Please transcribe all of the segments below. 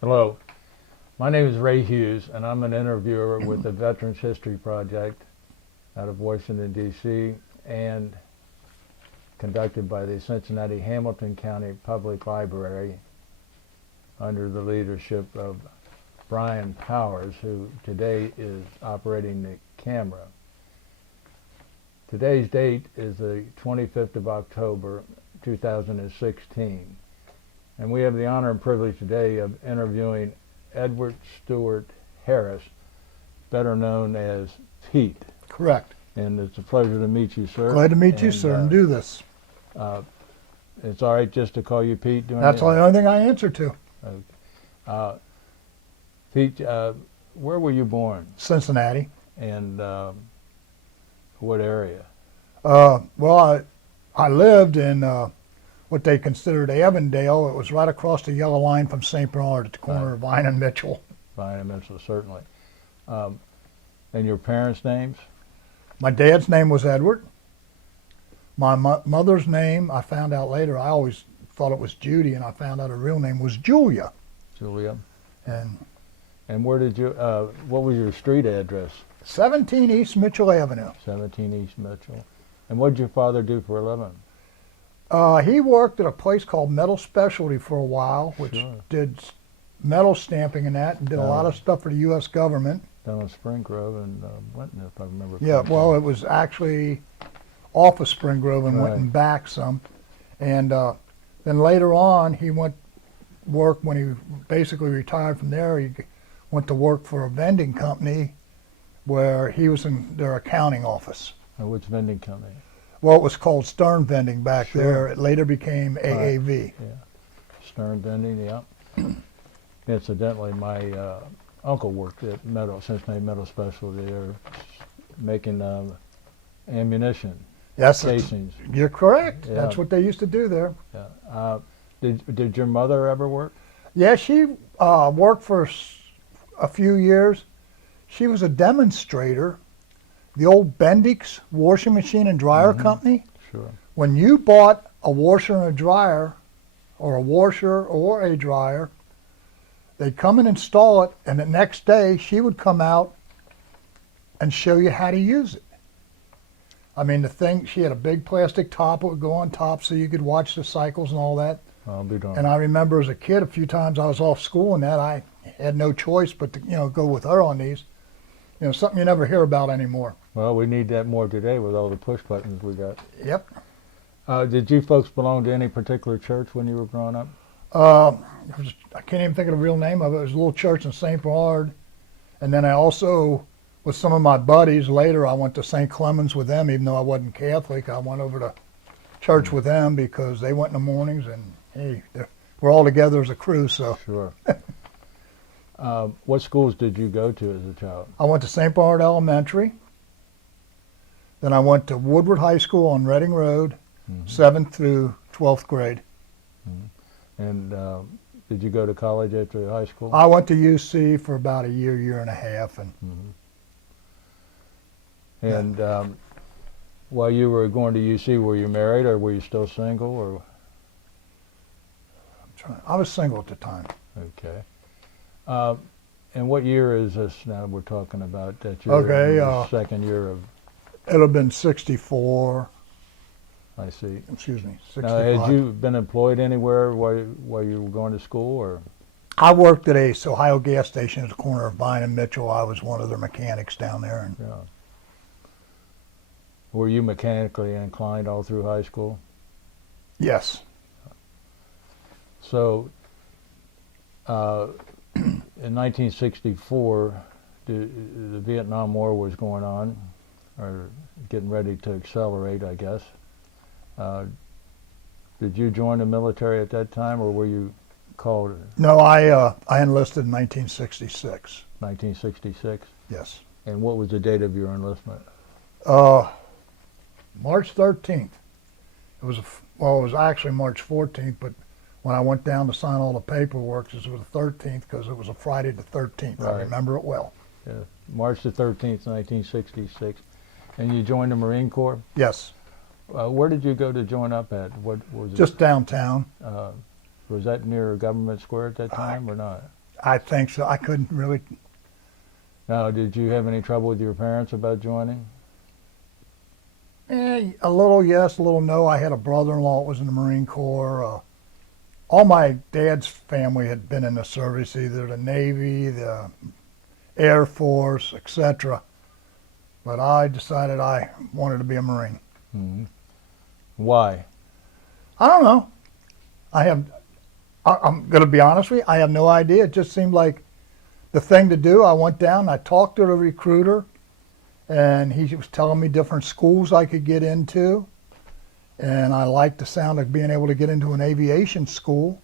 Hello, my name is Ray Hughes, and I'm an interviewer with the Veterans History Project out of Washington, D.C., and conducted by the Cincinnati Hamilton County Public Library under the leadership of Brian Powers, who today is operating the camera. Today's date is the 25th of October, 2016, and we have the honor and privilege today of interviewing Edward Stewart Harris, better known as Pete. Correct. And it's a pleasure to meet you, sir. Glad to meet you, sir, and do this. It's all right just to call you Pete? That's the only thing I answer to. Pete, where were you born? Cincinnati. And what area? Well, I lived in what they considered Avondale. It was right across the yellow line from St. Bernard at the corner of Vine and Mitchell. Vine and Mitchell, certainly. And your parents' names? My dad's name was Edward. My mother's name, I found out later, I always thought it was Judy, and I found out her real name was Julia. Julia. And where did you, what was your street address? 17 East Mitchell Avenue. 17 East Mitchell. And what did your father do for a living? He worked at a place called Metal Specialty for a while, which did metal stamping and that, and did a lot of stuff for the U.S. government. Down in Spring Grove and Winton, if I remember. Yeah, well, it was actually off of Spring Grove and Winton back some. And then later on, he went work when he basically retired from there. He went to work for a vending company where he was in their accounting office. Which vending company? Well, it was called Stern Vending back there. It later became AAV. Yeah, Stern Vending, yeah. Incidentally, my uncle worked at Cincinnati Metal Specialty. They're making ammunition, Yes, casings. You're correct. Yeah. That's what they used to do there. Yeah. Did your mother ever work? Yeah, she worked for a few years. She was a demonstrator. The old Bendix washing machine and dryer company. Sure. When you bought a washer and a dryer, or a washer or a dryer, they'd come and install it, and the next day she would come out and show you how to use it. I mean, the thing, she had a big plastic top that would go on top so you could watch the cycles and all that. I'll be darned. And I remember as a kid, a few times I was off school and that, I had no choice but to, go with her on these. Something you never hear about anymore. Well, we need that more today with all the push buttons we got. Yep. Did you folks belong to any particular church when you were growing up? I can't even think of the real name of it. It was a little church in St. Bernard. And then I also, with some of my buddies, later I went to St. Clemens with them, even though I wasn't Catholic. I went over to church with them because they went in the mornings, and hey, we're all together as a crew. So Sure. What schools did you go to as a child? I went to St. Bernard Elementary. Then I went to Woodward High School on Reading Road, 7th through 12th grade. And did you go to college after high school? I went to UC for about a year and a half. And while you were going to UC, were you married or were you still single? Or I was single at the time. okay. And what year is this now we're talking about that you're in the second year of? It'll have been 64. I see. Excuse me, 65. Now, had you been employed anywhere while you were going to school, or? I worked at a Ohio gas station at the corner of Vine and Mitchell. I was one of their mechanics down there. And Yeah. Were you mechanically inclined all through high school? yes. So, in 1964, the Vietnam War was going on, or getting ready to accelerate, I guess. Did you join the military at that time, or were you called? No, I enlisted in 1966. 1966? Yes. And what was the date of your enlistment? March 13th. It was it was actually March 14th, but when I went down to sign all the paperwork, it was the 13th because it was a Friday the 13th. Right. I remember it well. Yeah, March the 13th, 1966. And you joined the Marine Corps? Yes. Where did you go to join up at? What was it? Just downtown. Was that near Government Square at that time or not? I think so. I couldn't really. Now, did you have any trouble with your parents about joining? A little yes, a little no. I had a brother-in-law that was in the Marine Corps. All my dad's family had been in the service, either the Navy, the Air Force, etc. But I decided I wanted to be a Marine. Hmm. Why? I don't know. I'm going to be honest with you. I have no idea. It just seemed like the thing to do. I went down. I talked to the recruiter, and he was telling me different schools I could get into. And I liked the sound of being able to get into an aviation school.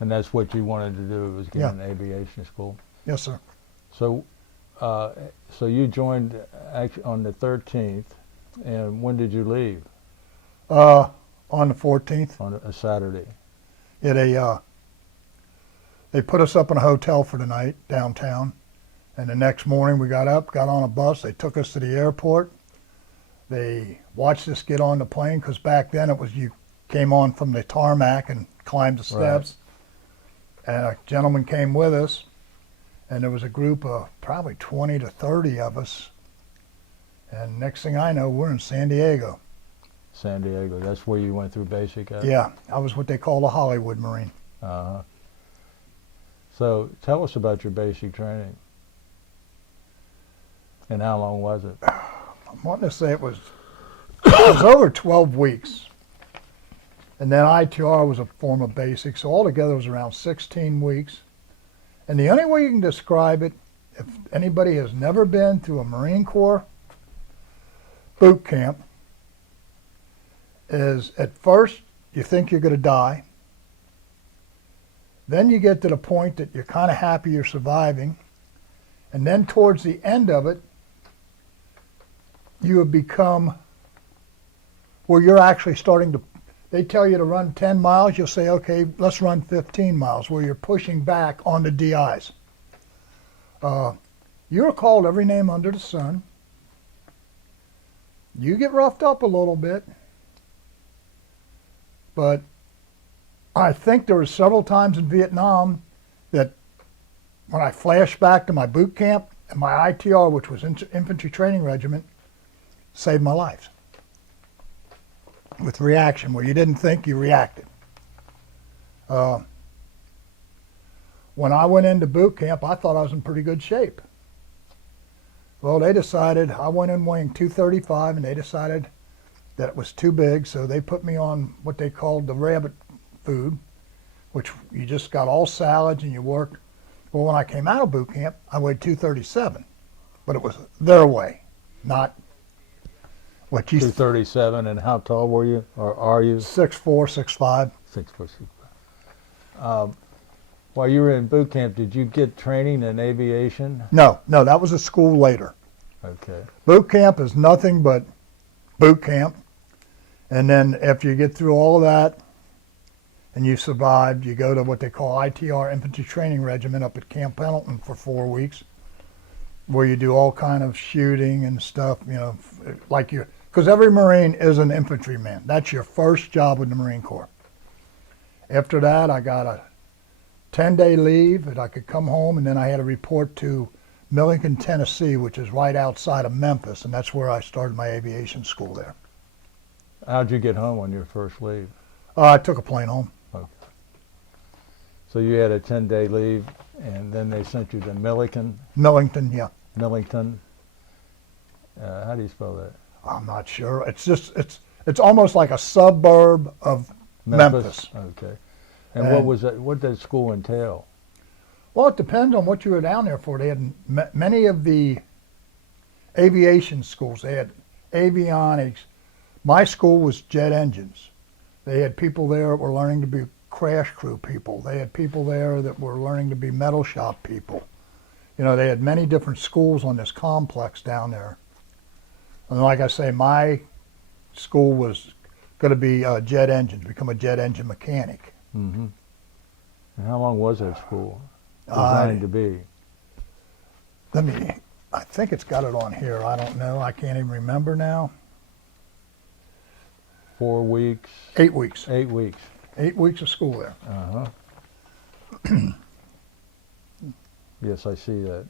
And that's what you wanted to do, was get Yeah. an aviation school. Yes, sir. So, so you joined actually on the 13th, and when did you leave? On the 14th, On a Saturday. they put us up in a hotel for the night downtown. And the next morning we got up, got on a bus. They took us to the airport. They watched us get on the plane, because back then it was you came on from the tarmac and climbed the steps. And a gentleman came with us, and there was a group of probably 20 to 30 of us. And next thing I know, we're in San Diego. San Diego. That's where you went through basic at? Yeah, I was what they call a Hollywood Marine. Uh-huh. So tell us about your basic training. And how long was it? I'm wanting to say it was over 12 weeks. And then ITR was a form of basic, so altogether it was around 16 weeks. And the only way you can describe it, if anybody has never been through a Marine Corps boot camp, is at first you think you're going to die. Then you get to the point that you're kind of happy you're surviving. And then towards the end of it, you have become where you're actually starting to, they tell you to run 10 miles, you'll say, okay, let's run 15 miles, where you're pushing back on the DIs. You're called every name under the sun. You get roughed up a little bit. But I think there were several times in Vietnam that when I flash back to my boot camp and my ITR, which was Infantry Training Regiment, saved my life. With reaction, where you didn't think, you reacted. When I went into boot camp, I thought I was in pretty good shape. Well, they decided, I went in weighing 235, and they decided that it was too big, so they put me on what they called the rabbit food, which you just got all salads and you worked. Well, when I came out of boot camp, I weighed 237, but it was their way, not what you 237, and how tall were you, or are you? 6'4", 6'5". 6'4". While you were in boot camp, did you get training in aviation? No, that was a school later. Okay. Boot camp is nothing but boot camp. And then after you get through all of that and you survived, you go to what they call ITR, Infantry Training Regiment, up at Camp Pendleton for 4 weeks, where you do all kind of shooting and stuff, you know, like you, because every Marine is an infantryman. That's your first job with the Marine Corps. After that, I got a 10-day leave that I could come home, and then I had to report to Millington, Tennessee, which is right outside of Memphis, and that's where I started my aviation school there. How'd you get home on your first leave? I took a plane home. Okay. So you had a 10-day leave, and then they sent you to Millington. Millington, yeah. Millington. How do you spell that? I'm not sure. It's almost like a suburb of Memphis. Okay. And what was that? What did school entail? Well, it depends on what you were down there for. They had many of the aviation schools. They had avionics. My school was jet engines. They had people there that were learning to be crash crew people. They had people there that were learning to be metal shop people. You know, they had many different schools on this complex down there. And like I say, my school was going to be jet engines, become a jet engine mechanic. Mm-hmm. And how long was that school designed to be? I think it's got it on here. I don't know. I can't even remember now. 4 weeks? 8 weeks. 8 weeks. 8 weeks of school there. Uh-huh. Yes, I see that.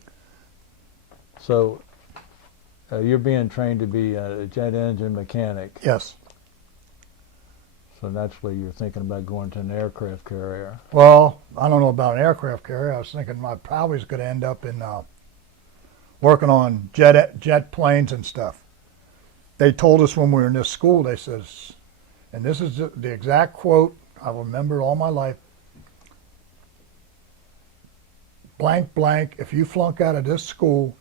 So you're being trained to be a jet engine mechanic. Yes. So naturally, you're thinking about going to an aircraft carrier. Well, I don't know about an aircraft carrier. I was thinking I probably was going to end up in working on jet planes and stuff. They told us when we were in this school, they says, and this is the exact quote, I remember all my life, blank, blank, if you flunk out of this school,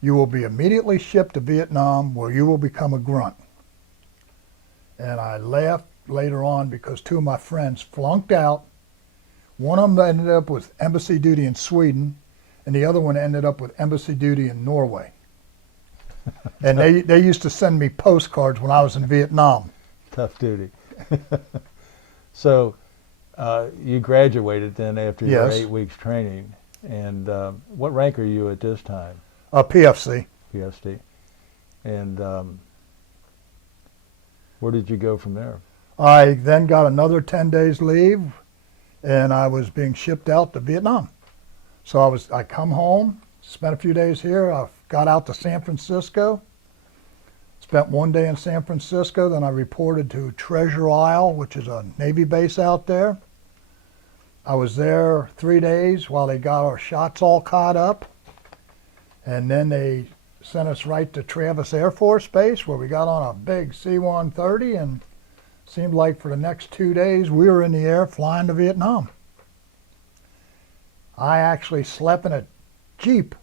you will be immediately shipped to Vietnam where you will become a grunt. And I laughed later on because two of my friends flunked out. One of them ended up with embassy duty in Sweden, and the other one ended up with embassy duty in Norway. And they used to send me postcards when I was in Vietnam. Tough duty. So you graduated then after your Yes. 8 weeks training. And what rank are you at this time? PFC. PFC. And where did you go from there? I then got another 10 days leave, and I was being shipped out to Vietnam. So I come home, spent a few days here. I got out to San Francisco, spent 1 day in San Francisco. Then I reported to Treasure Isle, which is a Navy base out there. I was there 3 days while they got our shots all caught up. And then they sent us right to Travis Air Force Base, where we got on a big C-130, and seemed like for the next 2 days we were in the air flying to Vietnam. I actually slept in a Jeep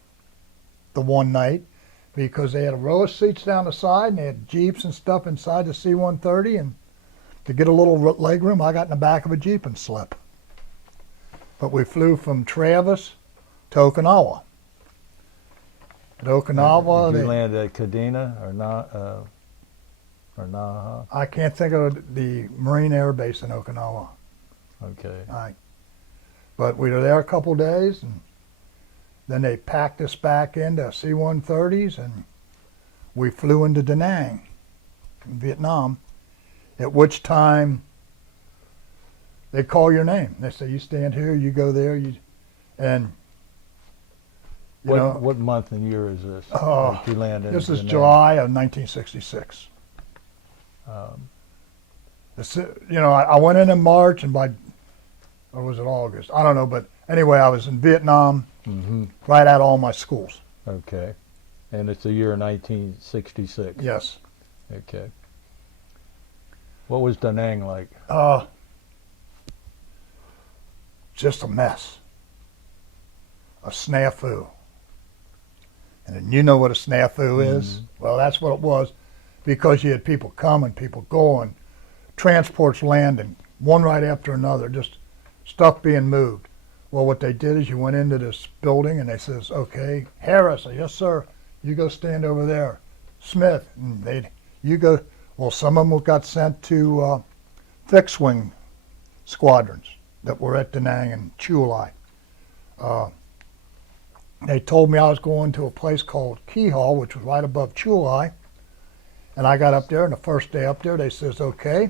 the one night because they had a row of seats down the side and they had Jeeps and stuff inside the C-130, and to get a little leg room, I got in the back of a Jeep and slept. But we flew from Travis to Okinawa. At Okinawa, Did you land at Kadena or Naha? I can't think of the Marine Air Base in Okinawa. Okay. But we were there a couple days, and then they packed us back into C-130s, and we flew into Da Nang, in Vietnam, at which time they call your name. They say, you stand here, you go there, and you know, What month and year is this? Oh, that you landed? this is in July of 1966. I went in March, and or was it August? I don't know, but anyway, I was in Vietnam, right at all my schools. Okay. And it's the year 1966. Yes. Okay. What was Da Nang like? Just a mess. A snafu. And you know what a snafu is? Well, that's what it was, because you had people coming, people going, transports landing, one right after another, just stuff being moved. Well, what they did is you went into this building and they says, okay, Harris, yes sir, you go stand over there. Smith, and you go. Well, some of them got sent to fixed wing squadrons that were at Da Nang and Chu Lai. They told me I was going to a place called Key Hall, which was right above Chu Lai. And I got up there, and the first day up there, they says, okay,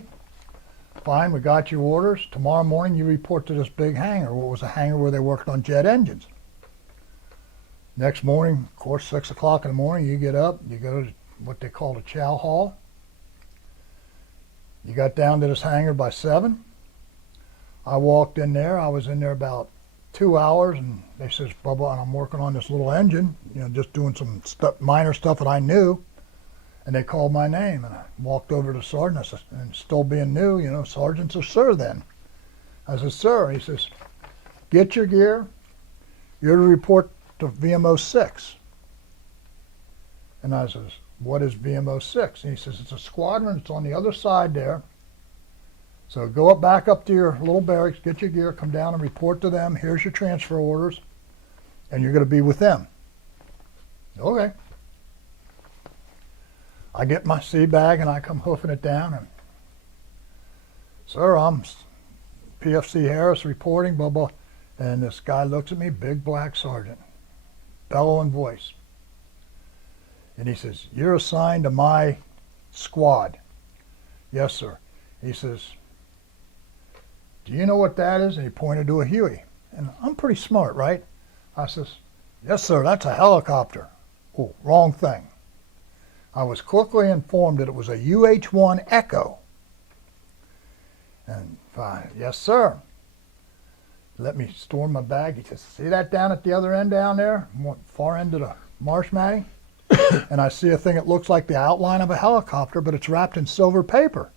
fine, we got your orders. Tomorrow morning, you report to this big hangar. What was a hangar where they worked on jet engines. Next morning, of course, 6 o'clock in the morning, you get up, you go to what they call the chow hall. You got down to this hangar by 7. I walked in there. I was in there about 2 hours, and they says, Bubba, and I'm working on this little engine, just doing some minor stuff that I knew. And they called my name, and I walked over to the sergeant. I said, and still being new, sergeants are sir then. I said, sir. He says, get your gear. You're to report to VMO 6. And I says, what is VMO 6? And he says, it's a squadron. It's on the other side there. So go back up to your little barracks, get your gear, come down and report to them. Here's your transfer orders, and you're going to be with them. Okay. I get my sea bag and I come hoofing it down, and sir, I'm PFC Harris reporting, blah, blah. And this guy looks at me, big black sergeant, bellowing voice. And he says, you're assigned to my squad. Yes, sir. He says, do you know what that is? And he pointed to a Huey. And I'm pretty smart, right? I says, yes, sir, that's a helicopter. Oh, wrong thing. I was quickly informed that it was a UH-1 Echo. And fine, yes, sir. Let me store my bag. He says, see that down at the other end down there? Far end of the marsh matting? And I see a thing that looks like the outline of a helicopter, but it's wrapped in silver paper.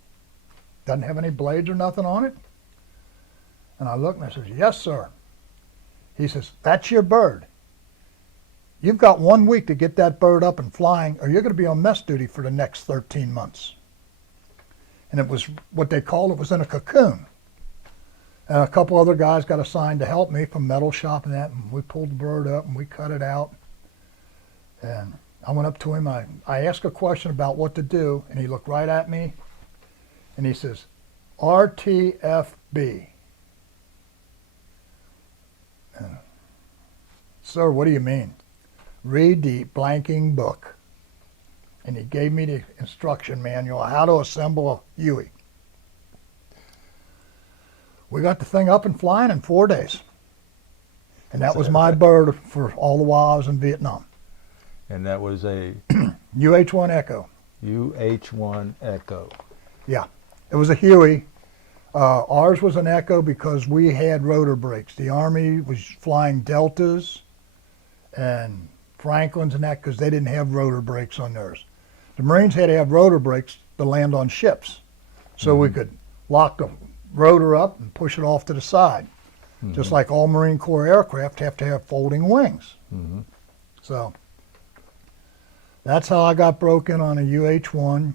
Doesn't have any blades or nothing on it. And I look and I says, yes, sir. He says, that's your bird. You've got 1 week to get that bird up and flying, or you're going to be on mess duty for the next 13 months. And it was what they called, it was in a cocoon. And a couple other guys got assigned to help me from metal shop and that, and we pulled the bird up and we cut it out. And I went up to him, I asked a question about what to do, and he looked right at me, and he says, RTFB. And, sir, what do you mean? Read the blanking book. And he gave me the instruction manual how to assemble a Huey. We got the thing up and flying in 4 days. And that was my bird for all the while I was in Vietnam. And that was a UH-1 Echo. UH-1 Echo. Yeah, it was a Huey. Ours was an Echo because we had rotor brakes. The Army was flying Deltas and Franklins and that because they didn't have rotor brakes on theirs. The Marines had to have rotor brakes to land on ships. So we could lock the rotor up and push it off to the side. Just like all Marine Corps aircraft have to have folding wings. So that's how I got broken on a UH-1.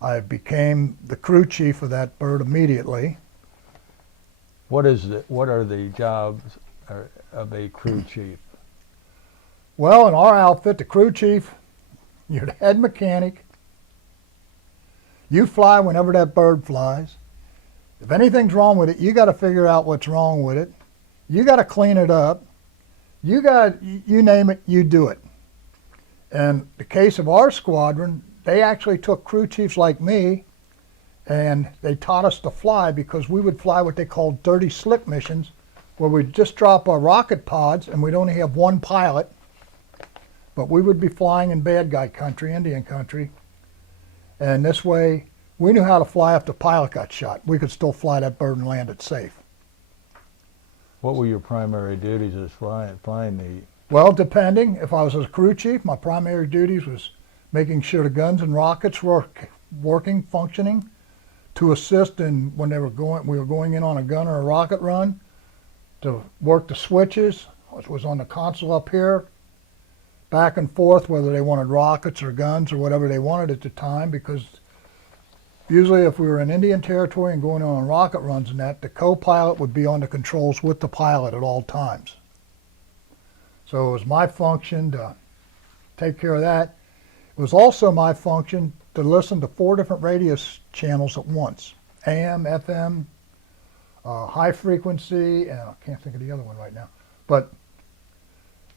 I became the crew chief of that bird immediately. What are the jobs of a crew chief? Well, in our outfit, the crew chief, you're the head mechanic. You fly whenever that bird flies. If anything's wrong with it, you got to figure out what's wrong with it. You got to clean it up. You name it, you do it. In the case of our squadron, they actually took crew chiefs like me and they taught us to fly because we would fly what they called dirty slick missions where we'd just drop our rocket pods and we'd only have one pilot, but we would be flying in bad guy country, Indian country, and this way we knew how to fly if the pilot got shot. We could still fly that bird and land it safe. What were your primary duties as flying the? Well, depending. If I was a crew chief, my primary duties was making sure the guns and rockets were working, functioning, to assist in when we were going in on a gun or a rocket run, to work the switches, which was on the console up here, back and forth, whether they wanted rockets or guns or whatever they wanted at the time, because usually if we were in Indian territory and going on rocket runs and that, the co-pilot would be on the controls with the pilot at all times. So it was my function to take care of that. It was also my function to listen to 4 different radio channels at once, AM, FM, high frequency, and I can't think of the other one right now. But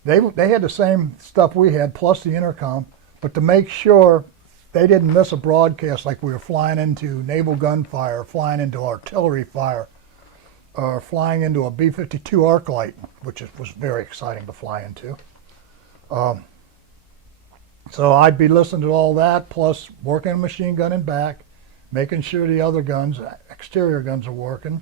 they had the same stuff we had, plus the intercom, but to make sure they didn't miss a broadcast like we were flying into naval gunfire, flying into artillery fire, or flying into a B-52 Arclight, which was very exciting to fly into. So I'd be listening to all that, plus working a machine gun in back, making sure the other guns, exterior guns, are working.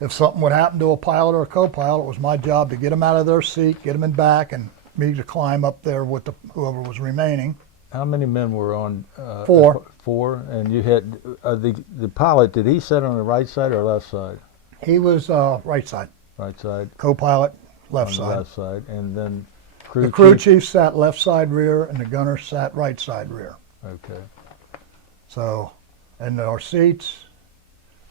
If something would happen to a pilot or a co-pilot, it was my job to get them out of their seat, get them in back, and me to climb up there with whoever was remaining. How many men were on? 4. 4, and you had the pilot. Did he sit on the right side or left side? He was right side. Right side. Co-pilot, left on side. The left side, and then The crew chief sat left side rear, and the gunner sat right side rear. Okay. So, and their seats,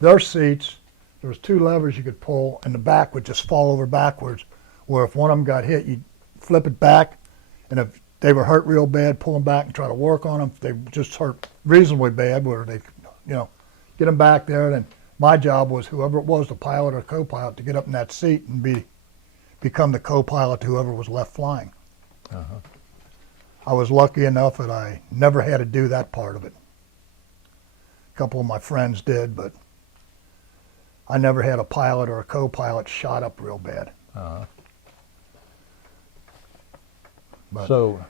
there was 2 levers you could pull, and the back would just fall over backwards, where if one of them got hit, you'd flip it back, and if they were hurt real bad, pull them back and try to work on them. If they just hurt reasonably bad, where they, get them back there, then my job was, whoever it was, the pilot or co-pilot, to get up in that seat and become the co-pilot to whoever was left flying. I was lucky enough that I never had to do that part of it. A couple of my friends did, but I never had a pilot or a co-pilot shot up real bad. Uh-huh. But- So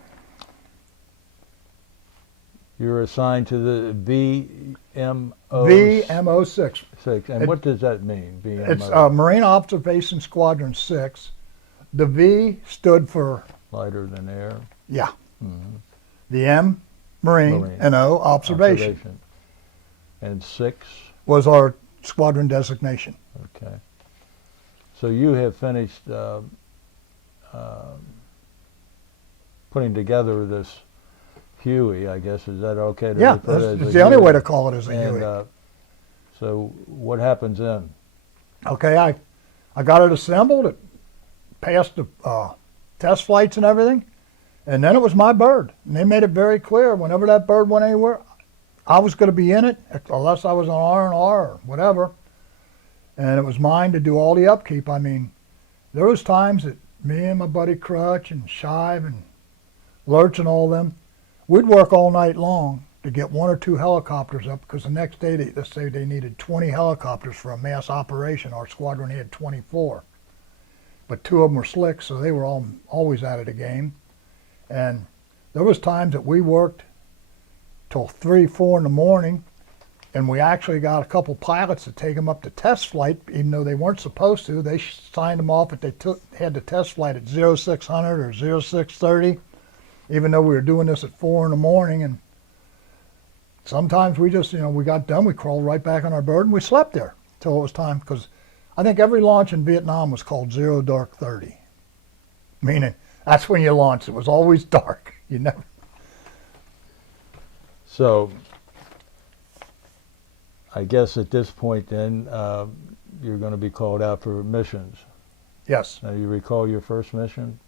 you're assigned to the VMO VMO6. 6, and what does that mean? VMO. It's Marine Observation Squadron 6. The V stood for, Lighter than air. yeah, Mhm. the M, Marine, Marine. and O, observation, And 6. was our squadron designation. Okay. So you have finished putting together this Huey, I guess. Is that okay to Yeah, refer to it that's as the a only way Huey? to call it is a And Huey. so what happens then? Okay, I got it assembled. It passed the test flights and everything, and then it was my bird. And they made it very clear whenever that bird went anywhere, I was going to be in it, unless I was on R&R or whatever. And it was mine to do all the upkeep. I mean, there was times that me and my buddy Crutch and Shive and Lurch and all them, we'd work all night long to get 1 or 2 helicopters up, because the next day, let's say they needed 20 helicopters for a mass operation. Our squadron had 24. But 2 of them were slick, so they were always out of the game. And there was times that we worked till 3, 4 in the morning, and we actually got a couple pilots to take them up to test flight, even though they weren't supposed to. They signed them off if they had the test flight at 0600 or 0630, even though we were doing this at 4 in the morning. And sometimes we just, we got done, we crawled right back on our bird, and we slept there till it was time, because I think every launch in Vietnam was called 0 dark 30, meaning that's when you launched. It was always dark. You never. So I guess at this point then you're going to be called out for missions. Yes. Now, you recall your first mission?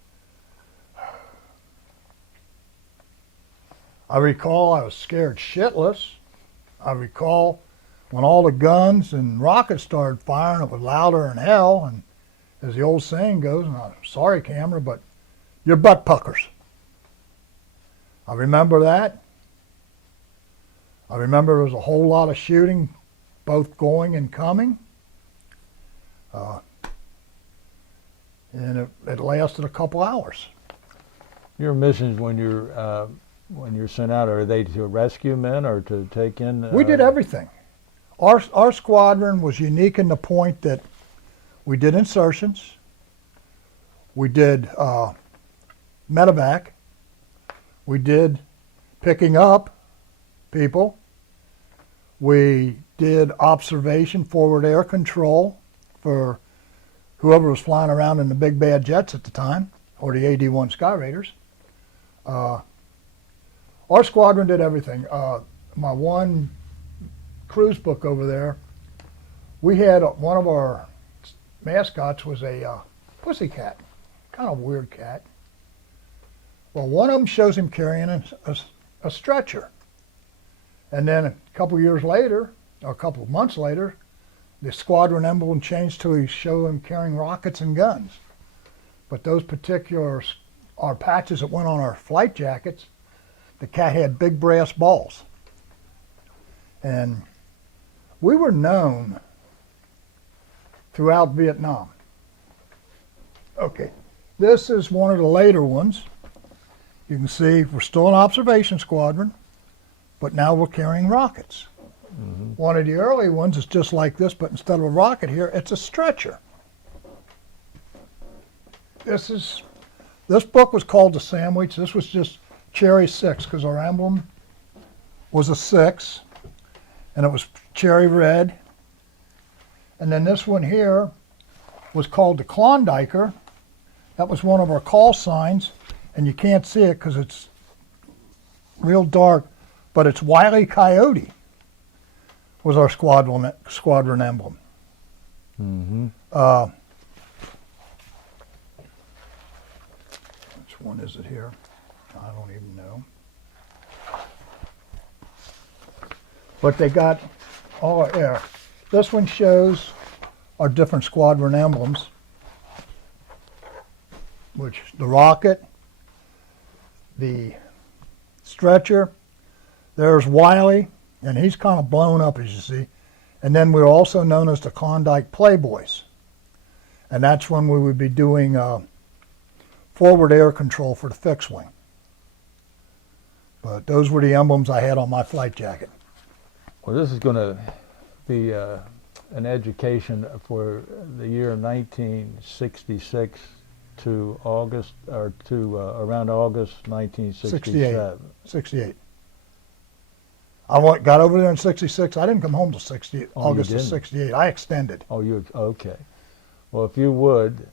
I recall I was scared shitless. I recall when all the guns and rockets started firing, it was louder than hell. And as the old saying goes, and I'm sorry, camera, but you're butt puckers. I remember that. I remember there was a whole lot of shooting, both going and coming. And it lasted a couple hours. Your missions when you're sent out, are they to rescue men or to take in? We did everything. Our squadron was unique in the point that we did insertions, we did medevac, we did picking up people, we did observation, forward air control for whoever was flying around in the big bad jets at the time, or the AD-1 Sky Raiders. Our squadron did everything. My one cruise book over there, we had one of our mascots was a pussy cat, kind of weird cat. Well, one of them shows him carrying a stretcher. And then a couple years later, or a couple of months later, the squadron emblem changed to show him carrying rockets and guns. But those particular, our patches that went on our flight jackets, the cat had big brass balls. And we were known throughout Vietnam. Okay, this is one of the later ones. You can see we're still an observation squadron, but now we're carrying rockets. Mm-hmm. One of the early ones is just like this, but instead of a rocket here, it's a stretcher. This book was called The Sandwich. This was just Cherry 6, because our emblem was a 6, and it was cherry red. And then this one here was called the Klondiker. That was one of our call signs, and you can't see it because it's real dark, but it's Wile E. Coyote was our squadron emblem. Mm-hmm. Which one is it here? I don't even know. But they got all our air. This one shows our different squadron emblems, which the rocket, the stretcher, there's Wiley, and he's kind of blown up as you see, And then we were also known as the Klondike Playboys. And that's when we would be doing forward air control for the fixed wing. But those were the emblems I had on my flight jacket. Well, this is going to be an education for the year 1966 to August, or to around August 1967. 68. Got over there in 66. I didn't come home till 60, Oh, August you of didn't? 68. I extended. Oh, you okay? Well, if you would,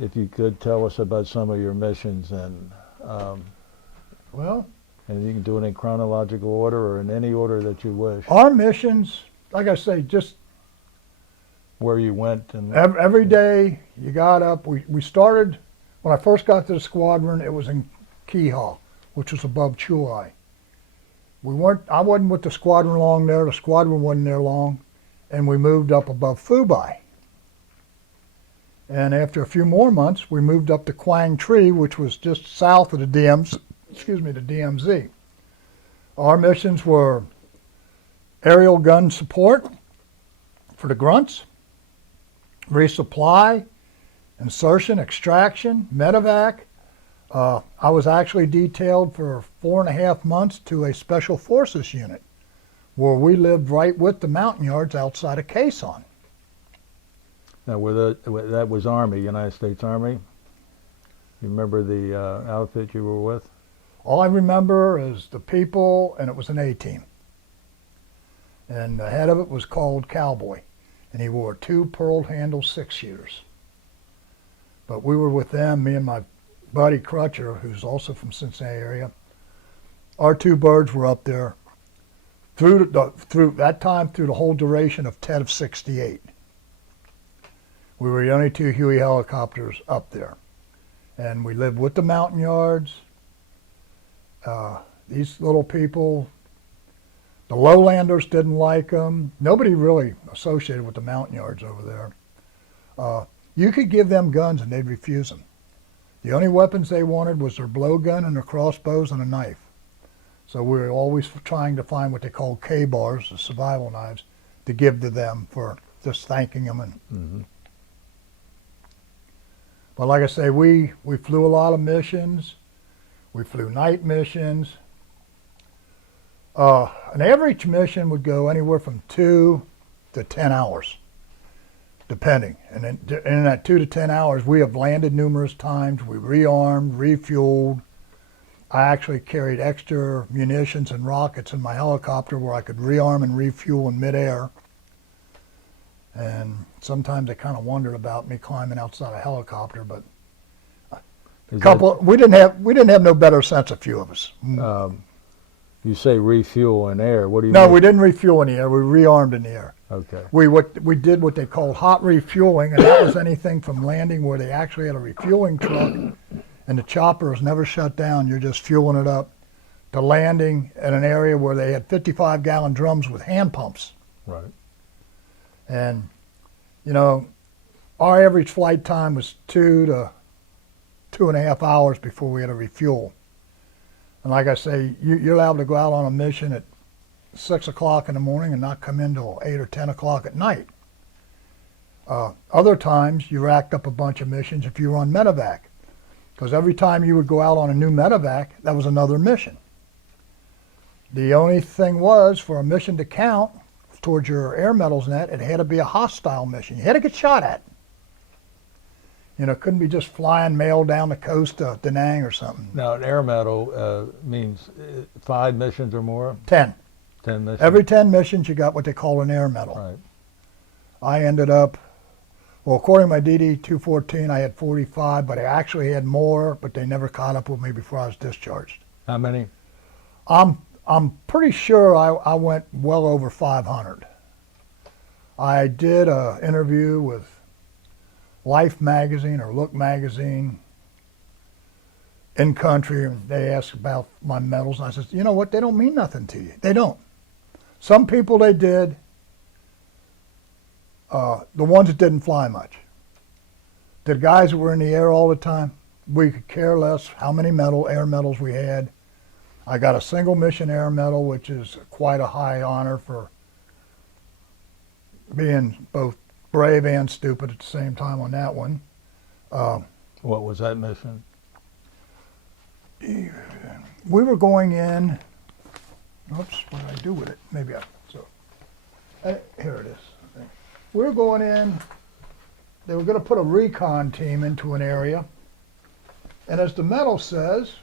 if you could tell us about some of your missions, and Well, and you can do it in chronological order or in any order that you wish. our missions, like I say, just Where you went and every day you got up. We started, when I first got to the squadron, it was in Keha, which was above Chuai. I wasn't with the squadron long there. The squadron wasn't there long. And we moved up above Fubai. And after a few more months, we moved up to Quang Tri, which was just south of the the DMZ. Our missions were aerial gun support for the grunts, resupply, insertion, extraction, medevac. I was actually detailed for 4.5 months to a special forces unit where we lived right with the mountain yards outside of Quezon. now, that was Army, United States Army. You remember the outfit you were with? All I remember is the people, and it was an A-team. And the head of it was called Cowboy, and he wore 2 pearl-handle 6-shooters. But we were with them, me and my buddy Crutcher, who's also from Cincinnati area. Our 2 birds were up there through the whole duration of Tet of 68. We were the only 2 Huey helicopters up there. And we lived with the mountain yards. These little people, the lowlanders didn't like them. Nobody really associated with the mountain yards over there. You could give them guns and they'd refuse them. The only weapons they wanted was their blowgun and their crossbows and a knife. So we were always trying to find what they called K-bars, the survival knives, to give to them for just thanking them. And But like I say, we flew a lot of missions. We flew night missions. An average mission would go anywhere from 2 to 10 hours, depending. And in that 2 to 10 hours, we have landed numerous times. We rearmed, refueled. I actually carried extra munitions and rockets in my helicopter where I could rearm and refuel in midair. And sometimes they kind of wondered about me climbing outside a helicopter, but we didn't have no better sense, a few of us. You say refuel in air. What do you No, mean? we didn't refuel in the air. We rearmed in the air. Okay. We did what they called hot refueling, and that was anything from landing where they actually had a refueling truck and the chopper is never shut down. You're just fueling it up, to landing in an area where they had 55-gallon drums with hand pumps. Right. And, you know, our average flight time was 2 to 2.5 hours before we had to refuel. And like I say, you're allowed to go out on a mission at 6 o'clock in the morning and not come in till 8 or 10 o'clock at night. Other times, you racked up a bunch of missions if you were on medevac. Because every time you would go out on a new medevac, that was another mission. The only thing was, for a mission to count towards your air medals net, it had to be a hostile mission. You had to get shot at. You know, it couldn't be just flying mail down the coast to Da Nang or something. Now, an air medal means 5 missions or more? 10. 10 missions? Every 10 missions, you got what they call an air medal. Right. I ended up, well, according to my DD-214, I had 45, but I actually had more, but they never caught up with me before I was discharged. How many? I'm pretty sure I went well over 500. I did an interview with Life magazine or Look magazine in country, and they asked about my medals, and I said, you know what, they don't mean nothing to you. They don't. Some people they did. The ones that didn't fly much. The guys that were in the air all the time, we could care less how many air medals we had. I got a single mission air medal, which is quite a high honor for being both brave and stupid at the same time on that one. What was that mission? We were going in. Oops, what did I do with it? Maybe I. So here it is. I think. We were going in. They were going to put a recon team into an area, and as the medal says,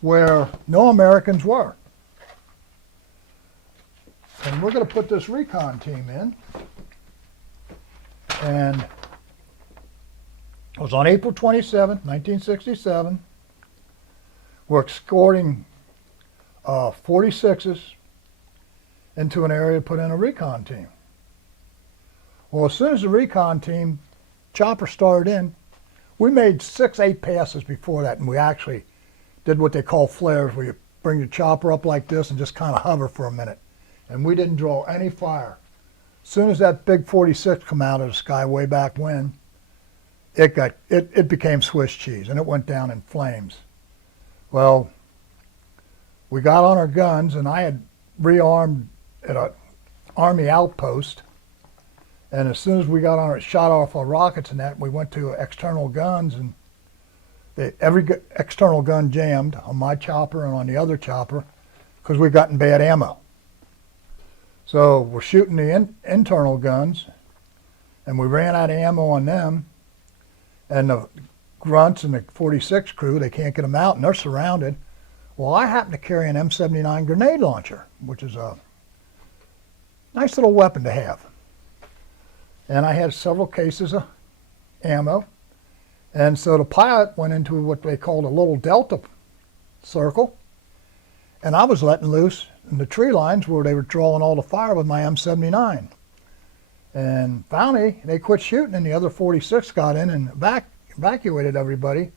where no Americans were. And we're going to put this recon team in. And it was on April 27, 1967. We're escorting 46s into an area to put in a recon team. Well, as soon as the recon team chopper started in, we made 6-8 passes before that, and we actually did what they call flares, where you bring the chopper up like this and just kind of hover for a minute. And we didn't draw any fire. As soon as that big 46 come out of the sky way back when, it became Swiss cheese, and it went down in flames. Well, we got on our guns, and I had rearmed at an Army outpost. And as soon as we got on it, shot off our rockets and that, we went to external guns, and every external gun jammed on my chopper and on the other chopper because we'd gotten bad ammo. So we're shooting the internal guns, and we ran out of ammo on them. And the grunts and the 46 crew, they can't get them out, and they're surrounded. Well, I happen to carry an M79 grenade launcher, which is a nice little weapon to have. And I had several cases of ammo. And so the pilot went into what they called a little delta circle, and I was letting loose in the tree lines where they were drawing all the fire with my M79. And finally, they quit shooting, and the other 46 got in and evacuated everybody.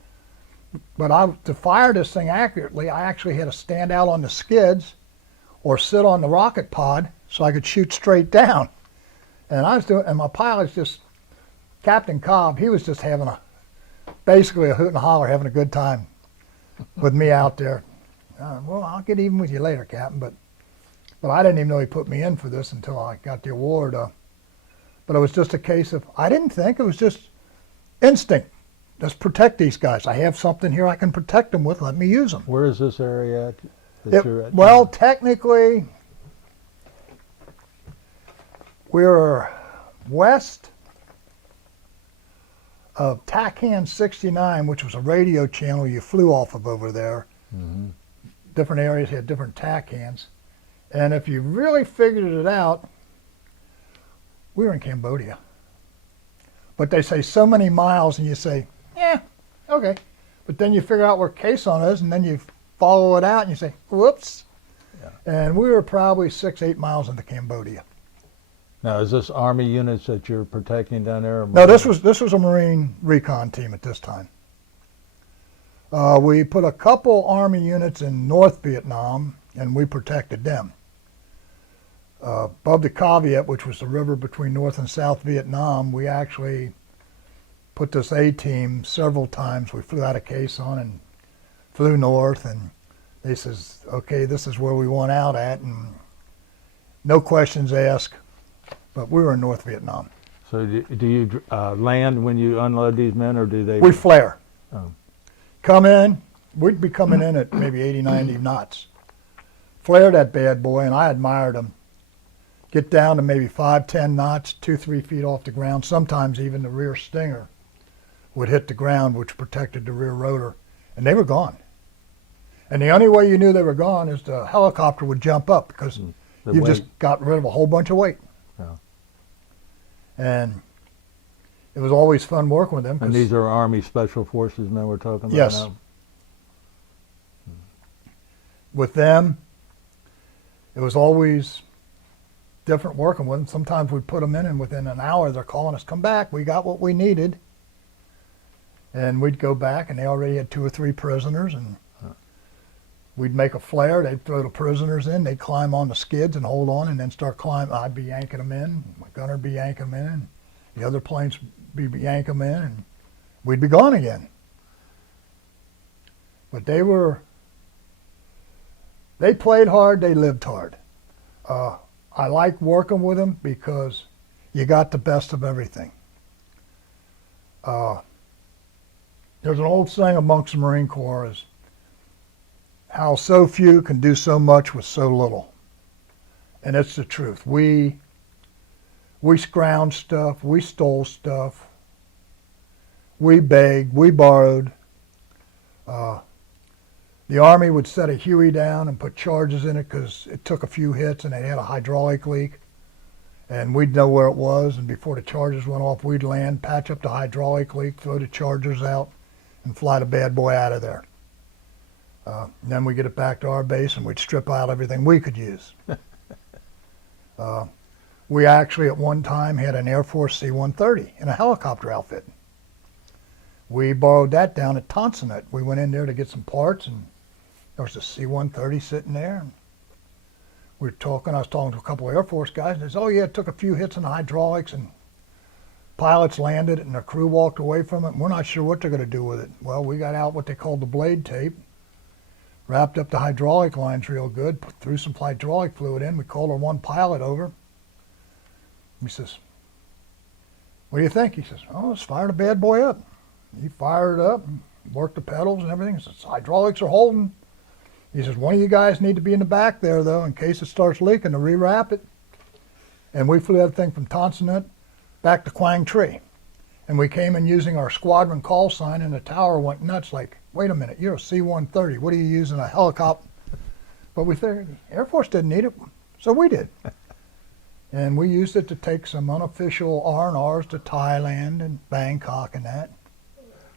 But to fire this thing accurately, I actually had to stand out on the skids or sit on the rocket pod so I could shoot straight down. And and my pilot's just, Captain Cobb, he was just having basically a hoot and holler, having a good time with me out there. Well, I'll get even with you later, Captain, but I didn't even know he put me in for this until I got the award. But it was just a case of, I didn't think, it was just instinct. Let's protect these guys. I have something here I can protect them with. Let me use them. Where is this area at that you're at? Well, technically, we're west of TACAN 69, which was a radio channel you flew off of over there. Mm-hmm. Different areas had different TACANs. And if you really figured it out, we were in Cambodia. But they say so many miles, and you say, yeah, okay. But then you figure out where Quezon on is, and then you follow it out, and you say, whoops. Yeah. And we were probably 6-8 miles into Cambodia. Now, is this Army units that you're protecting down there? Or no, this was a Marine recon team at this time. We put a couple Army units in North Vietnam, and we protected them. Above the Ca Viet, which was the river between North and South Vietnam, we actually put this A-team several times. We flew out of Quezon and flew north, and they says, okay, this is where we want out at, and no questions asked. But we were in North Vietnam. So do you land when you unload these men, or do they? We flare. Oh. Come in, we'd be coming in at maybe 80, 90 knots. Flare that bad boy, and I admired them. Get down to maybe 5, 10 knots, 2, 3 feet off the ground. Sometimes even the rear stinger would hit the ground, which protected the rear rotor, and they were gone. And the only way you knew they were gone is the helicopter would jump up, because you just got rid of a whole bunch of weight. Yeah. And it was always fun working with them. And these are Army Special Forces men we're talking about yes. now? With them, it was always different working with them. Sometimes we'd put them in, and within an hour they're calling us, come back, we got what we needed. And we'd go back, and they already had 2 or 3 prisoners, and we'd make a flare, they'd throw the prisoners in, they'd climb on the skids and hold on, and then start climbing. I'd be yanking them in, my gunner would be yanking them in, and the other planes would be yanking them in, and we'd be gone again. But they were They played hard, they lived hard. I like working with them because you got the best of everything. There's an old saying amongst the Marine Corps is how so few can do so much with so little. And it's the truth. We scrounged stuff, we stole stuff, we begged, we borrowed. The Army would set a Huey down and put charges in it because it took a few hits and they had a hydraulic leak. And we'd know where it was, and before the charges went off, we'd land, patch up the hydraulic leak, throw the chargers out, and fly the bad boy out of there. Then we'd get it back to our base and we'd strip out everything we could use. We actually at one time had an Air Force C-130 in a helicopter outfit. We borrowed that down at Tonsonet. We went in there to get some parts, and there was a C-130 sitting there. And we were talking. I was talking to a couple of Air Force guys, and they said, "Oh yeah, it took a few hits in the hydraulics, and pilots landed it, and the crew walked away from it. And we're not sure what they're going to do with it." Well, we got out what they called the blade tape, wrapped up the hydraulic lines real good, threw some hydraulic fluid in. We called our one pilot over. He says, "What do you think?" He says, "Oh, let's fire the bad boy up." He fired it up, and worked the pedals and everything. He says, "Hydraulics are holding." He says, "One of you guys need to be in the back there, though, in case it starts leaking, to rewrap it." And we flew that thing from Tonsonet back to Quang Tri. And we came in using our squadron call sign, and the tower went nuts like, "Wait a minute, you're a C-130. What are you using a helicopter?" But we figured the Air Force didn't need it, so we did. And we used it to take some unofficial R&Rs to Thailand and Bangkok and that.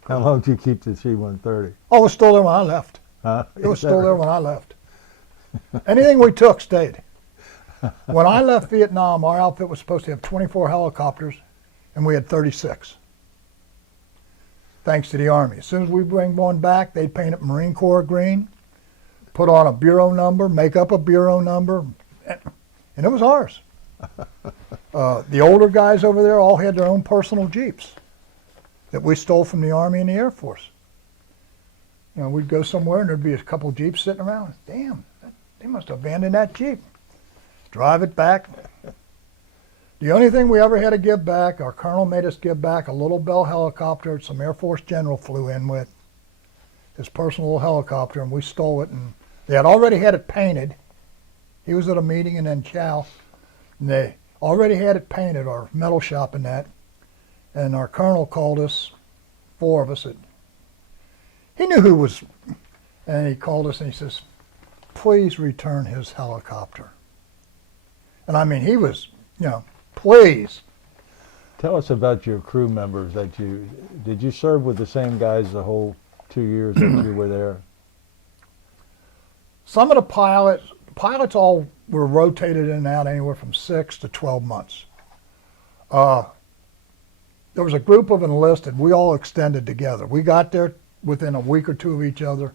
How long did you keep the C-130? Oh, it was still there when I left. Huh? It was still there when I left. Anything we took stayed. When I left Vietnam, our outfit was supposed to have 24 helicopters, and we had 36. Thanks to the Army. As soon as we bring one back, they'd paint it Marine Corps green, put on a bureau number, make up a bureau number, and it was ours. The older guys over there all had their own personal Jeeps that we stole from the Army and the Air Force. You know, we'd go somewhere and there'd be a couple Jeeps sitting around. Damn, they must have abandoned that Jeep. Drive it back. The only thing we ever had to give back, our colonel made us give back a little Bell helicopter some Air Force general flew in with, his personal little helicopter, and we stole it. And they had already had it painted. He was at a meeting in Enchow, and they already had it painted, our metal shop and that. And our colonel called us, four of us. He knew who was, and he called us and he says, "Please return his helicopter." And I mean, he was, you know, please. Tell us about your crew members did you serve with the same guys the whole 2 years that you were there? Some of the pilots all were rotated in and out anywhere from 6 to 12 months. There was a group of enlisted. We all extended together. We got there within a week or two of each other,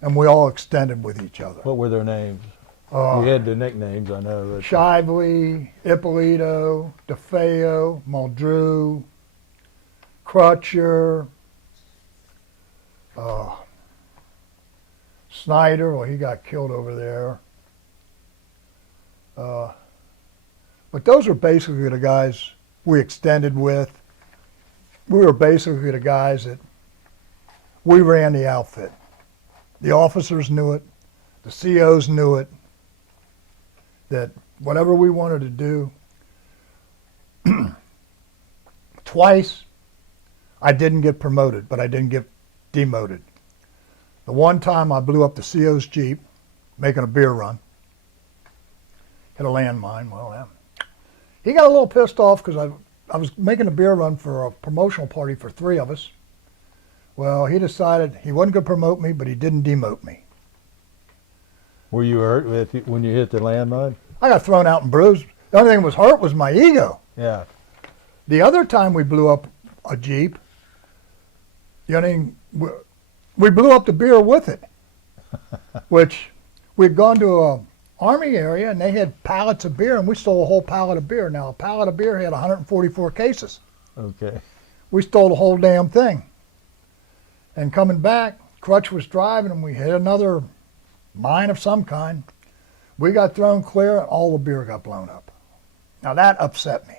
and we all extended with each other. What were their names? You had the nicknames, I know. Shively, Ippolito, DeFeo, Muldrew, Crutcher, Snyder. Well, he got killed over there. But those were basically the guys we extended with. We were basically the guys that we ran the outfit. The officers knew it. The COs knew it. That whatever we wanted to do, twice I didn't get promoted, but I didn't get demoted. The one time I blew up the CO's Jeep making a beer run, hit a landmine. Well, he got a little pissed off because I was making a beer run for a promotional party for 3 of us. Well, he decided he wasn't going to promote me, but he didn't demote me. Were you hurt when you hit the landmine? I got thrown out and bruised. The only thing that was hurt was my ego. Yeah. The other time we blew up a Jeep, the only thing, we blew up the beer with it, which we'd gone to a Army area and they had pallets of beer and we stole a whole pallet of beer. Now a pallet of beer had 144 cases. Okay. We stole the whole damn thing. And coming back, Crutch was driving and we hit another mine of some kind. We got thrown clear and all the beer got blown up. Now that upset me.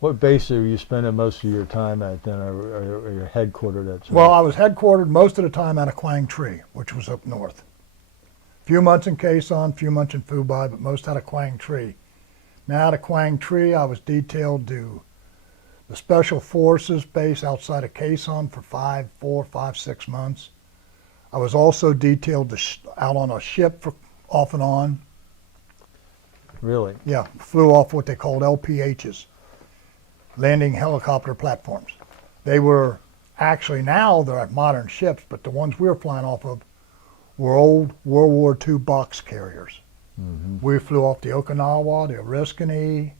What base are you spending most of your time at then, or you're headquartered at? Well, I was headquartered most of the time out of Quang Tri, which was up north. A few months in Quezon, a few months in Phu but most out of Quang Tri. Now out of Quang Tri, I was detailed to the Special Forces base outside of Quezon for 4, 5, 6 months. I was also detailed out on a ship for off and on. Really? Yeah, flew off what they called LPHs, landing helicopter platforms. They were actually, now they're at modern ships, but the ones we were flying off of were old World War II box carriers. Mm-hmm. We flew off the Okinawa, the Oriskany,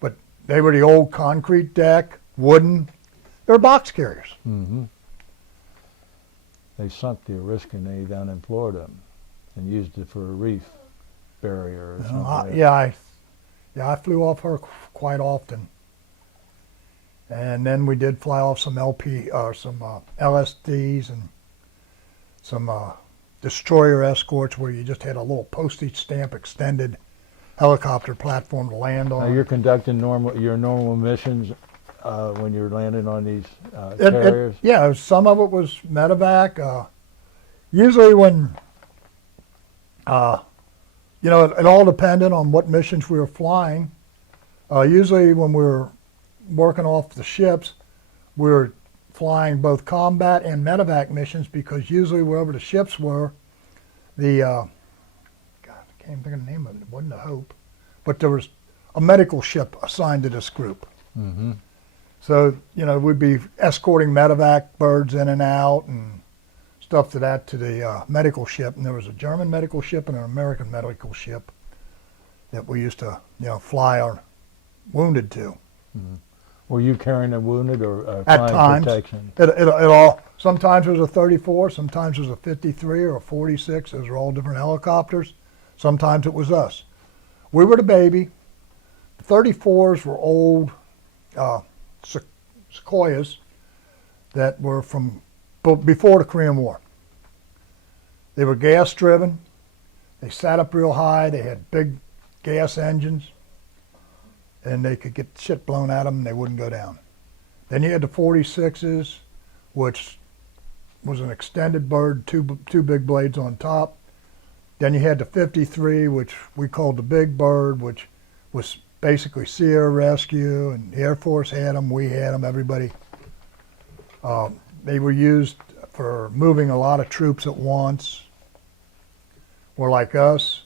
but they were the old concrete deck, wooden. They're box carriers. Mm-hmm. They sunk the Oriskany down in Florida and used it for a reef barrier or something. I flew off her quite often. And then we did fly off some LSDs and some destroyer escorts where you just had a little postage stamp extended helicopter platform to land on. Now you're conducting your normal missions when you're landing on these carriers? Yeah, some of it was medevac. Usually when, it all depended on what missions we were flying. Usually when we were working off the ships, we were flying both combat and medevac missions because usually wherever the ships were, I can't even think of the name of it. It wasn't the Hope, but there was a medical ship assigned to this group. Mm-hmm. So, we'd be escorting medevac birds in and out and stuff to the medical ship. And there was a German medical ship and an American medical ship that we used to, fly our wounded to. Mm-hmm. Were you carrying a wounded or At flying times, protection? It all, sometimes it was a 34, sometimes it was a 53 or a 46. Those were all different helicopters. Sometimes it was us. We were the baby. The 34s were old Sequoias that were from before the Korean War. They were gas driven. They sat up real high. They had big gas engines. And they could get shit blown at them and they wouldn't go down. Then you had the 46s, which was an extended bird, two big blades on top. Then you had the 53, which we called the big bird, which was basically Sierra Rescue, and the Air Force had them, we had them, everybody. They were used for moving a lot of troops at once. Or like us,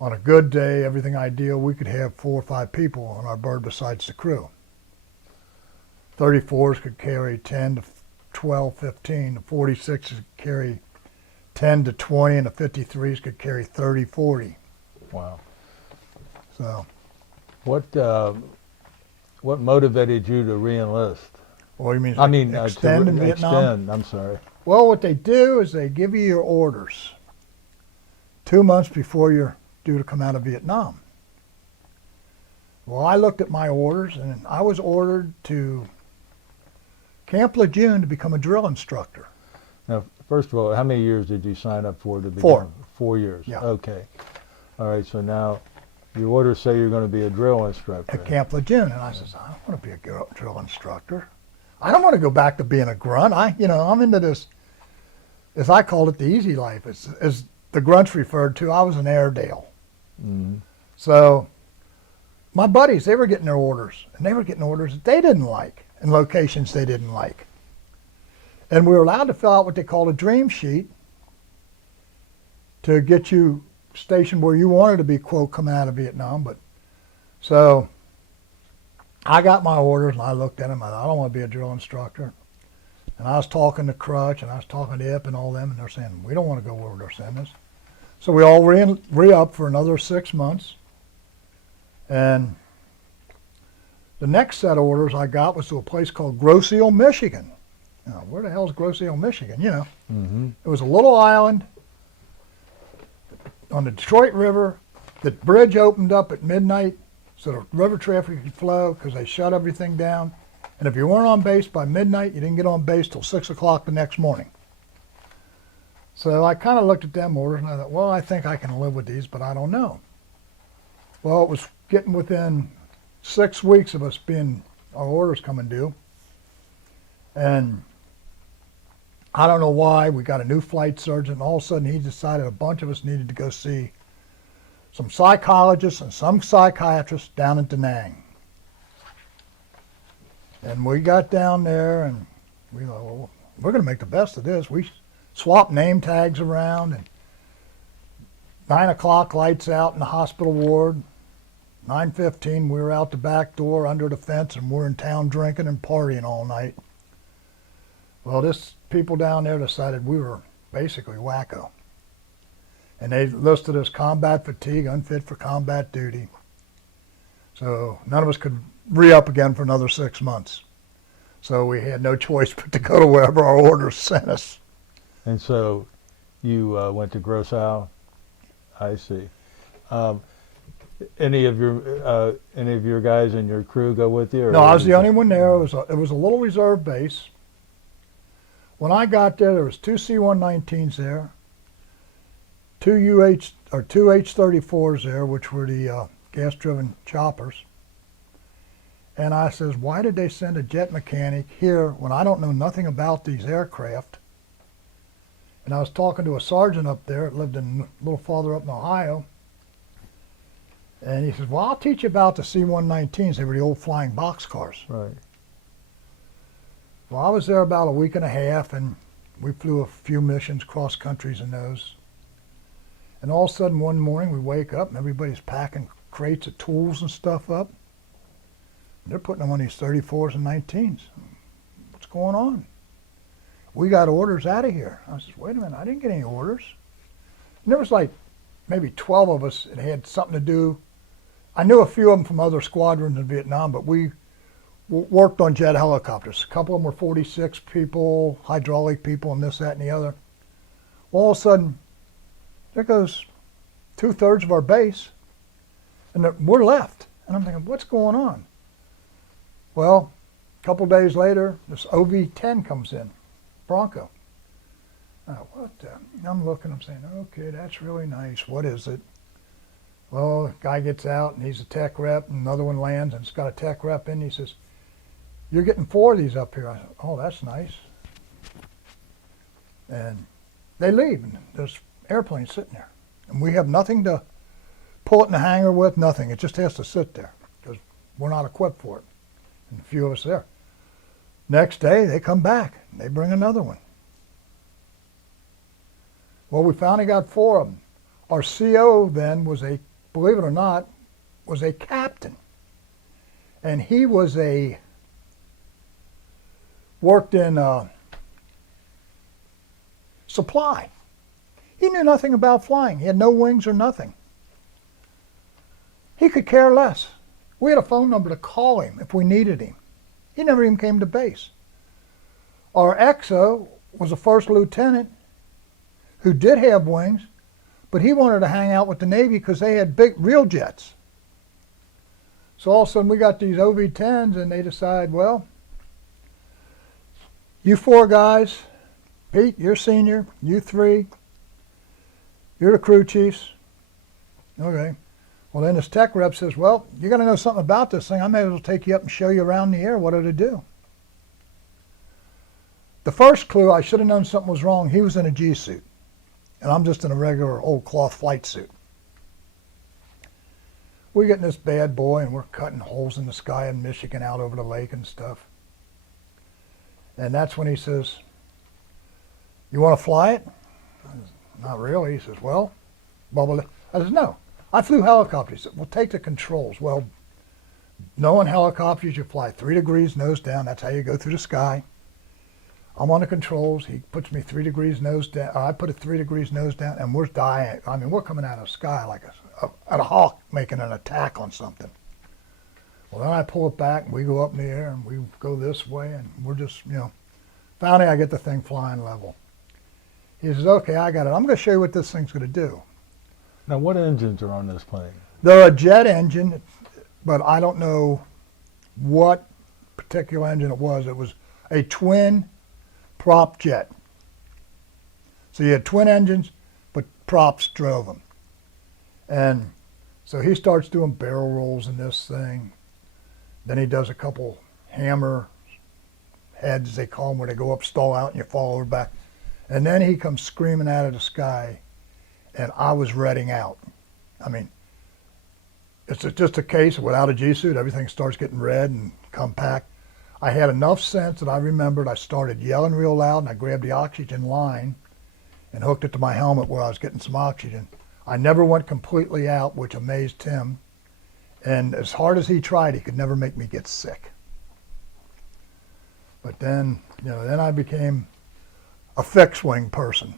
on a good day, everything ideal, we could have 4 or 5 people on our bird besides the crew. 34s could carry 10 to 12, 15. The 46s could carry 10 to 20, and the 53s could carry 30, 40. Wow. So, What motivated you to re-enlist? well, you mean to extend in Vietnam? extend, I'm sorry. Well, what they do is they give you your orders 2 months before you're due to come out of Vietnam. Well, I looked at my orders, and I was ordered to Camp Lejeune to become a drill instructor. Now, first of all, how many years did you sign up for to begin? 4. 4 years. Yeah. Okay. All right. So now, your orders say you're going to be a drill instructor. At Camp Lejeune, and I says, I don't want to be a drill instructor. I don't want to go back to being a grunt. I'm into this, as I called it, the easy life. As the grunts referred to, I was an Airedale. Mm-hmm. So my buddies, they were getting their orders, and they were getting orders that they didn't like, and locations they didn't like. And we were allowed to fill out what they called a dream sheet to get you stationed where you wanted to be, quote, coming out of Vietnam. But so I got my orders, and I looked at them. I thought, I don't want to be a drill instructor. And I was talking to Crutch, and I was talking to Ip and all them, and they're saying, we don't want to go where they're sending us. So we all re-up for another 6 months. And the next set of orders I got was to a place called Grosse Ile, Michigan. Now, where the hell is Grosse Ile, Michigan? Mm-hmm. It was a little island on the Detroit River. The bridge opened up at midnight so the river traffic could flow because they shut everything down. And if you weren't on base by midnight, you didn't get on base till 6 o'clock the next morning. So I kind of looked at them orders and I thought, well, I think I can live with these, but I don't know. Well, it was getting within 6 weeks of us being our orders coming due. And I don't know why, we got a new flight surgeon, and all of a sudden he decided a bunch of us needed to go see some psychologists and some psychiatrists down in Da Nang. And we got down there and we thought, well, we're going to make the best of this. We swapped name tags around, and 9 o'clock lights out in the hospital ward. 9:15 we were out the back door under the fence, and we're in town drinking and partying all night. Well, this people down there decided we were basically wacko. And they listed us combat fatigue, unfit for combat duty. So none of us could re-up again for another 6 months. So we had no choice but to go to wherever our orders sent us. And so you went to Gross Isle? I see. Any of your guys in your crew go with you? Or No, I was the only one there. It was a little reserve base. When I got there was 2 C-119s there, 2 H-34s there, which were the gas-driven choppers. And I says, why did they send a jet mechanic here when I don't know nothing about these aircraft? And I was talking to a sergeant up there that lived a little farther up in Ohio. And he says, well, I'll teach you about the C-119s. They were the old flying boxcars. Right. Well, I was there about a week and a half, and we flew a few missions, cross countries in those. And all of a sudden, one morning, we wake up, and everybody's packing crates of tools and stuff up. And they're putting them on these 34s and 19s. What's going on? We got orders out of here. I said, wait a minute, I didn't get any orders. And there was like maybe 12 of us that had something to do. I knew a few of them from other squadrons in Vietnam, but we worked on jet helicopters. A couple of them were 46 people, hydraulic people, and this, that, and the other. Well, all of a sudden, there goes 2/3 of our base, and we're left. And I'm thinking, what's going on? Well, a couple days later, this OV-10 comes in, Bronco. What the? I'm looking, I'm saying, okay, that's really nice. What is it? Well, the guy gets out, and he's a tech rep, and another one lands, and it's got a tech rep in. He says, you're getting 4 of these up here. I said, oh, that's nice. And they leave, and there's airplanes sitting there. And we have nothing to pull it in the hangar with, nothing. It just has to sit there because we're not equipped for it. And a few of us there. Next day, they come back, and they bring another one. Well, we finally got 4 of them. Our CO then was believe it or not, was a captain. And he was worked in supply. He knew nothing about flying. He had no wings or nothing. He could care less. We had a phone number to call him if we needed him. He never even came to base. Our XO was a first lieutenant who did have wings, but he wanted to hang out with the Navy because they had big, real jets. So all of a sudden we got these OV-10s, and they decide, well, you 4 guys, Pete, you're senior, you 3, you're the crew chiefs. Okay. Well, then this tech rep says, well, you got to know something about this thing. I may as well take you up and show you around the air what it'll do. The first clue, I should have known something was wrong. He was in a G suit, and I'm just in a regular old cloth flight suit. We get in this bad boy, and we're cutting holes in the sky in Michigan out over the lake and stuff. And that's when he says, you want to fly it? I said, not really. He says, well, bubble it. I said, no, I flew helicopters. He said, well, take the controls. Well, knowing helicopters, you fly 3 degrees nose down. That's how you go through the sky. I'm on the controls. He puts me 3 degrees nose down. I put it 3 degrees nose down, and we're dying. I mean, we're coming out of the sky like a hawk making an attack on something. Well, then I pull it back, and we go up in the air, and we go this way, and we're just, finally I get the thing flying level. He says, okay, I got it. I'm going to show you what this thing's going to do. Now, what engines are on this plane? They're a jet engine, but I don't know what particular engine it was. It was a twin prop jet. So you had twin engines, but props drove them. And so he starts doing barrel rolls in this thing. Then he does a couple hammer heads, they call them, where they go up, stall out, and you fall over back. And then he comes screaming out of the sky, and I was redding out. I mean, it's just a case of without a G-suit, everything starts getting red and compact. I had enough sense that I remembered I started yelling real loud, and I grabbed the oxygen line and hooked it to my helmet where I was getting some oxygen. I never went completely out, which amazed him. And as hard as he tried, he could never make me get sick. But then, then I became a fixed wing person.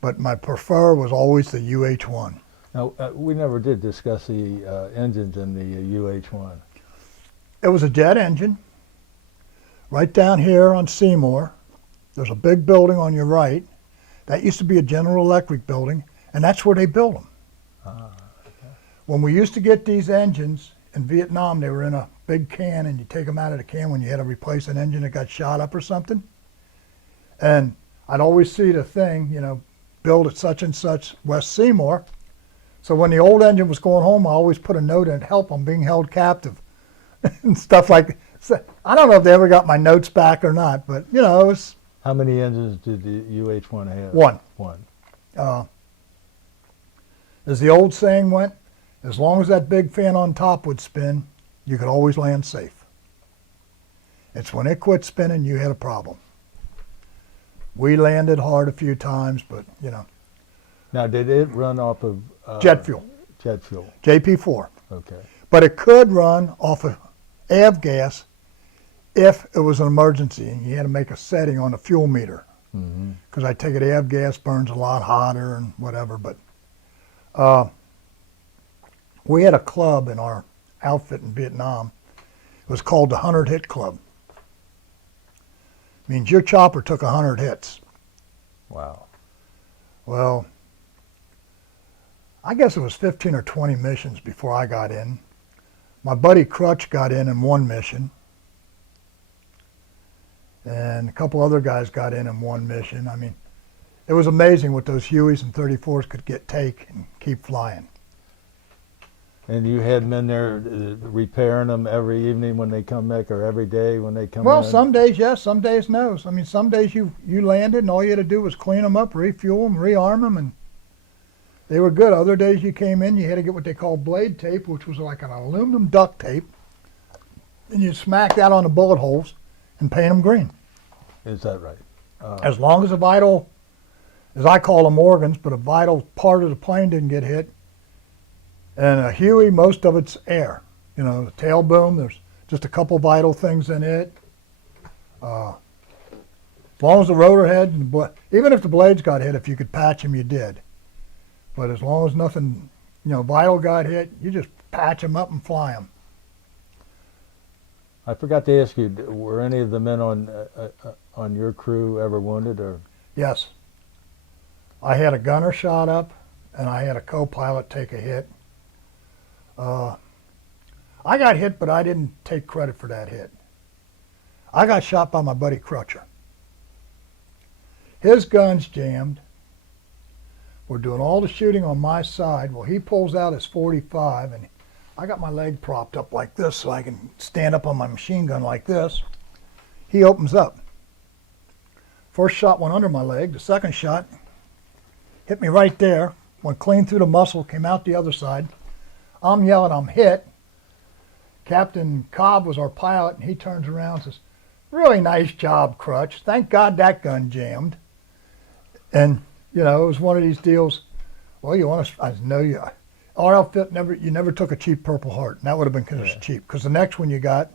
But my prefer was always the UH-1. Now, we never did discuss the engines in the UH-1. It was a jet engine. Right down here on Seymour, there's a big building on your right. That used to be a General Electric building, and that's where they built them. Okay. When we used to get these engines in Vietnam, they were in a big can, and you take them out of the can when you had to replace an engine that got shot up or something. And I'd always see the thing, built at such and such West Seymour. So when the old engine was going home, I always put a note in, help, I'm being held captive, and stuff like that. So, I don't know if they ever got my notes back or not, but, it was How many engines did the UH-1 have? one. One. As the old saying went, as long as that big fan on top would spin, you could always land safe. It's when it quit spinning, you had a problem. We landed hard a few times, but, Now, did it run off of jet fuel, jet fuel? JP4. Okay. But it could run off of avgas if it was an emergency and you had to make a setting on the fuel meter. Because I take it avgas burns a lot hotter and whatever. But we had a club in our outfit in Vietnam. It was called the 100 Hit Club. Means your chopper took 100 hits. Wow. Well, I guess it was 15 or 20 missions before I got in. My buddy Crutch got in one mission. And a couple other guys got in one mission. I mean, it was amazing what those Hueys and 34s could take and keep flying. And you had them in there repairing them every evening when they come back, or every day when they come in? Well, some days yes, some days no. I mean, some days you landed and all you had to do was clean them up, refuel them, rearm them, and they were good. Other days you came in, you had to get what they call blade tape, which was like an aluminum duct tape, and you smack that on the bullet holes and paint them green. Is that right? As long as a vital, as I call them organs, but a vital part of the plane didn't get hit. And a Huey, most of it's air. The tail boom, there's just a couple vital things in it. As long as the rotor head, and even if the blades got hit, if you could patch them, you did. But as long as nothing, vital got hit, you just patch them up and fly them. I forgot to ask you, were any of the men on your crew ever wounded, or? Yes. I had a gunner shot up, and I had a co-pilot take a hit. I got hit, but I didn't take credit for that hit. I got shot by my buddy Crutcher. His gun's jammed. We're doing all the shooting on my side. Well, he pulls out his .45, and I got my leg propped up like this so I can stand up on my machine gun like this. He opens up. First shot went under my leg. The second shot hit me right there, went clean through the muscle, came out the other side. I'm yelling, I'm hit. Captain Cobb was our pilot, and he turns around and says, "Really nice job, Crutch. Thank God that gun jammed." And, it was one of these deals, well, you want to, I know you, our outfit you never took a cheap Purple Heart, and that would have been considered cheap, because the next one you got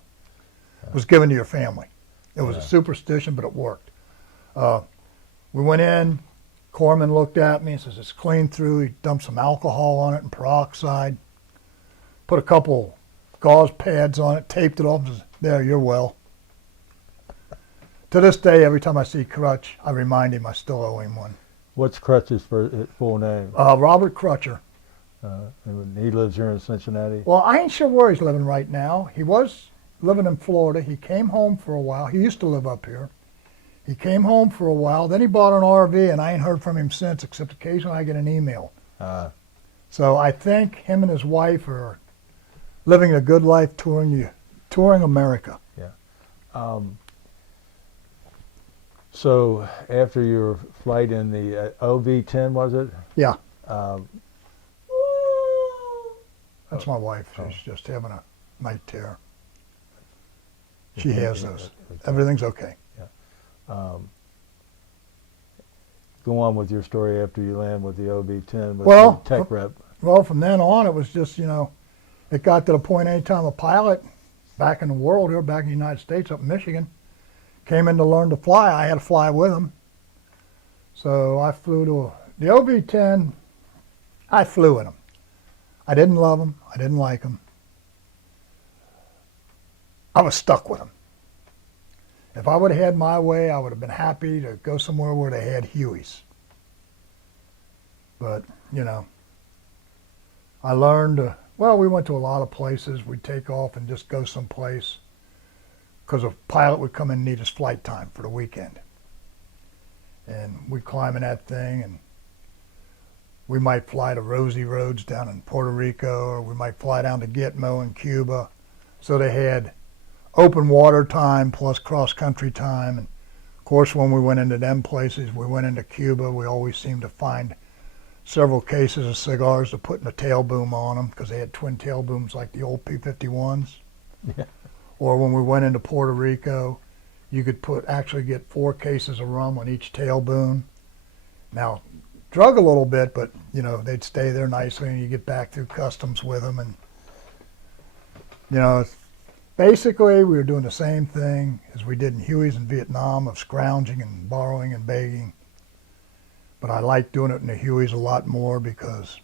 was given to your family. It was a superstition, but it worked. We went in, Corpsman looked at me and says, "It's clean through." He dumped some alcohol on it and peroxide, put a couple gauze pads on it, taped it off, and says, "There, you're well." To this day, every time I see Crutch, I remind him I still owe him one. What's Crutch's full name? Robert Crutcher. And he lives here in Cincinnati? Well, I ain't sure where he's living right now. He was living in Florida. He came home for a while. He used to live up here. He came home for a while, then he bought an RV, and I ain't heard from him since, except occasionally I get an email. So I think him and his wife are living a good life touring America. So after your flight in the OV-10, was it? Yeah, Um, that's my wife. She's just having a night terror. She has those. Everything's okay. Go on with your story after you land with the OV-10 with Well, the tech rep. Well, from then on, it was just, it got to the point anytime a pilot back in the world here, back in the United States, up in Michigan, came in to learn to fly, I had to fly with him. So I flew to the OV-10. I flew in him. I didn't love him. I didn't like him. I was stuck with him. If I would have had my way, I would have been happy to go somewhere where they had Hueys. But, I learned, we went to a lot of places. We'd take off and just go someplace because a pilot would come in and need his flight time for the weekend. And we'd climb in that thing, and we might fly to Rosie Roads down in Puerto Rico, or we might fly down to Gitmo in Cuba. So they had open water time plus cross-country time. And of course, when we went into them places, we went into Cuba, we always seemed to find several cases of cigars to put in a tail boom on them because they had twin tail booms like the old P-51s. Yeah. Or when we went into Puerto Rico, you could actually get 4 cases of rum on each tail boom. Now, drug a little bit, but they'd stay there nicely, and you get back through customs with them, and basically we were doing the same thing as we did in Huey's in Vietnam of scrounging and borrowing and begging. But I liked doing it in the Hueys a lot more because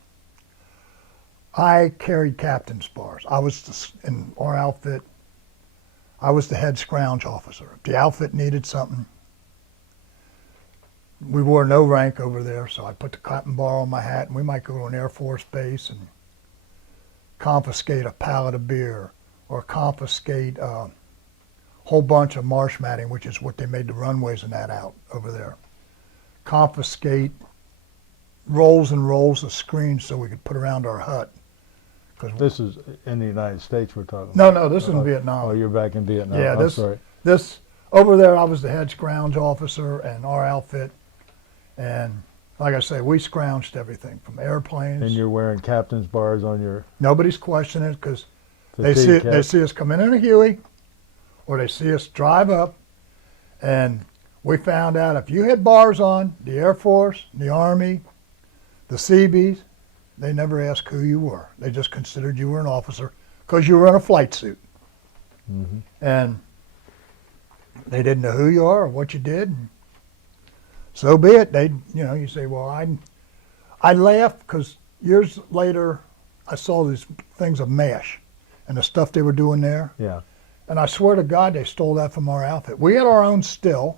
I carried captain's bars. In our outfit, I was the head scrounge officer. If the outfit needed something, we wore no rank over there, so I put the captain bar on my hat, and we might go to an Air Force base and confiscate a pallet of beer or confiscate a whole bunch of marsh matting, which is what they made the runways and that out over there. Confiscate rolls and rolls of screens so we could put around our hut. This is in the United States we're talking No, about. this is in Vietnam. Oh, you're back in Vietnam. Yeah, I'm sorry. This over there, I was the head scrounge officer in our outfit, and like I say, we scrounged everything from airplanes. And you're wearing captain's bars on your Nobody's questioning it because they fatigue see us come in a Huey, or they see us drive up, and we found out if you had bars on, the Air Force, the Army, the Seabees, they never asked who you were. They just considered you were an officer because you were in a flight suit. Mm-hmm. And they didn't know who you are or what you did. And so be it. You say, well, I laugh because years later I saw these things of MASH and the stuff they were doing there. Yeah. And I swear to God, they stole that from our outfit. We had our own still.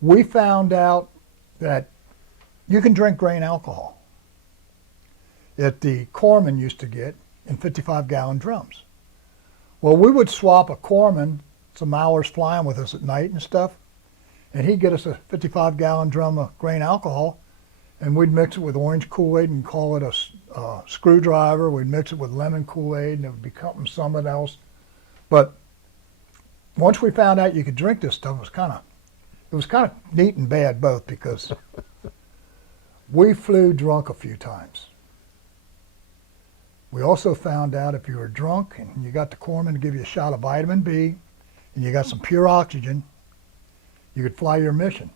We found out that you can drink grain alcohol that the corpsman used to get in 55-gallon drums. Well, we would swap a corpsman some hours flying with us at night and stuff, and he'd get us a 55-gallon drum of grain alcohol, and we'd mix it with orange Kool-Aid and call it a screwdriver. We'd mix it with lemon Kool-Aid, and it would become something else. But once we found out you could drink this stuff, it was kind of neat and bad both, because we flew drunk a few times. We also found out if you were drunk and you got the corpsman to give you a shot of vitamin B and you got some pure oxygen, you could fly your mission.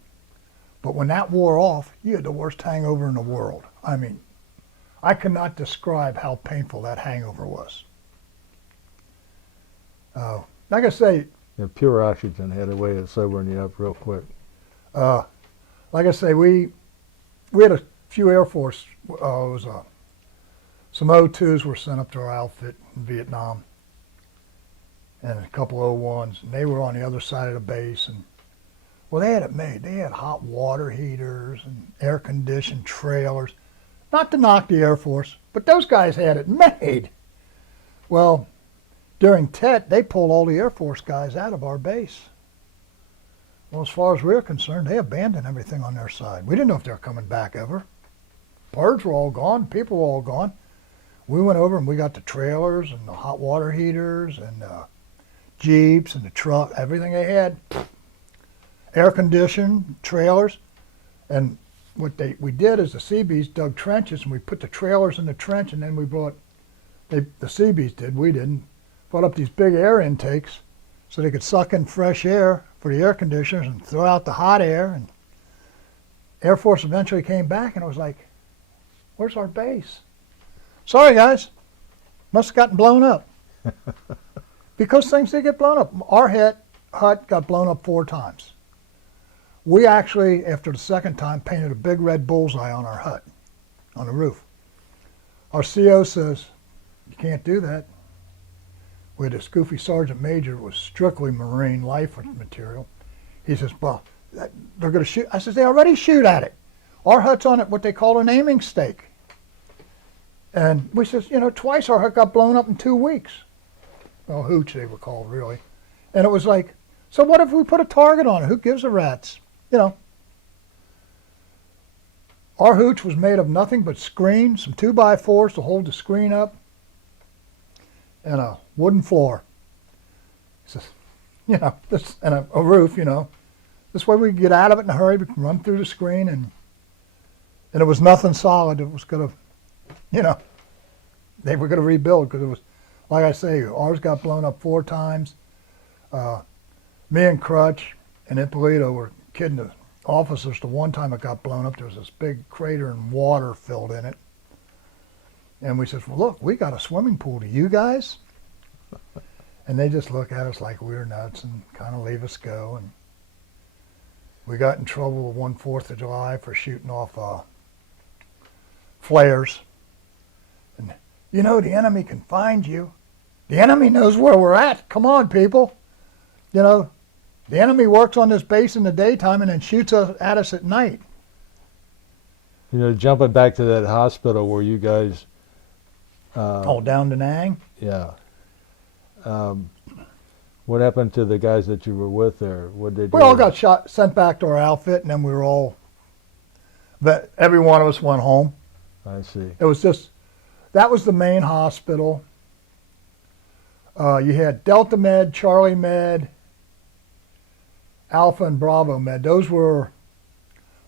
But when that wore off, you had the worst hangover in the world. I mean, I cannot describe how painful that hangover was. Like I say, Yeah, pure oxygen had a way of sobering you up real quick. like I say, we had a few Air Force, some O2s were sent up to our outfit in Vietnam, and a couple O1s, and they were on the other side of the base. And well, they had it made. They had hot water heaters and air-conditioned trailers. Not to knock the Air Force, but those guys had it made. Well, during Tet, they pulled all the Air Force guys out of our base. Well, as far as we were concerned, they abandoned everything on their side. We didn't know if they were coming back ever. Birds were all gone. People were all gone. We went over and we got the trailers and the hot water heaters and Jeeps and the truck, everything they had. Air conditioned trailers. And what we did is the Seabees dug trenches and we put the trailers in the trench, and then we brought, the Seabees did, we didn't, brought up these big air intakes so they could suck in fresh air for the air conditioners and throw out the hot air. And Air Force eventually came back and it was like, where's our base? Sorry guys, must have gotten blown up. Because things did get blown up. Our hut got blown up 4 times. We actually, after the second time, painted a big red bullseye on our hut, on the roof. Our CO says, you can't do that. We had a Scoofy Sergeant Major who was strictly Marine life material. He says, well, they're going to shoot. I says, they already shoot at it. Our hut's on it, what they call an aiming stake. And we says, you know, twice our hut got blown up in 2 weeks. Well, hooch they were called, really. And it was like, so what if we put a target on it? Who gives a rat's? You know. Our hooch was made of nothing but screen, some 2x4s to hold the screen up, and a wooden floor. He says, you know, this, and a roof, you know. This way we can get out of it in a hurry. We can run through the screen, and it was nothing solid. It was going to, you know, they were going to rebuild because it was, like I say, ours got blown up 4 times. Me and Crutch and Ippolito were kidding the officers. The one time it got blown up, there was this big crater and water filled in it. And we said, well, look, we got a swimming pool. Do you guys? And they just look at us like we were nuts and kind of leave us go. And we got in trouble one 4th of July for shooting off flares. And, you know, the enemy can find you. The enemy knows where we're at. Come on, people. You know, the enemy works on this base in the daytime and then shoots at us at night. You know, jumping back to that hospital where you guys... down Da Nang? Yeah. What happened to the guys that you were with there? What did they do? We all got sent back to our outfit, and then we were all... But every one of us went home. I see. It was just... That was the main hospital. You had Delta Med, Charlie Med, Alpha and Bravo Med. Those were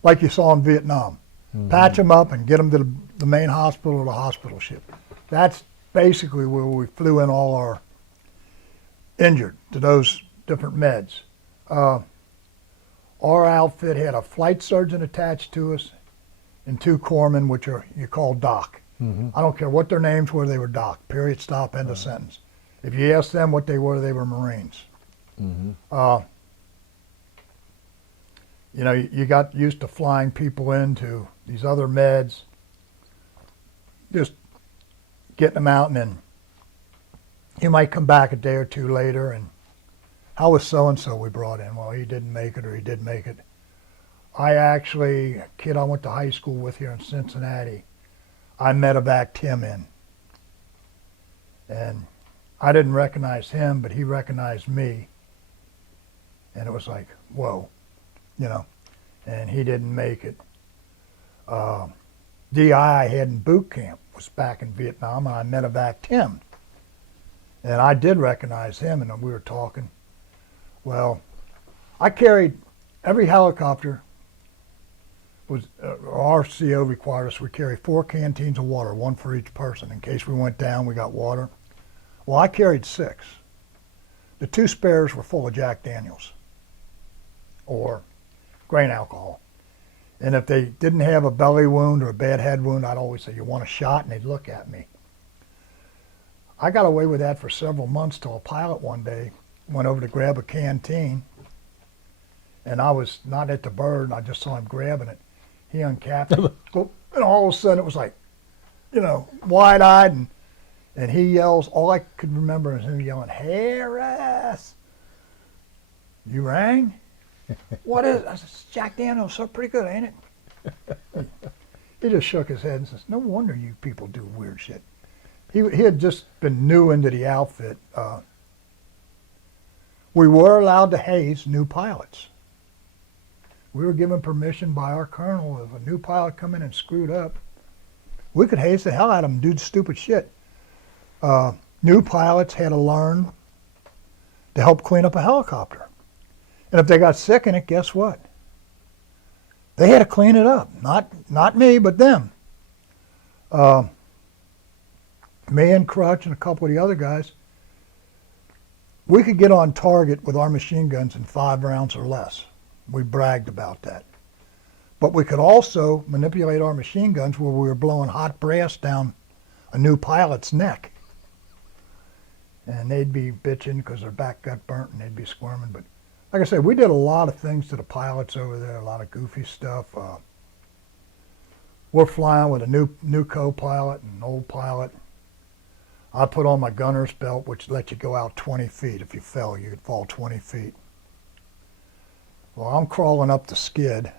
like you saw in Vietnam. Mm-hmm. Patch them up and get them to the main hospital or the hospital ship. That's basically where we flew in all our injured to those different meds. Our outfit had a flight surgeon attached to us and 2 corpsmen, which are you call doc. Mm-hmm. I don't care what their names were, they were doc. Period, stop, end of sentence. If you asked them what they were Marines. Mm-hmm. You know, you got used to flying people into these other meds, just getting them out, and then you might come back a day or 2 later, and how was so-and-so we brought in? Well, he didn't make it, or he did make it. I actually, a kid I went to high school with here in Cincinnati, I medevaced him in. And I didn't recognize him, but he recognized me. And it was like, whoa, you know, and he didn't make it. DI I had in boot camp was back in Vietnam, and I medevaced him. And I did recognize him, and we were talking. Well, I carried every helicopter. Our CO required us we carry 4 canteens of water, 1 for each person. In case we went down, we got water. Well, I carried 6. The 2 spares were full of Jack Daniels or grain alcohol. And if they didn't have a belly wound or a bad head wound, I'd always say, you want a shot? And they'd look at me. I got away with that for several months till a pilot one day went over to grab a canteen. And I was not at the bird, and I just saw him grabbing it. He uncapped it. And all of a sudden it was like, you know, wide-eyed. And he yells, all I could remember is him yelling, Harris! You rang? What is it? I said, it's Jack Daniels, so pretty good, ain't it? He just shook his head and says, no wonder you people do weird shit. He had just been new into the outfit. We were allowed to haze new pilots. we were given permission by our colonel if a new pilot come in and screwed up, we could haze the hell out of them, do stupid shit. New pilots had to learn to help clean up a helicopter. And if they got sick in it, guess what? They had to clean it up. Not me, but them. Me and Crutch and a couple of the other guys, we could get on target with our machine guns in 5 rounds or less. We bragged about that. But we could also manipulate our machine guns where we were blowing hot brass down a new pilot's neck. And they'd be bitching because their back got burnt and they'd be squirming. But like I said, we did a lot of things to the pilots over there, a lot of goofy stuff. We're flying with a new co-pilot and an old pilot. I put on my gunner's belt, which let you go out 20 feet. If you fell, you could fall 20 feet. Well, I'm crawling up the skid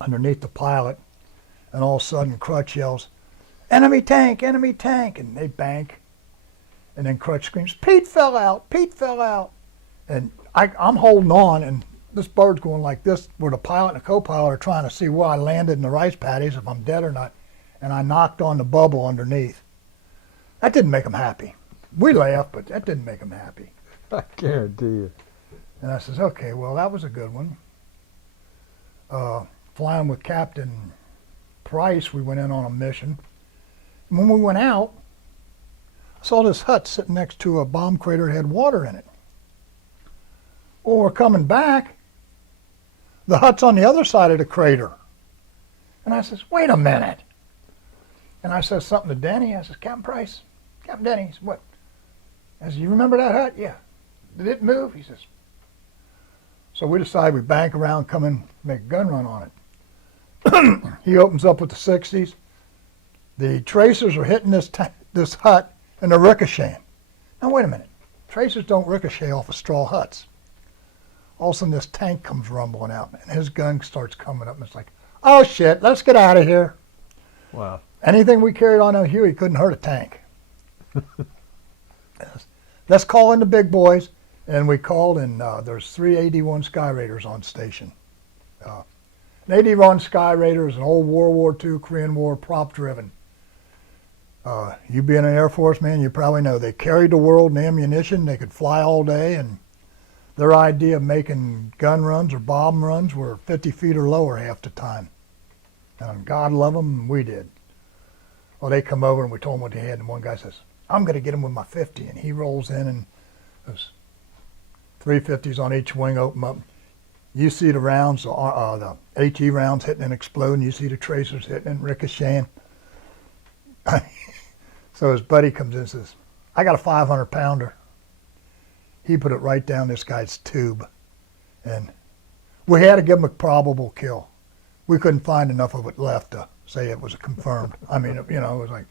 underneath the pilot, and all of a sudden Crutch yells, enemy tank, and they bank. And then Crutch screams, Pete fell out, Pete fell out. And I'm holding on, and this bird's going like this, where the pilot and the co-pilot are trying to see where I landed in the rice paddies, if I'm dead or not. And I knocked on the bubble underneath. That didn't make them happy. We laughed, but that didn't make them happy. I guarantee you. And I says, okay, well, that was a good one. Flying with Captain Price, we went in on a mission. And when we went out, I saw this hut sitting next to a bomb crater that had water in it. Well, we're coming back. The hut's on the other side of the crater. And I says, wait a minute. And I says something to Denny. I says, Captain Price, Captain Denny. He says, what? I says, you remember that hut? Yeah. Did it move? He says. So we decide we bank around, come in, make a gun run on it. He opens up with the 60s. The tracers are hitting this hut and they're ricocheting. Now wait a minute. Tracers don't ricochet off of straw huts. All of a sudden this tank comes rumbling out and his gun starts coming up and it's like, oh shit, let's get out of here. Wow. Anything we carried on that Huey couldn't hurt a tank. Let's call in the big boys. And we called, and there's 3 AD-1 Sky Raiders on station. An AD-1 Sky Raider is an old World War II, Korean War, prop-driven. You being an Air Force man, you probably know they carried the world in ammunition. They could fly all day, and their idea of making gun runs or bomb runs were 50 feet or lower half the time. And God love them, we did. Well, they come over, and we told them what they had, and one guy says, I'm going to get him with my 50. And he rolls in, and there's 350s on each wing open up. You see the rounds, the HE rounds hitting and exploding. You see the tracers hitting and ricocheting. So his buddy comes in and says, I got a 500-pounder. He put it right down this guy's tube. And we had to give him a probable kill. We couldn't find enough of it left to say it was a confirmed. I mean, you know, it was like,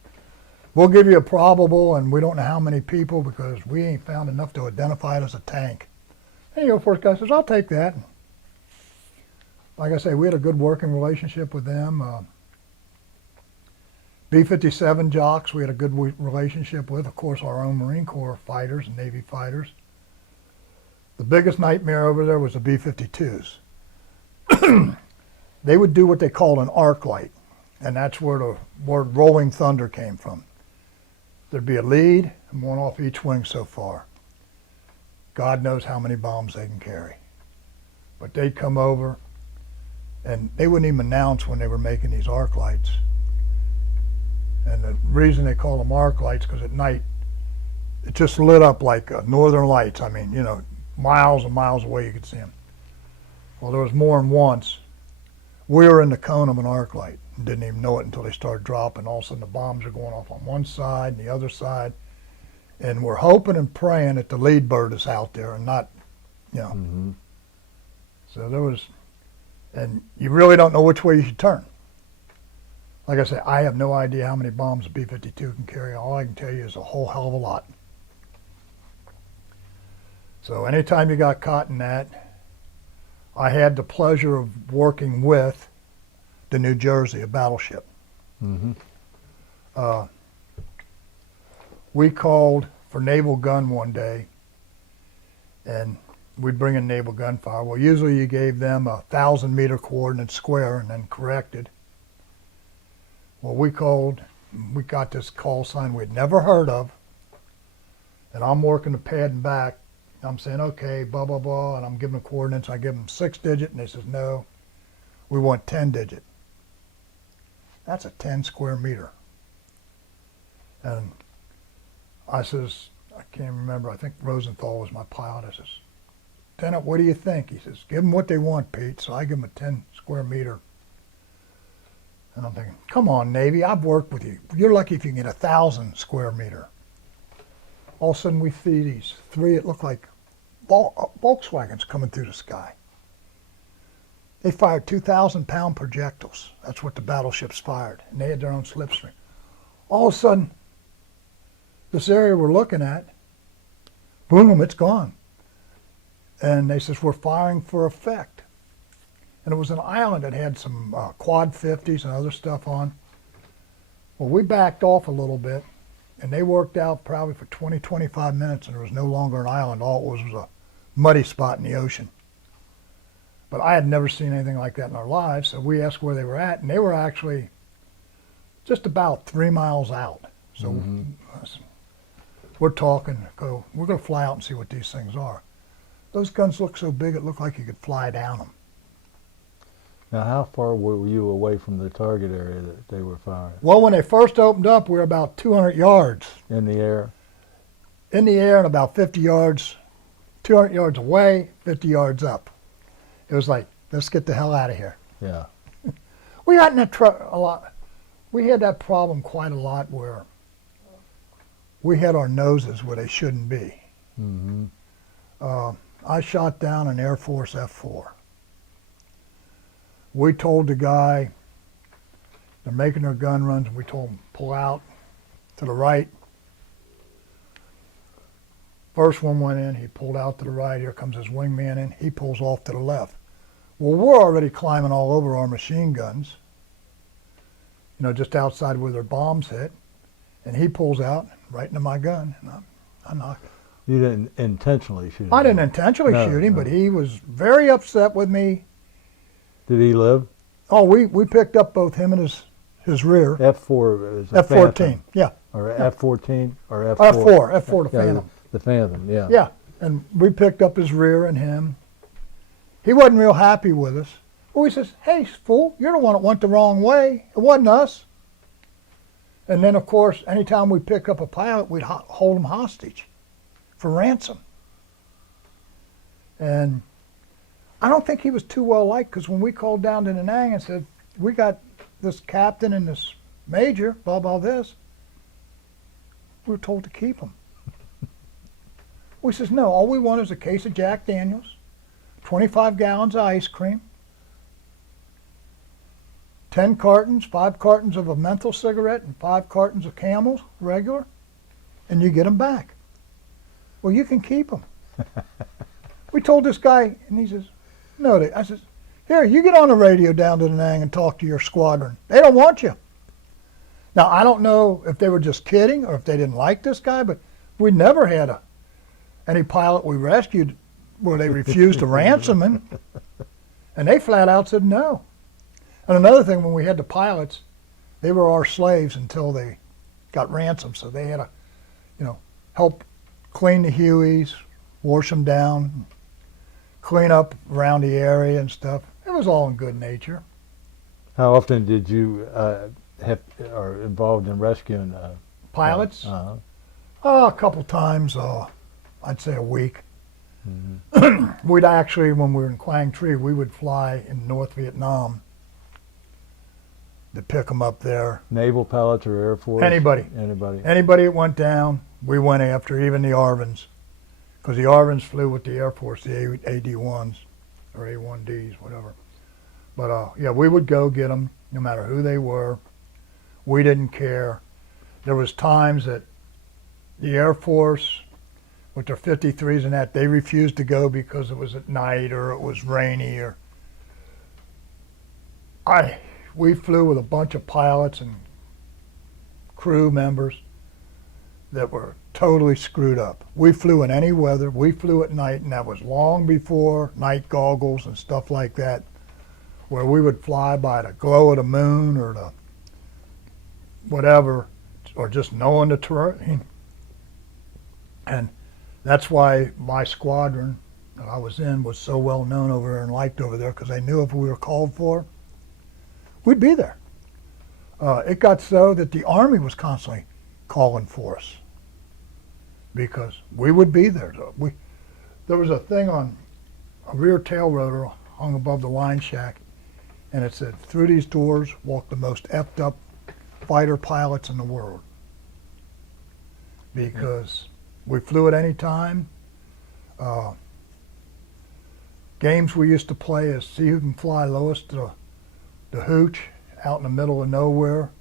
we'll give you a probable, and we don't know how many people because we ain't found enough to identify it as a tank. And the Air Force guy says, I'll take that. Like I say, we had a good working relationship with them. B-57 jocks we had a good relationship with. Of course, our own Marine Corps fighters and Navy fighters. The biggest nightmare over there was the B-52s. They would do what they called an arc light, and that's where the word rolling thunder came from. There'd be a lead and one off each wing so far. God knows how many bombs they can carry. But they'd come over, and they wouldn't even announce when they were making these arc lights. And the reason they call them arc lights, because at night, it just lit up like northern lights. I mean, you know, miles and miles away you could see them. Well, there was more than once. We were in the cone of an arc light and didn't even know it until they started dropping. All of a sudden the bombs are going off on one side and the other side. And we're hoping and praying that the lead bird is out there and not, you know. Mm-hmm. So there was, and you really don't know which way you should turn. Like I say, I have no idea how many bombs a B-52 can carry. All I can tell you is a whole hell of a lot. So anytime you got caught in that, I had the pleasure of working with the New Jersey, a battleship. Mm-hmm. We called for naval gun one day, and we'd bring in naval gunfire. Well, usually you gave them 1,000-meter coordinate square and then corrected. Well, we got this call sign we'd never heard of, and I'm working the pad and back. I'm saying, okay, blah, blah, blah, and I'm giving them coordinates. I give them 6-digit, and they says, no, we want 10-digit. That's a 10 square meter. And I says, I can't remember, I think Rosenthal was my pilot. I says, Lieutenant, what do you think? He says, give them what they want, Pete. So I give them a 10 square meter. And I'm thinking, come on, Navy, I've worked with you. You're lucky if you can get 1,000 square meter. All of a sudden we see these 3, it looked like Volkswagens coming through the sky. They fired 2,000-pound projectiles. That's what the battleships fired. And they had their own slipstream. All of a sudden, this area we're looking at, boom, it's gone. And they says, we're firing for effect. And it was an island that had some quad 50s and other stuff on. Well, we backed off a little bit, and they worked out probably for 20, 25 minutes, and there was no longer an island. All it was a muddy spot in the ocean. But I had never seen anything like that in our lives, so we asked where they were at, and they were actually just about 3 miles out. So we're talking, we're going to fly out and see what these things are. Those guns look so big, it looked like you could fly down them. Now, how far were you away from the target area that they were firing? Well, when they first opened up, we were about 200 yards. In the air? In the air and about 50 yards, 200 yards away, 50 yards up. It was like, let's get the hell out of here. Yeah. We had a lot. We had that problem quite a lot where we had our noses where they shouldn't be. Mm-hmm. I shot down an Air Force F-4. We told the guy, they're making their gun runs, and we told them, pull out to the right. First one went in, he pulled out to the right, here comes his wingman in, he pulls off to the left. Well, we're already climbing all over our machine guns, just outside where their bombs hit, and he pulls out right into my gun, and I knock it. You didn't intentionally shoot him? I didn't intentionally shoot him, but he was very upset with me. Did he live? Oh, we picked up both him and his rear. F-4 is a F-14, Phantom. yeah. Or F-14 or F-4? F-4 the Phantom. The Phantom, yeah. Yeah, and we picked up his rear and him. He wasn't real happy with us. Well, he says, hey, fool, you're the one that went the wrong way. It wasn't us. And then, of course, anytime we pick up a pilot, we'd hold him hostage for ransom. And I don't think he was too well liked, because when we called down to Da Nang and said, we got this captain and this major, blah, blah, this, we were told to keep him. We says, no, all we want is a case of Jack Daniels, 25 gallons of ice cream, 10 cartons, 5 cartons of a menthol cigarette, and 5 cartons of Camels, regular, and you get them back. Well, you can keep them. We told this guy, and he says, no. I says, here, you get on the radio down to Da Nang and talk to your squadron. They don't want you. Now, I don't know if they were just kidding or if they didn't like this guy, but we never had any pilot we rescued where they refused to ransom him. And they flat out said no. And another thing, when we had the pilots, they were our slaves until they got ransomed. So they had to, help clean the Hueys, wash them down, clean up around the area and stuff. It was all in good nature. How often did you are involved in rescuing Pilots? Uh-huh. A couple times, I'd say a week. Mm-hmm. We'd actually, when we were in Quang Tri, we would fly in North Vietnam to pick them up there. Naval pilots or Air Force? Anybody. Anybody that went down, we went after, even the ARVNs. Because the ARVNs flew with the Air Force, the AD-1s, or A-1Ds, whatever. But yeah, we would go get them, no matter who they were. We didn't care. There was times that the Air Force, with their 53s and that, they refused to go because it was at night or it was rainy. We flew with a bunch of pilots and crew members, that were totally screwed up. We flew in any weather. We flew at night, and that was long before night goggles and stuff like that, where we would fly by the glow of the moon or the whatever, or just knowing the terrain. And that's why my squadron that I was in was so well known over there and liked over there, because they knew if we were called for, we'd be there. It got so that the Army was constantly calling for us because we would be there. There was a thing on a rear tail rotor hung above the line shack, and it said, "Through these doors walk the most effed up fighter pilots in the world," because we flew at any time. Games we used to play is see who can fly lowest to the hooch out in the middle of nowhere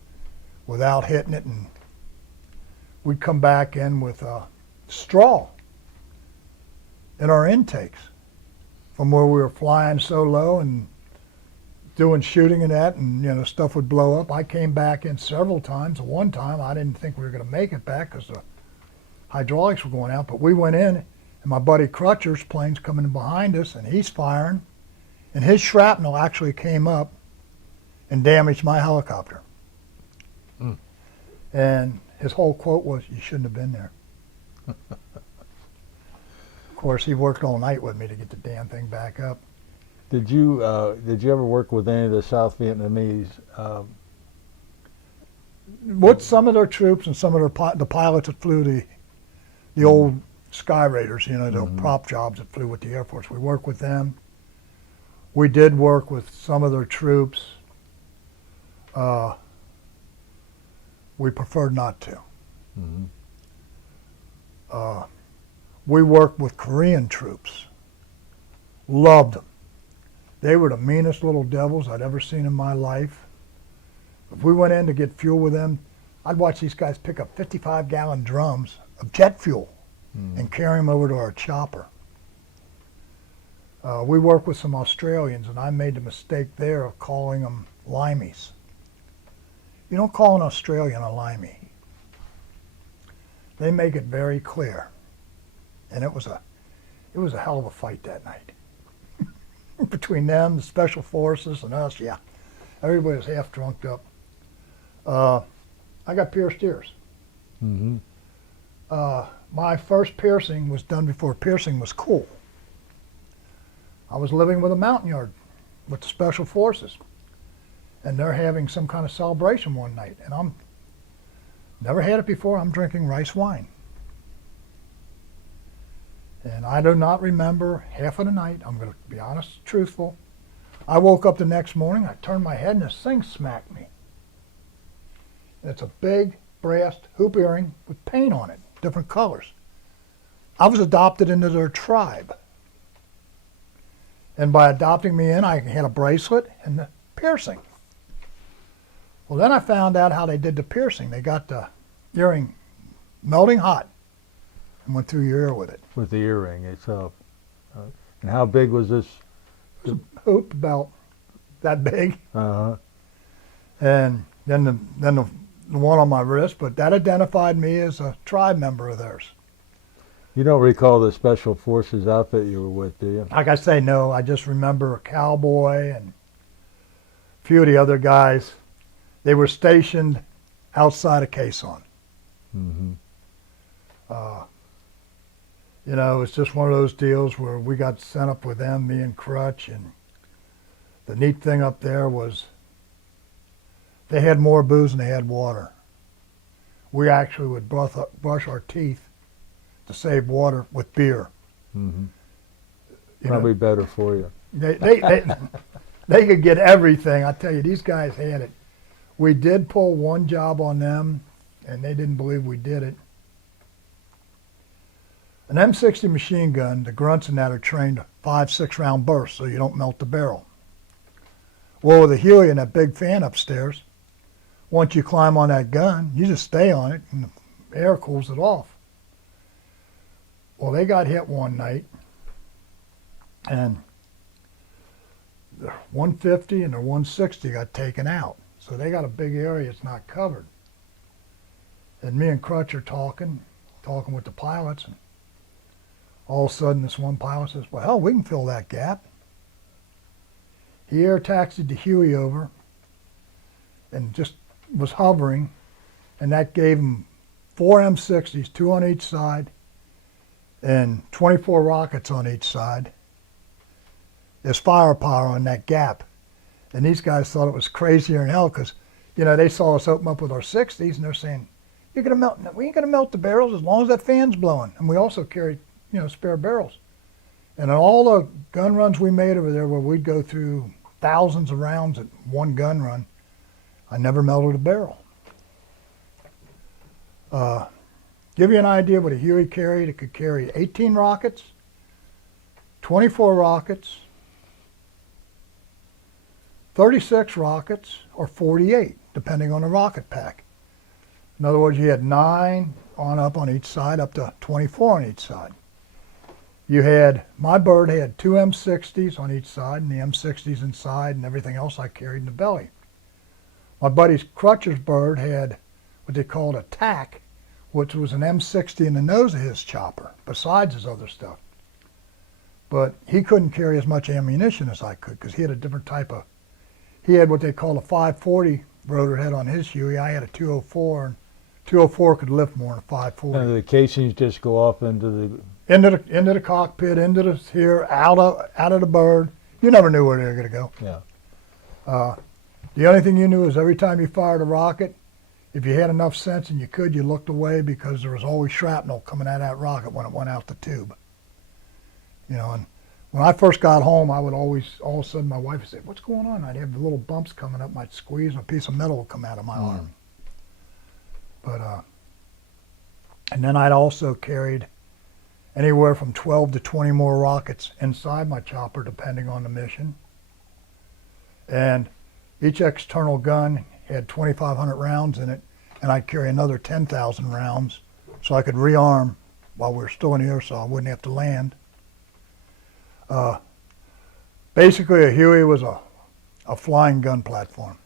without hitting it, and we'd come back in with straw in our intakes from where we were flying so low and doing shooting and that, and stuff would blow up. I came back in several times. One time I didn't think we were going to make it back because the hydraulics were going out, but we went in, and my buddy Crutcher's plane's coming in behind us, and he's firing, and his shrapnel actually came up and damaged my helicopter. Mm. And his whole quote was, "You shouldn't have been there." Of course, he worked all night with me to get the damn thing back up. Did you ever work with any of the South Vietnamese? With some of their troops and some of the pilots that flew the old Sky Raiders, the prop jobs that flew with the Air Force. We worked with them. We did work with some of their troops. We preferred not to. Mm-hmm. We worked with Korean troops. Loved them. They were the meanest little devils I'd ever seen in my life. If we went in to get fuel with them, I'd watch these guys pick up 55-gallon drums of jet fuel and carry them over to our chopper. We worked with some Australians, and I made the mistake there of calling them limeys. You don't call an Australian a limey. They make it very clear. And it was a hell of a fight that night. Between them, the special forces, and us, yeah. Everybody was half drunked up. I got pierced ears. Mm-hmm. My first piercing was done before piercing was cool. I was living with a mountain yard with the special forces, and they're having some kind of celebration one night, and I'm never had it before. I'm drinking rice wine, and I do not remember half of the night. I'm going to be honest, truthful. I woke up the next morning. I turned my head, and this thing smacked me. It's a big brass hoop earring with paint on it, different colors. I was adopted into their tribe. And by adopting me in, I had a bracelet and the piercing. Well, then I found out how they did the piercing. They got the earring melting hot and went through your ear with it. With the earring itself. And how big was this? It was a hoop about that big. Uh-huh. And then the one on my wrist, but that identified me as a tribe member of theirs. You don't recall the Special Forces outfit you were with, do you? Like I say, no. I just remember a cowboy and a few of the other guys. They were stationed outside of Quezon. Mm-hmm. It was just one of those deals where we got sent up with them, me and Crutch, and the neat thing up there was they had more booze than they had water. We actually would brush our teeth to save water with beer. Mm-hmm. Probably better for you. They could get everything. I tell you, these guys had it. We did pull one job on them, and they didn't believe we did it. An M60 machine gun, the grunts in that are trained 5-6 round bursts so you don't melt the barrel. Well, with a Huey and that big fan upstairs, once you climb on that gun, you just stay on it and the air cools it off. Well, they got hit one night, and their 150 and their 160 got taken out. So they got a big area that's not covered. And me and Crutch are talking with the pilots, and all of a sudden this one pilot says, well, hell, we can fill that gap. He air taxied the Huey over and just was hovering, and that gave him 4 M60s, 2 on each side, and 24 rockets on each side. There's firepower on that gap. And these guys thought it was crazier than hell because, you know, they saw us open up with our 60s, and they're saying, we ain't gonna melt the barrels as long as that fan's blowing. And we also carried, you know, spare barrels. And in all the gun runs we made over there where we'd go through thousands of rounds at one gun run, I never melted a barrel. Give you an idea what a Huey carried. It could carry 18 rockets, 24 rockets, 36 rockets, or 48, depending on the rocket pack. In other words, you had 9 on up on each side, up to 24 on each side. You had, my bird had 2 M60s on each side, and the M60s inside, and everything else I carried in the belly. My buddy's Crutcher's bird had what they called a TAC, which was an M60 in the nose of his chopper, besides his other stuff. But he couldn't carry as much ammunition as I could, because he had a different type of, he had what they called a 540 rotor head on his Huey. I had a 204, and 204 could lift more than a 540. And the casings just go off into the... Into the cockpit, into the here, out of the bird. You never knew where they were going to go. Yeah. The only thing you knew is every time you fired a rocket, if you had enough sense and you could, you looked away because there was always shrapnel coming out of that rocket when it went out the tube. You know, and when I first got home, I would always, all of a sudden, my wife would say, "What's going on?" I'd have the little bumps coming up, I'd squeeze, and a piece of metal would come out of my arm. But, and then I'd also carried anywhere from 12 to 20 more rockets inside my chopper, depending on the mission. And each external gun had 2,500 rounds in it, and I'd carry another 10,000 rounds so I could rearm while we were still in the air so I wouldn't have to land. Basically, a Huey was a flying gun platform.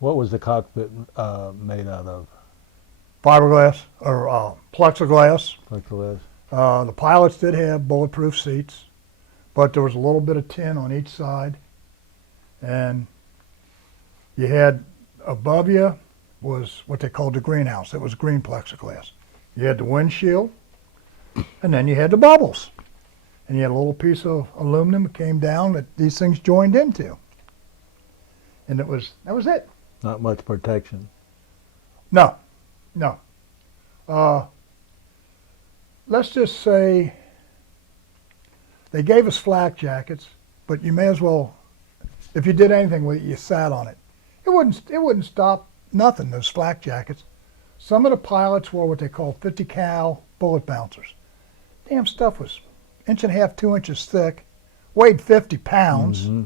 What was the cockpit made out of? Fiberglass, or plexiglass. Plexiglass? The pilots did have bulletproof seats, but there was a little bit of tin on each side. And you had, above you was what they called the greenhouse. It was green plexiglass. You had the windshield, and then you had the bubbles. And you had a little piece of aluminum that came down that these things joined into. And that was it. Not much protection. No. Let's just say they gave us flak jackets, but you may as well, if you did anything with it, you sat on it. It wouldn't stop nothing, those flak jackets. Some of the pilots wore what they call 50 cal bullet bouncers. Damn stuff was 1.5 to 2 inches thick, weighed 50 pounds. Mm-hmm.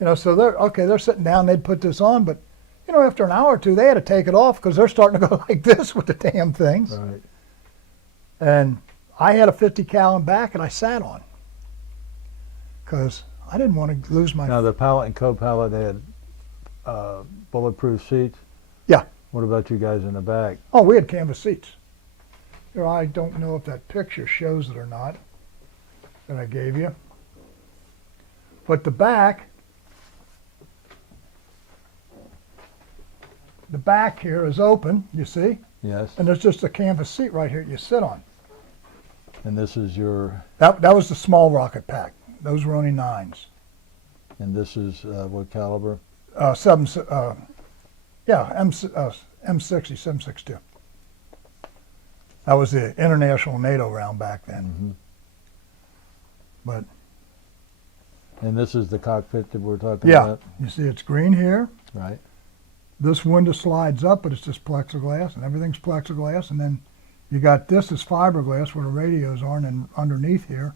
You know, so they're sitting down, they'd put this on, but you know, after an hour or two, they had to take it off because they're starting to go like this with the damn things. Right. And I had a 50 cal in back, and I sat on because I didn't want to lose my. Now the pilot and co-pilot had bulletproof seats. Yeah. What about you guys in the back? Oh, we had canvas seats. Here, I don't know if that picture shows it or not that I gave you, but the back here is open. You see, Yes. and there's just a canvas seat right here you sit on. And this is your, That was the small rocket pack. Those were only 9s. and this is what caliber? M60, 7.62. That was the international NATO round back then. Mm-hmm. But And this is the cockpit that we're talking yeah, about? you see it's green here. Right. This window slides up, but it's just plexiglass, and everything's plexiglass. And then you got this is fiberglass where the radios are, and then underneath here,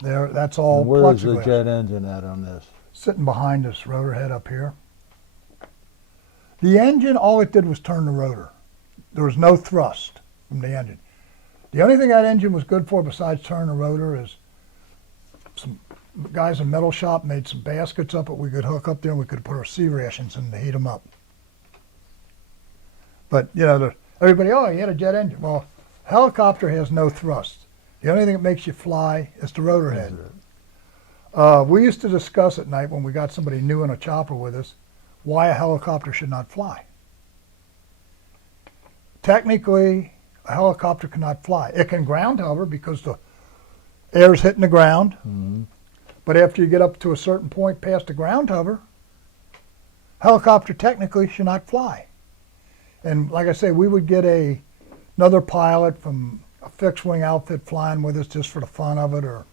that's all And where plexiglass. is the jet engine at on this? Sitting behind this rotor head up here. The engine, all it did was turn the rotor. There was no thrust from the engine. The only thing that engine was good for besides turning the rotor is some guys in metal shop made some baskets up that we could hook up there, and we could put our sea rations in to heat them up. But, you know, everybody, oh, you had a jet engine. Well, helicopter has no thrust. The only thing that makes you fly is the rotor head. We used to discuss at night when we got somebody new in a chopper with us, why a helicopter should not fly. Technically, a helicopter cannot fly. It can ground hover because the air's hitting the ground. Mm-hmm. But after you get up to a certain point past the ground hover, helicopter technically should not fly. And like I say, we would get another pilot from a fixed wing outfit flying with us just for the fun of it or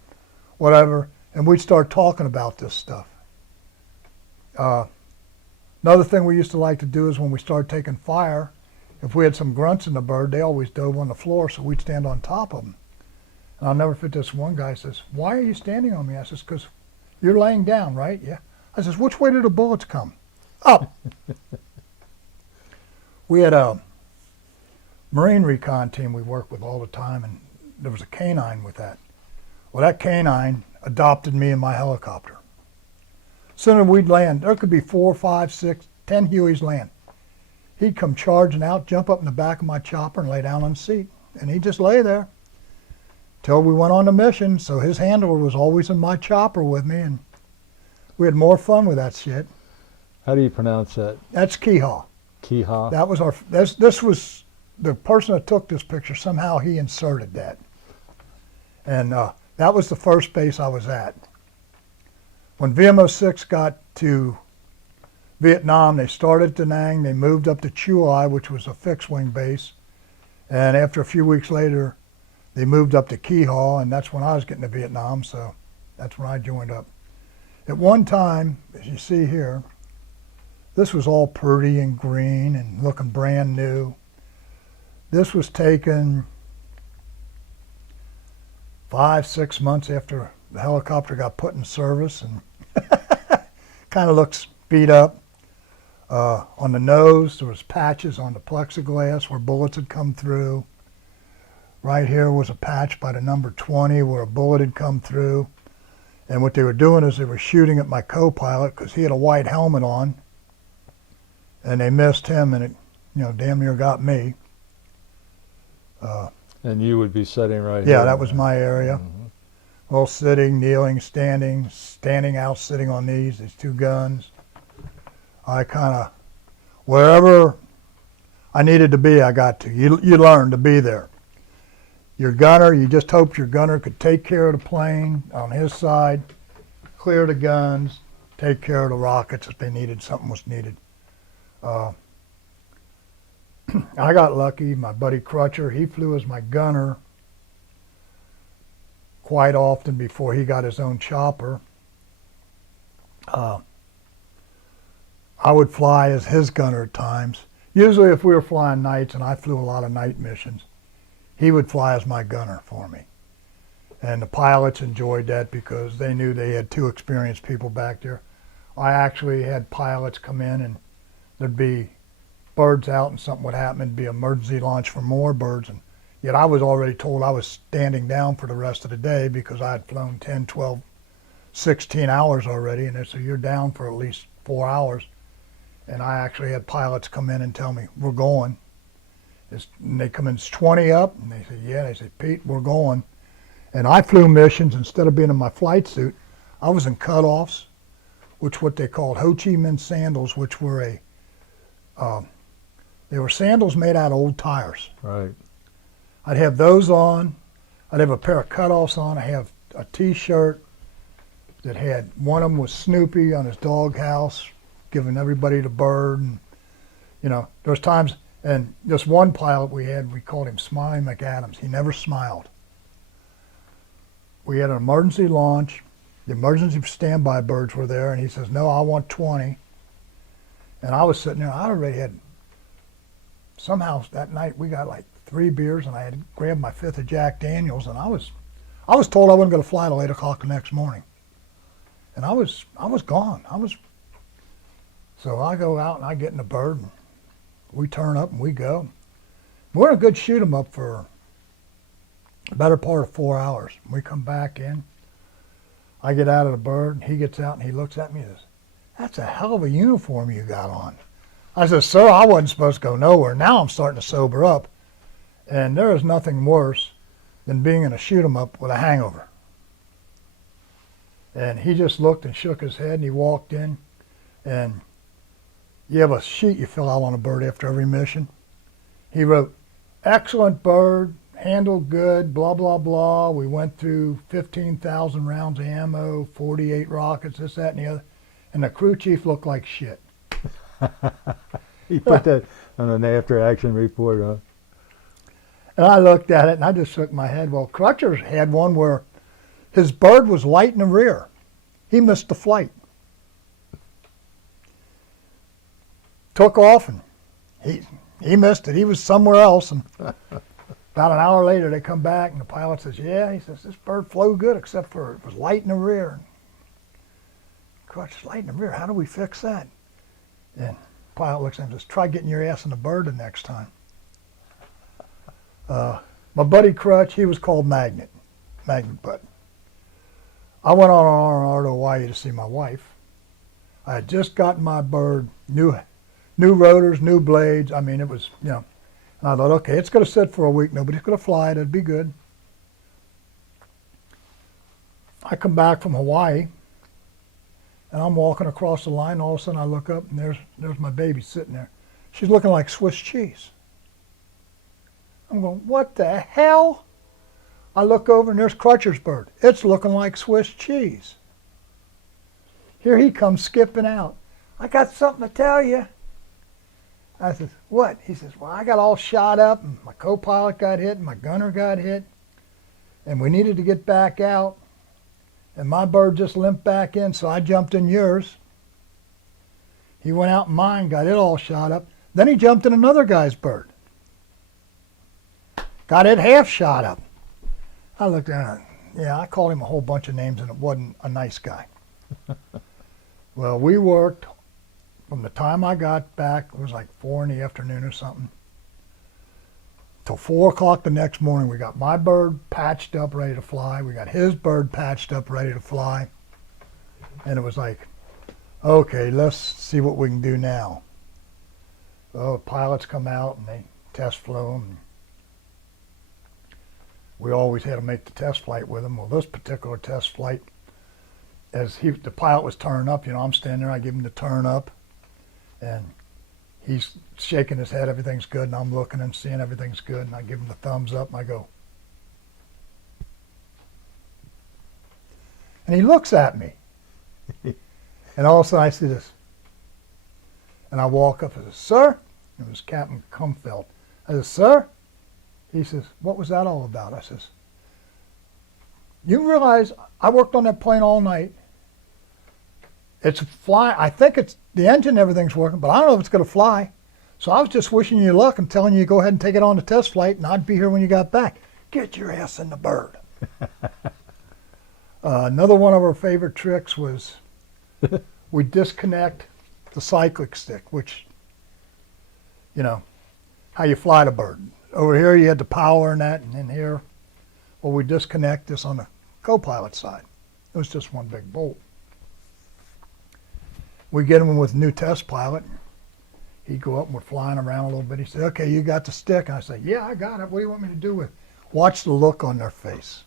whatever, and we'd start talking about this stuff. Another thing we used to like to do is when we started taking fire, if we had some grunts in the bird, they always dove on the floor, so we'd stand on top of them. And I'll never forget this one guy says, "Why are you standing on me?" I says, "Because you're laying down, right?" "Yeah." I says, "Which way do the bullets come?" "Up." We had a Marine recon team we worked with all the time, and there was a canine with that. Well, that canine adopted me in my helicopter. Soon as we'd land, there could be 4, 5, 6, 10 Hueys land. He'd come charging out, jump up in the back of my chopper and lay down on the seat. And he'd just lay there till we went on the mission. So his handler was always in my chopper with me, and we had more fun with that shit. How do you pronounce that? That's Keehaw. Keehaw? That was this was the person that took this picture. Somehow he inserted that. And that was the first base I was at. When VMO6 got to Vietnam, they started at Da Nang, they moved up to Chuai, which was a fixed wing base. And after a few weeks later, they moved up to Keehaw, and that's when I was getting to Vietnam, so that's when I joined up. At one time, as you see here, this was all pretty and green and looking brand new. This was taken 5, 6 months after the helicopter got put in service, and kind of looks beat up. On the nose, there was patches on the plexiglass where bullets had come through. Right here was a patch by the number 20 where a bullet had come through. And what they were doing is they were shooting at my co-pilot because he had a white helmet on. And they missed him, and it, you know, damn near got me. And you would be sitting right here. Yeah, that was my area. Mm-hmm. All sitting, kneeling, standing out, sitting on these two guns. I kind of, wherever I needed to be, I got to. You learn to be there. Your gunner, you just hoped your gunner could take care of the plane on his side, clear the guns, take care of the rockets if they needed, something was needed. I got lucky. My buddy Crutcher, he flew as my gunner quite often before he got his own chopper. I would fly as his gunner at times. Usually if we were flying nights, and I flew a lot of night missions, he would fly as my gunner for me. And the pilots enjoyed that because they knew they had 2 experienced people back there. I actually had pilots come in, and there'd be birds out and something would happen. It'd be emergency launch for more birds. And yet I was already told I was standing down for the rest of the day because I had flown 10, 12, 16 hours already. And they said, "You're down for at least 4 hours." And I actually had pilots come in and tell me, "We're going." And they come in, "It's 20 up?" And they say, "Yeah." They say, "Pete, we're going." And I flew missions. Instead of being in my flight suit, I was in cutoffs, which what they called Ho Chi Minh sandals, which were they were sandals made out of old tires. Right. I'd have those on. I'd have a pair of cutoffs on. I have a T-shirt that had, one of them was Snoopy on his doghouse, giving everybody the bird. And, you know, there was times, and this one pilot we had, we called him Smiley McAdams. He never smiled. We had an emergency launch. The emergency standby birds were there, and he says, "No, I want 20. And I was sitting there. I already had, somehow that night we got like 3 beers, and I had grabbed my 5th of Jack Daniels, and I was told I wasn't going to fly till 8 o'clock the next morning. And I was gone. So I go out and I get in the bird, and we turn up and we go. We're in a good shoot 'em up for the better part of 4 hours. We come back in. I get out of the bird, and he gets out and he looks at me and says, "That's a hell of a uniform you got on." I said, sir, I wasn't supposed to go nowhere. Now I'm starting to sober up. And there is nothing worse than being in a shoot 'em up with a hangover. And he just looked and shook his head, and he walked in. And you have a sheet you fill out on a bird after every mission. He wrote, excellent bird, handled good, blah, blah, blah. We went through 15,000 rounds of ammo, 48 rockets, this, that, and the other. And the crew chief looked like shit. He put that on an after-action report, huh? And I looked at it, and I just shook my head. Well, Crutcher had one where his bird was light in the rear. He missed the flight. Took off, and he missed it. He was somewhere else, and about an hour later, they come back, and the pilot says, yeah, he says, this bird flew good, except for it was light in the rear. Crutcher's light in the rear. How do we fix that? And the pilot looks at him and says, try getting your ass in the bird the next time. My buddy Crutch, he was called Magnet Butt. I went on R&R to Hawaii to see my wife. I had just gotten my bird, new rotors, new blades. I mean, it was, you know. And I thought, okay, it's going to sit for a week. Nobody's going to fly it. It'd be good. I come back from Hawaii, and I'm walking across the line. All of a sudden, I look up, and there's my baby sitting there. She's looking like Swiss cheese. I'm going, what the hell? I look over, and there's Crutcher's bird. It's looking like Swiss cheese. Here he comes skipping out. I got something to tell you. I said, what? He says, well, I got all shot up, and my co-pilot got hit, and my gunner got hit, and we needed to get back out, and my bird just limped back in, so I jumped in yours. He went out in mine, got it all shot up. Then he jumped in another guy's bird. Got it half shot up. I looked at him, yeah, I called him a whole bunch of names, and it wasn't a nice guy. Well, we worked from the time I got back, it was like 4 in the afternoon or something, till 4 o'clock the next morning. We got my bird patched up, ready to fly. We got his bird patched up, ready to fly. And it was like, okay, let's see what we can do now. Well, pilots come out and they test flew them. We always had to make the test flight with them. Well, this particular test flight, as the pilot was turning up, you know, I'm standing there, I give him the turn up, and he's shaking his head, everything's good, and I'm looking and seeing everything's good, and I give him the thumbs up, and I go. And he looks at me. And all of a sudden I see this. And I walk up and I say, sir? It was Captain Kumfeld. I said, sir? He says, what was that all about? I says, you realize I worked on that plane all night. It's flying. I think it's the engine, everything's working, but I don't know if it's going to fly. So I was just wishing you luck and telling you to go ahead and take it on the test flight, and I'd be here when you got back. Get your ass in the bird. Another one of our favorite tricks was we disconnect the cyclic stick, which, you know, how you fly the bird. Over here you had the power and that, and in here, well, we disconnect this on the co-pilot side. It was just one big bolt. We get him with a new test pilot. He'd go up and we're flying around a little bit. He said, okay, you got the stick. And I said, yeah, I got it. What do you want me to do with it? Watch the look on their face.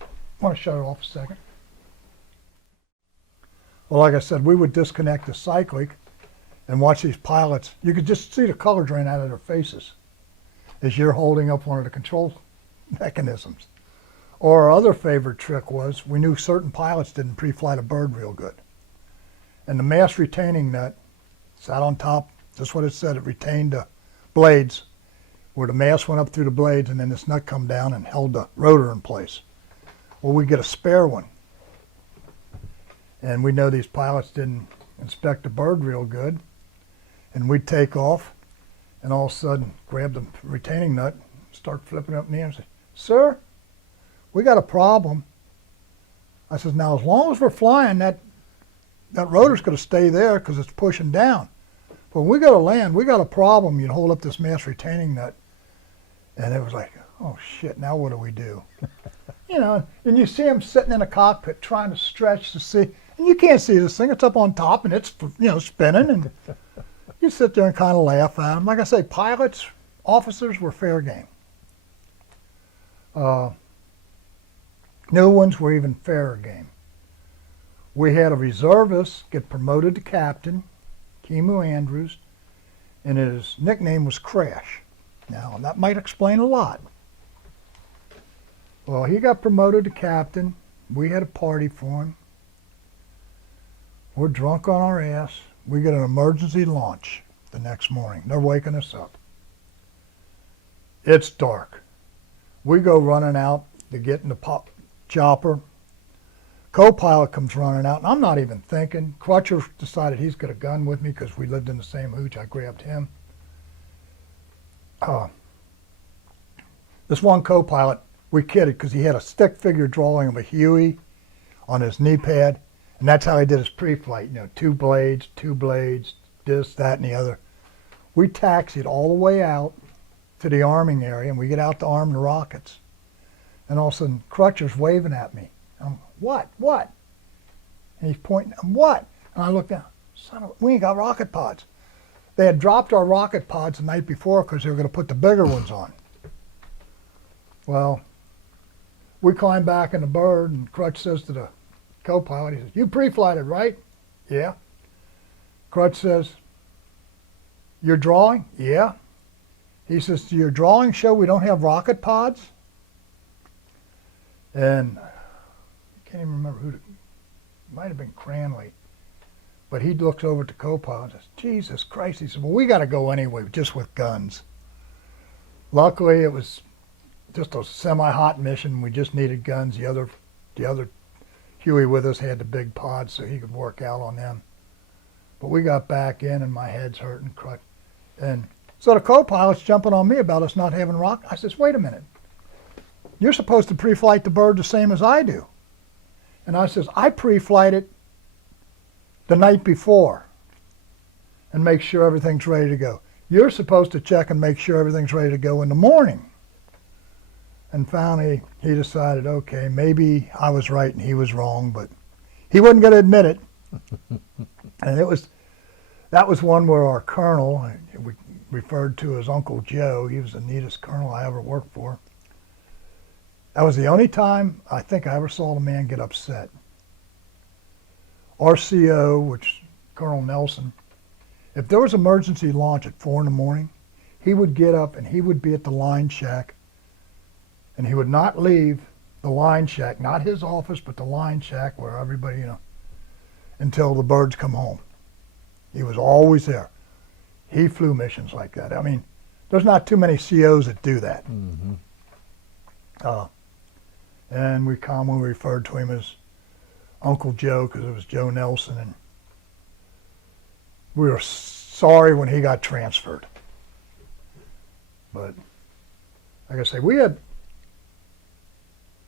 I want to shut it off a second. Well, like I said, we would disconnect the cyclic and watch these pilots. You could just see the color drain out of their faces as you're holding up one of the control mechanisms. Or our other favorite trick was we knew certain pilots didn't pre-flight a bird real good. And the mass retaining nut sat on top, just what it said, it retained the blades, where the mass went up through the blades, and then this nut come down and held the rotor in place. Well, we get a spare one. And we know these pilots didn't inspect the bird real good. And we'd take off, and all of a sudden grab the retaining nut, start flipping up in the air and say, sir, we got a problem. I says, now as long as we're flying, that rotor's going to stay there because it's pushing down. But when we go to land, we got a problem. You'd hold up this mass retaining nut. And it was like, oh shit, now what do we do? You know, and you see them sitting in a cockpit trying to stretch to see, And you can't see this thing. It's up on top and it's, spinning. And you sit there and kind of laugh at them. Like I say, pilots, officers were fair game. New ones were even fairer game. We had a reservist get promoted to captain, Kimu Andrews, and his nickname was Crash. Now, that might explain a lot. Well, he got promoted to captain. We had a party for him. We're drunk on our ass. We get an emergency launch the next morning. They're waking us up. It's dark. We go running out to get in the chopper. Co-pilot comes running out, and I'm not even thinking. Crutcher decided he's got a gun with me because we lived in the same hooch. I grabbed him. This one co-pilot, we kidded because he had a stick figure drawing of a Huey on his knee pad, and that's how he did his pre-flight. 2 blades, this, that, and the other. We taxied all the way out to the arming area, and we get out to arm the rockets. And all of a sudden, Crutcher's waving at me. I'm, what? And he's pointing, what? And I look down, we ain't got rocket pods. They had dropped our rocket pods the night before because they were going to put the bigger ones on. Well, we climb back in the bird, and Crutch says to the co-pilot, he says, you pre-flighted, right? Yeah. Crutch says, your drawing? Yeah. He says, do your drawing show we don't have rocket pods? And I can't even remember who, it might have been Cranley. But he looks over at the co-pilot and says, Jesus Christ. He said, well, we got to go anyway, just with guns. Luckily, it was just a semi-hot mission. We just needed guns. The other Huey with us had the big pods, so he could work out on them. But we got back in, and my head's hurting. And so the co-pilot's jumping on me about us not having rocket. I says, wait a minute. You're supposed to pre-flight the bird the same as I do. And I says, I pre-flight it the night before and make sure everything's ready to go. You're supposed to check and make sure everything's ready to go in the morning. And finally, he decided, okay, maybe I was right and he was wrong, but he wasn't going to admit it. And that was one where our colonel, we referred to as Uncle Joe, he was the neatest colonel I ever worked for. That was the only time I think I ever saw the man get upset. RCO, which Colonel Nelson, if there was emergency launch at 4 in the morning, he would get up and he would be at the line shack, and he would not leave the line shack, not his office, but the line shack where everybody, until the birds come home. He was always there. He flew missions like that. I mean, there's not too many COs that do that. Mm-hmm. And we commonly referred to him as Uncle Joe because it was Joe Nelson, and we were sorry when he got transferred. But like I say,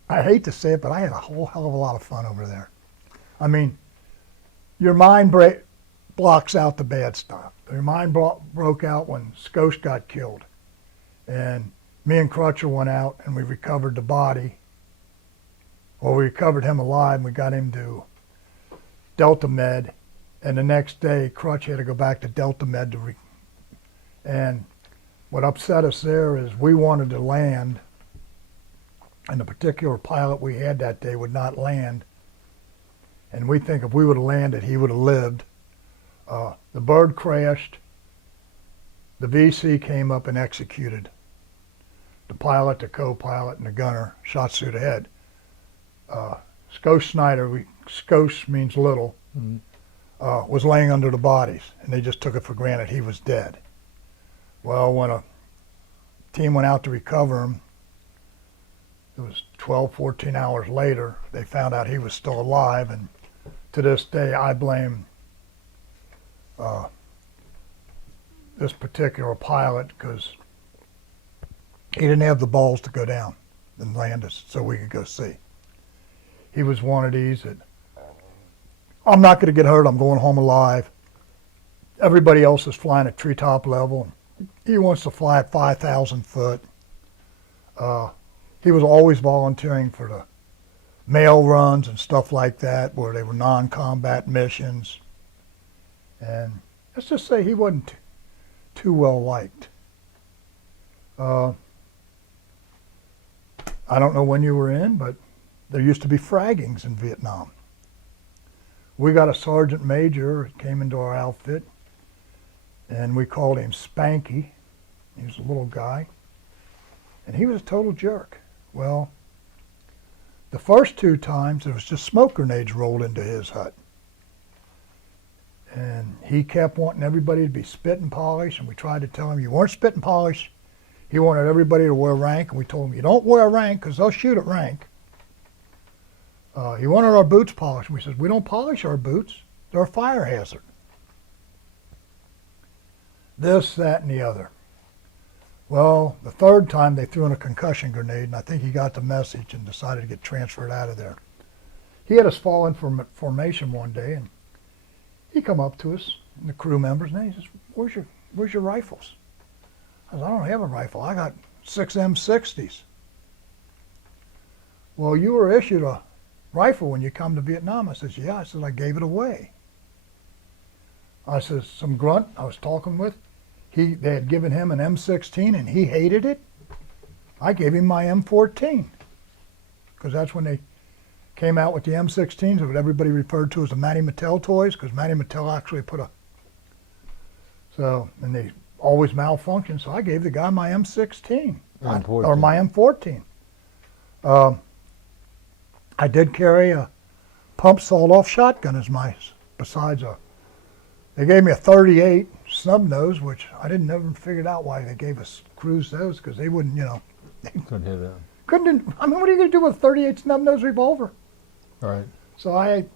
I hate to say it, but I had a whole hell of a lot of fun over there. I mean, your mind blocks out the bad stuff. Your mind broke out when Skosh got killed. And me and Crutcher went out and we recovered the body. Well, we recovered him alive and we got him to Delta Med. And the next day, Crutch had to go back to Delta Med and what upset us there is we wanted to land, and the particular pilot we had that day would not land. And we think if we would have landed, he would have lived. The bird crashed. The VC came up and executed. The pilot, the co-pilot, and the gunner shot through the head. Skosh Snyder, Skosh means little, was laying under the bodies, and they just took it for granted he was dead. Well, when a team went out to recover him, it was 12, 14 hours later, they found out he was still alive, and to this day, I blame this particular pilot because he didn't have the balls to go down and land us so we could go see. He was one of these that, I'm not going to get hurt, I'm going home alive. Everybody else is flying at treetop level. He wants to fly at 5,000 foot. He was always volunteering for the mail runs and stuff like that, where they were non-combat missions. And let's just say he wasn't too well liked. I don't know when you were in, but there used to be fraggings in Vietnam. We got a sergeant major that came into our outfit, and we called him Spanky. He was a little guy, and he was a total jerk. Well, the first 2 times, there was just smoke grenades rolled into his hut. And he kept wanting everybody to be spit and polish, and we tried to tell him, you weren't spit and polish. He wanted everybody to wear rank, and we told him, you don't wear rank because they'll shoot at rank. He wanted our boots polished. We said, we don't polish our boots. They're a fire hazard. This, that, and the other. Well, the 3rd time they threw in a concussion grenade, and I think he got the message and decided to get transferred out of there. He had us fall in formation one day, and he come up to us, and the crew members, and he says, where's your rifles? I said, I don't have a rifle. I got 6 M60s. Well, you were issued a rifle when you come to Vietnam. I says, yeah. I said, I gave it away. I says, some grunt I was talking with, they had given him an M16 and he hated it. I gave him my M14 because that's when they came out with the M16s, what everybody referred to as the Matty Mattel toys, because Matty Mattel actually put and they always malfunctioned, so I gave the guy my M16, or my M14. I did carry a pump sawed-off shotgun they gave me a 38 snub nose, which I didn't never figured out why they gave us crews those, because they wouldn't, Couldn't hit that. I mean, what are you going to do with a 38 snub nose revolver? Right. So I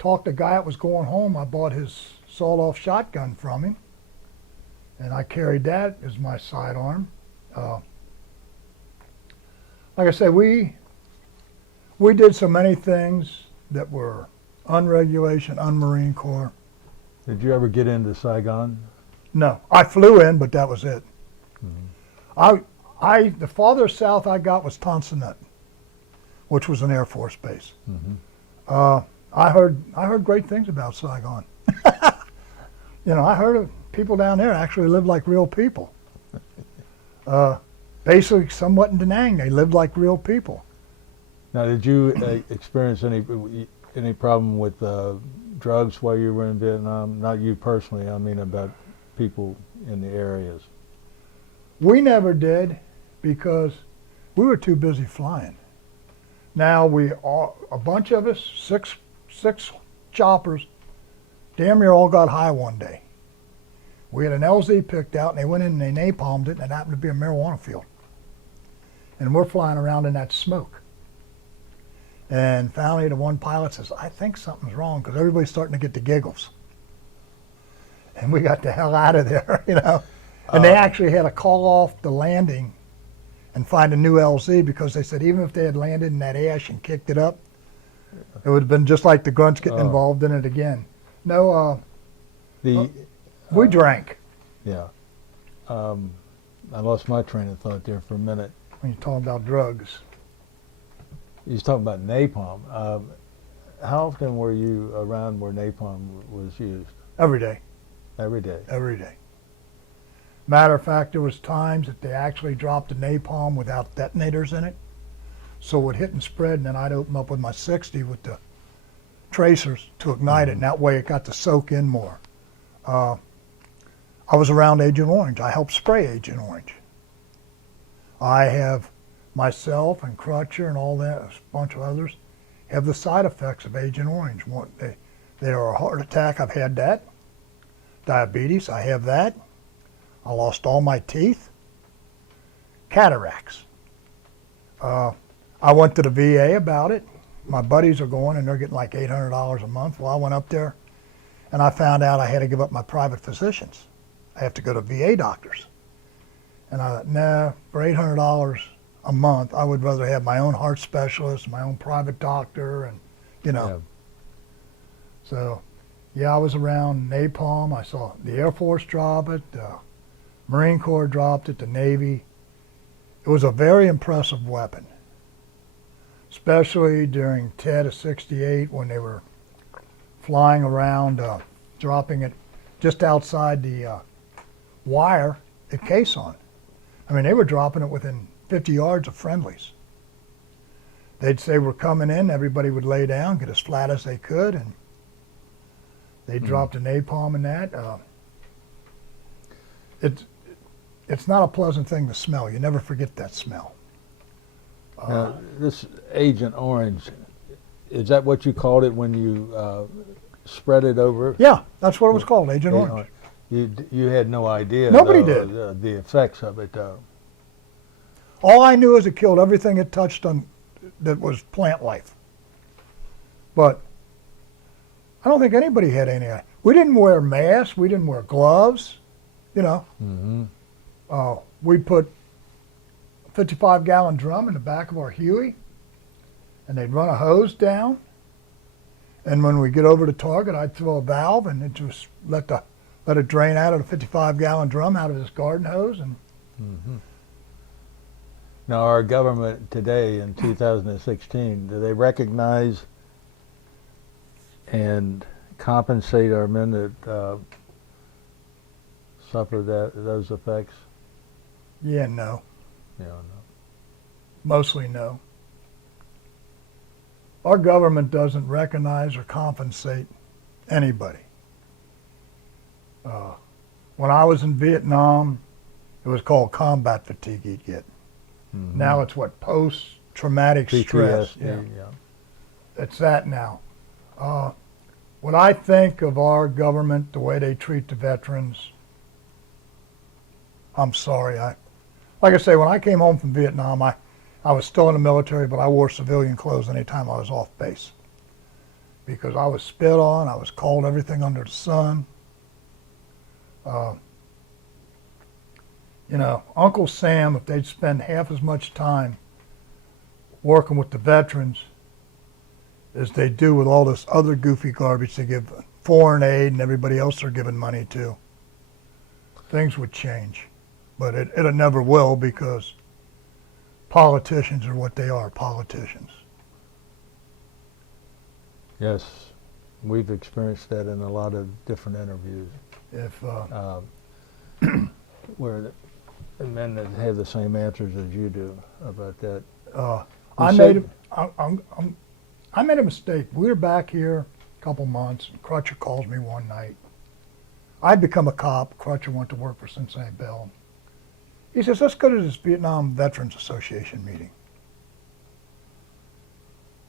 talked to a guy that was going home. I bought his sawed-off shotgun from him, and I carried that as my sidearm. Like I said, we did so many things that were unregulation, un-Marine Corps. Did you ever get into Saigon? No, I flew in, but that was it. Mm-hmm. The farthest south I got was Tonsonet, which was an Air Force base. Mm-hmm. I heard great things about Saigon. I heard of people down there actually lived like real people. Basically, somewhat in Da Nang, they lived like real people. Now, did you experience any problem with drugs while you were in Vietnam? Not you personally, I mean about people in the areas. We never did because we were too busy flying. Now a bunch of us, six choppers, damn near all got high one day. We had an LZ picked out and they went in and they napalmed it and it happened to be a marijuana field. And we're flying around in that smoke. And finally the one pilot says, I think something's wrong because everybody's starting to get the giggles. And we got the hell out of there, And they actually had to call off the landing and find a new LZ because they said even if they had landed in that ash and kicked it up, it would have been just like the grunts getting involved in it again. No, we drank. Yeah. I lost my train of thought there for a minute. When you're talking about drugs. You was talking about napalm. How often were you around where napalm was used? Every day. Every day? Every day. Matter of fact, there was times that they actually dropped the napalm without detonators in it. So it would hit and spread, and then I'd open up with my 60 with the tracers to ignite it, and that way it got to soak in more. I was around Agent Orange. I helped spray Agent Orange. I have myself and Crutcher and all that, a bunch of others, have the side effects of Agent Orange. They are a heart attack. I've had that. Diabetes, I have that. I lost all my teeth. Cataracts. I went to the VA about it. My buddies are going and they're getting like $800 a month. Well, I went up there and I found out I had to give up my private physicians. I have to go to VA doctors. And I thought, nah, for $800 a month, I would rather have my own heart specialist, my own private doctor, and Yeah. So, yeah, I was around napalm. I saw the Air Force drop it, the Marine Corps dropped it, the Navy. It was a very impressive weapon. especially during Tet of '68 when they were flying around, dropping it just outside the wire at Quezon. I mean, they were dropping it within 50 yards of friendlies. They'd say we're coming in, everybody would lay down, get as flat as they could, and they dropped a napalm in that. It's not a pleasant thing to smell. You never forget that smell. Now, this Agent Orange, is that what you called it when you spread it over? Yeah, that's what it was called, Agent Orange. You had no idea. Nobody though, did. The effects of it, though. All I knew is it killed everything it touched on that was plant life. But I don't think anybody had any. We didn't wear masks. We didn't wear gloves. You know. Mm-hmm. We put a 55-gallon drum in the back of our Huey, and they'd run a hose down. And when we get over to target, I'd throw a valve, and it just let it drain out of the 55-gallon drum out of this garden hose. And Mm-hmm. Now, our government today in 2016, do they recognize and compensate our men that suffer those effects? yeah, no, Yeah, no. mostly no. Our government doesn't recognize or compensate anybody. When I was in Vietnam, it was called combat fatigue you'd get. Mm-hmm. Now it's what, post-traumatic stress. PTSD, yeah. It's that now. When I think of our government, the way they treat the veterans, I'm sorry. Like I say, when I came home from Vietnam, I was still in the military, but I wore civilian clothes anytime I was off base. Because I was spit on, I was called everything under the sun. You know, Uncle Sam, if they'd spend half as much time working with the veterans as they do with all this other goofy garbage they give foreign aid and everybody else they're giving money to, things would change. But it never will, because politicians are what they are, politicians. Yes, we've experienced that in a lot of different interviews. If Where the men that have the same answers as you do about that. I said- made a mistake. We were back here a couple months, and Crutcher calls me one night. I'd become a cop. Crutcher went to work for Cincinnati Bell. He says, let's go to this Vietnam Veterans Association meeting.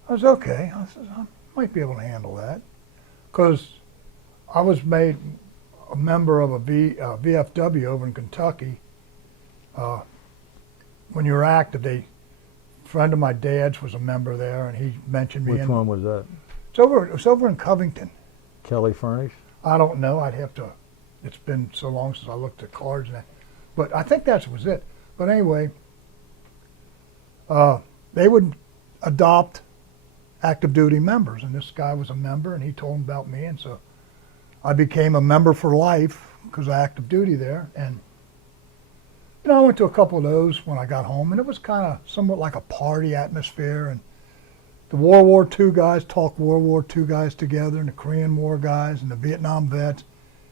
I was okay. I said, I might be able to handle that. Because I was made a member of a VFW over in Kentucky. When you were active, a friend of my dad's was a member there, and he mentioned me. Which one was that? It was over in Covington. Kelly Furnish? I don't know. I'd have to. It's been so long since I looked at cards and that. But I think that was it. But anyway, they would adopt active duty members, and this guy was a member, and he told them about me, and so I became a member for life because of active duty there. And you know, I went to a couple of those when I got home, and it was kind of somewhat like a party atmosphere. And the World War II guys talk World War II guys together, and the Korean War guys, and the Vietnam vets.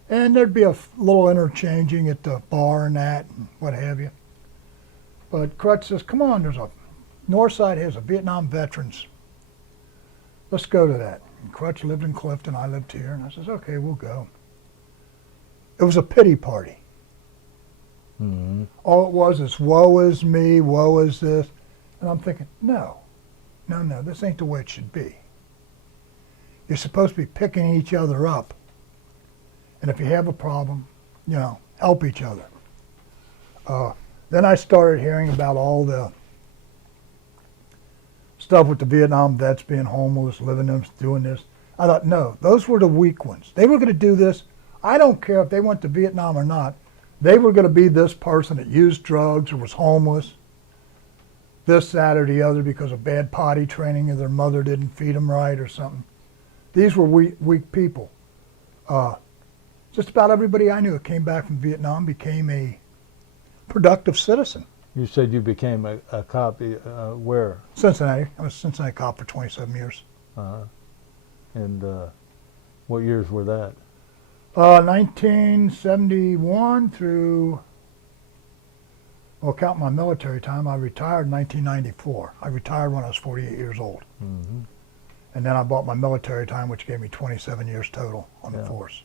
And there'd be a little interchanging at the bar and that, and what have you. But Crutch says, come on, Northside has a Vietnam veterans. Let's go to that. And Crutch lived in Clifton, I lived here, and I says, okay, we'll go. It was a pity party. Mm-hmm. All it was is, woe is me, woe is this. And I'm thinking, no, this ain't the way it should be. You're supposed to be picking each other up. And if you have a problem, you know, help each other. Then I started hearing about all the stuff with the Vietnam vets being homeless, living in, doing this. I thought, no, those were the weak ones. They were going to do this. I don't care if they went to Vietnam or not. They were going to be this person that used drugs or was homeless, this, that, or the other because of bad potty training or their mother didn't feed them right or something. These were weak people. Just about everybody I knew that came back from Vietnam became a productive citizen. You said you became a cop. Where? Cincinnati. I was a Cincinnati cop for 27 years. And what years were that? 1971 through, well, count my military time, I retired in 1994. I retired when I was 48 years old. Mm-hmm. And then I bought my military time, which gave me 27 years total on the Yeah. force.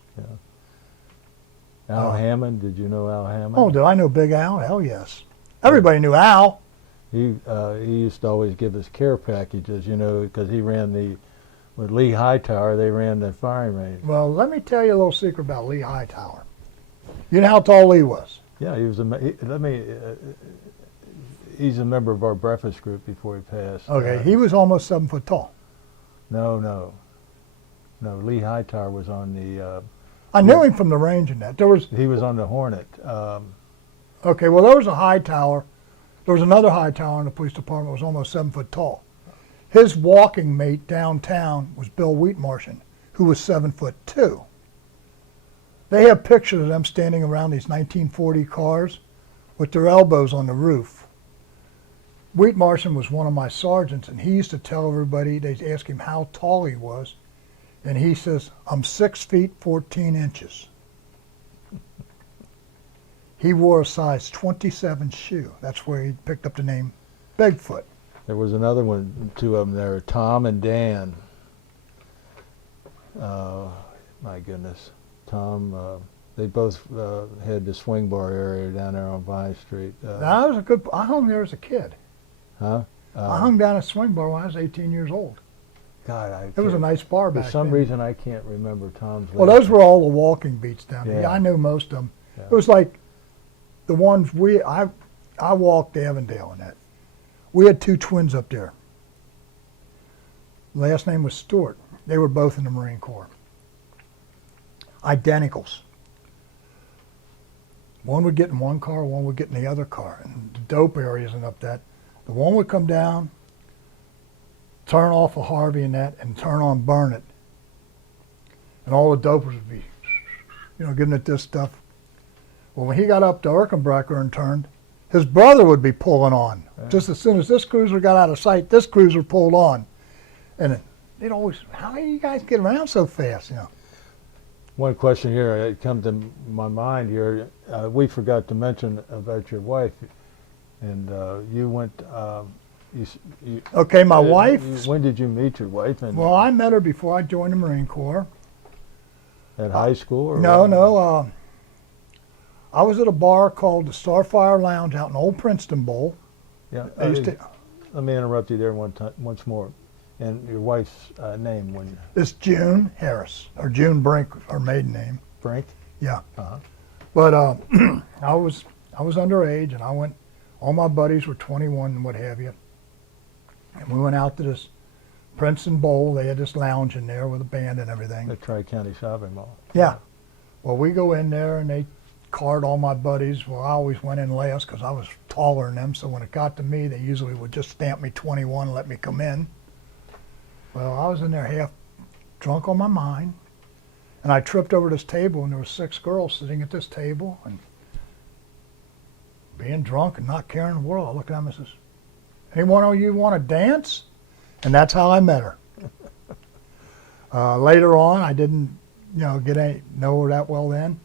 Al Hammond. Did you know Al Hammond? Oh, did I know Big Al? Hell yes. Everybody knew Al. He used to always give us care packages, because he ran with Lee Hightower, they ran the firing range. Well, let me tell you a little secret about Lee Hightower. You know how tall Lee was? Yeah, he was he's a member of our breakfast group before he passed. Okay, he was almost 7 foot tall. No, Lee Hightower was on the, I knew him from the range and that. he was on the Hornet. Okay, well, there was a Hightower. There was another Hightower in the police department who was almost 7 foot tall. His walking mate downtown was Bill Wheatmartian, who was 7'2". They have pictures of them standing around these 1940 cars with their elbows on the roof. Wheatmartian was one of my sergeants, and he used to tell everybody, they'd ask him how tall he was, and he says, I'm 6 feet 14 inches. He wore a size 27 shoe. That's where he picked up the name Bigfoot. There was another one, two of them there, Tom and Dan. My goodness. Tom, they both had the swing bar area down there on Vine Street. Now, I hung there as a kid. Huh? I hung down at swing bar when I was 18 years old. God, It was a nice bar back for some then. reason I can't remember Tom's. Well, last those were all the walking beats down there. Yeah. I knew most of them. Yeah. It was like the ones I walked Avondale and that. We had two twins up there. Last name was Stewart. They were both in the Marine Corps. Identicals. One would get in one car, one would get in the other car. And the dope areas and up that, the one would come down, turn off a Harvey and that, and turn on Burn It. And all the dopers would be, giving it this stuff. Well, when he got up to Erkenbrecher and turned, his brother would be pulling on. Yeah. Just as soon as this cruiser got out of sight, this cruiser pulled on. And they'd always, how do you guys get around so fast, One question here that comes to my mind here. We forgot to mention about your wife, and you went. Okay, my wife. When did you meet your wife? And Well, I met her before I joined the Marine Corps. at high school? Or No. I was at a bar called the Starfire Lounge out in Old Princeton Bowl. Yeah. I used to, Let me interrupt you there once more. And your wife's name, when it's June Harris, or June Brink, her maiden name. Frank? Yeah. Uh-huh. But I was underage, and I went. All my buddies were 21 and what have you. And we went out to this Princeton Bowl. They had this lounge in there with a band and everything. The Tri-County Shopping Mall. Yeah. Well, we go in there, and they card all my buddies. Well, I always went in last because I was taller than them. So when it got to me, they usually would just stamp me 21 and let me come in. Well, I was in there half drunk on my mind, and I tripped over this table, and there were 6 girls sitting at this table, and being drunk and not caring the world. I looked at them and says, "Hey, one of you want to dance?" And that's how I met her. Later on, I didn't, know her that well then.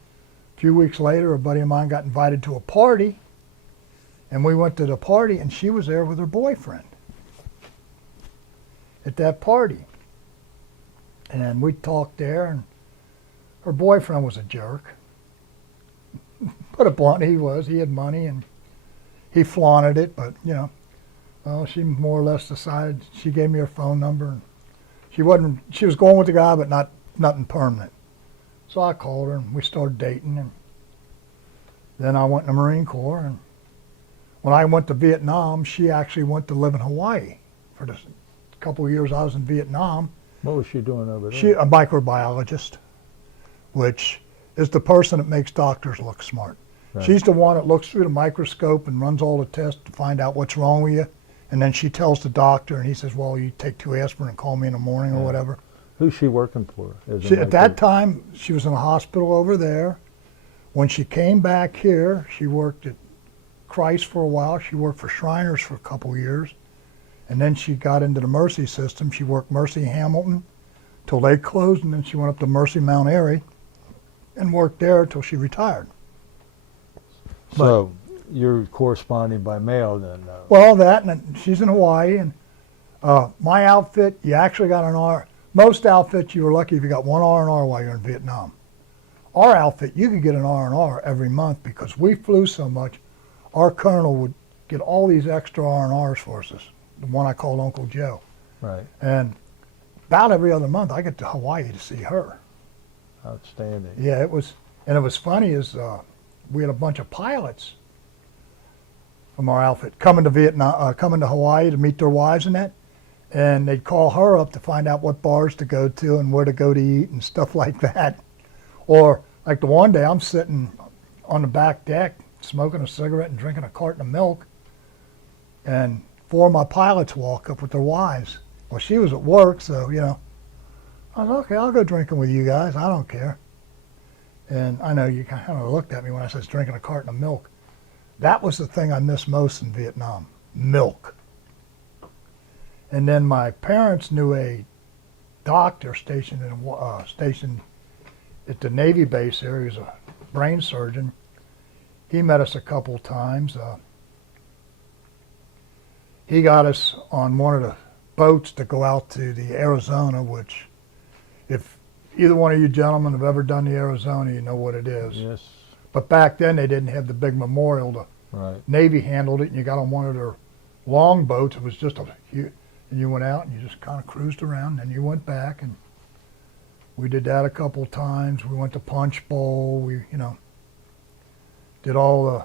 A few weeks later, a buddy of mine got invited to a party, and we went to the party, and she was there with her boyfriend at that party. And we talked there, and her boyfriend was a jerk. Put it blunt, he was. He had money, and he flaunted it, but, well, she more or less decided, she gave me her phone number, and she was going with the guy, but nothing permanent. So I called her, and we started dating, and then I went in the Marine Corps, and when I went to Vietnam, she actually went to live in Hawaii for the couple of years I was in Vietnam. What was she doing over there? She a microbiologist, which is the person that makes doctors look smart. Right. She's the one that looks through the microscope and runs all the tests to find out what's wrong with you, and then she tells the doctor, and he says, "Well, you take 2 aspirin and call me in the morning or Yeah. whattever." Who's she working for? At that time, she was in a hospital over there. When she came back here, she worked at Christ for a while. She worked for Shriners for a couple years. And then she got into the Mercy system. She worked Mercy Hamilton till they closed, and then she went up to Mercy Mount Airy and worked there until she retired. So you're corresponding by mail then? Well, that, and then she's in Hawaii, and my outfit, you actually got an R. Most outfits, you were lucky if you got one R&R while you're in Vietnam. Our outfit, you could get an R&R every month because we flew so much. Our colonel would get all these extra R&Rs for us, the one I called Uncle Joe. Right. And about every other month, I get to Hawaii to see her. Outstanding. Yeah, it was funny is we had a bunch of pilots from our outfit coming to Vietnam, coming to Hawaii to meet their wives and that, and they'd call her up to find out what bars to go to and where to go to eat and stuff like that. Or like the one day I'm sitting on the back deck smoking a cigarette and drinking a carton of milk, and 4 of my pilots walk up with their wives. Well, she was at work, so, you know, I was, okay, I'll go drinking with you guys. I don't care. And I know you kind of looked at me when I said drinking a carton of milk. That was the thing I missed most in Vietnam, milk. And then my parents knew a doctor stationed at the Navy base there. He was a brain surgeon. He met us a couple times. He got us on one of the boats to go out to the Arizona, which if either one of you gentlemen have ever done the Arizona, you know what it is. Yes. But back then they didn't have the big memorial. The Right. Navy handled it, and you got on one of their long boats. It was just a huge, and you went out and you just kind of cruised around, and you went back, and we did that a couple times. We went to Punch Bowl. We, you know, did all the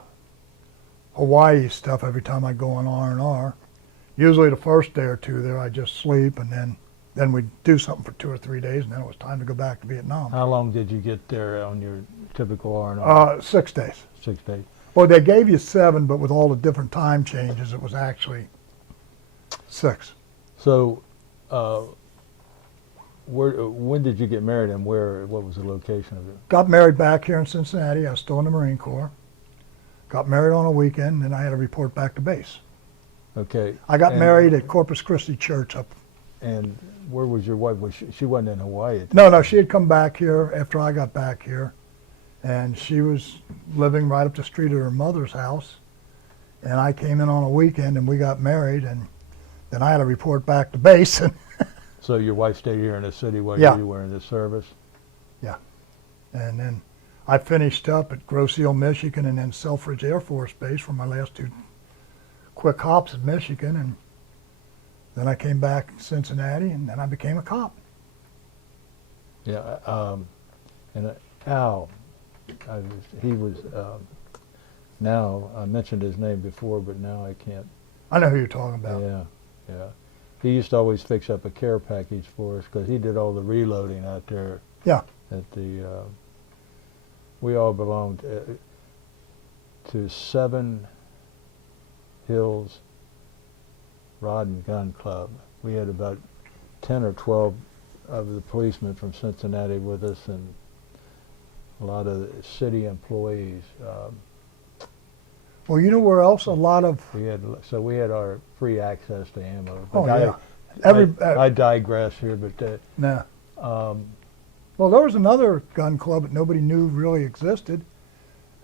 Hawaii stuff every time I go on R&R. Usually the first day or two there, I just sleep, and then we'd do something for 2 or 3 days, and then it was time to go back to Vietnam. How long did you get there on your typical R&R? 6 days. 6 days. Well, they gave you 7, but with all the different time changes, it was actually 6. So, when did you get married, and what was the location of it? Got married back here in Cincinnati. I was still in the Marine Corps. Got married on a weekend, and then I had to report back to base. Okay. I got And- married at Corpus Christi Church up. And where was your wife? She wasn't in Hawaii at the No, she had come back here after I got back here, and she was living right up the street of her mother's house. And I came in on a weekend, and we got married, and then I had to report back to base. And So your wife stayed here in the city while Yeah. you were in the service? And then I finished up at Grosse Ile, Michigan, and then Selfridge Air Force Base for my last 2 quick hops in Michigan. And then I came back to Cincinnati, and then I became a cop. Yeah. And Al, he was, now, I mentioned his name before, but now I can't. I know who you're talking about. Yeah. He used to always fix up a care package for us because he did all the reloading out there. Yeah. At the, we all belonged to 7 Hills Rod and Gun Club. We had about 10 or 12 of the policemen from Cincinnati with us, and a lot of the city employees. Well, you know where else a lot of We had our free access to ammo. Oh, But yeah. I digress here, but nah. um, Well, there was another gun club that nobody knew really existed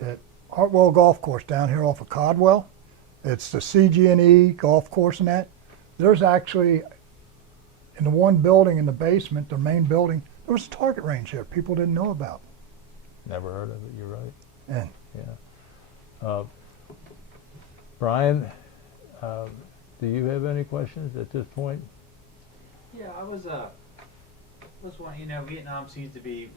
at Hartwell Golf Course down here off of Codwell. It's the CG&E golf course and that. There's actually, in the one building in the basement, the main building, there was a target range there people didn't know about. never heard of it. You're right. And Yeah. Brian, do you have any questions at this point? Yeah, I was wondering, you know, Vietnam seems to be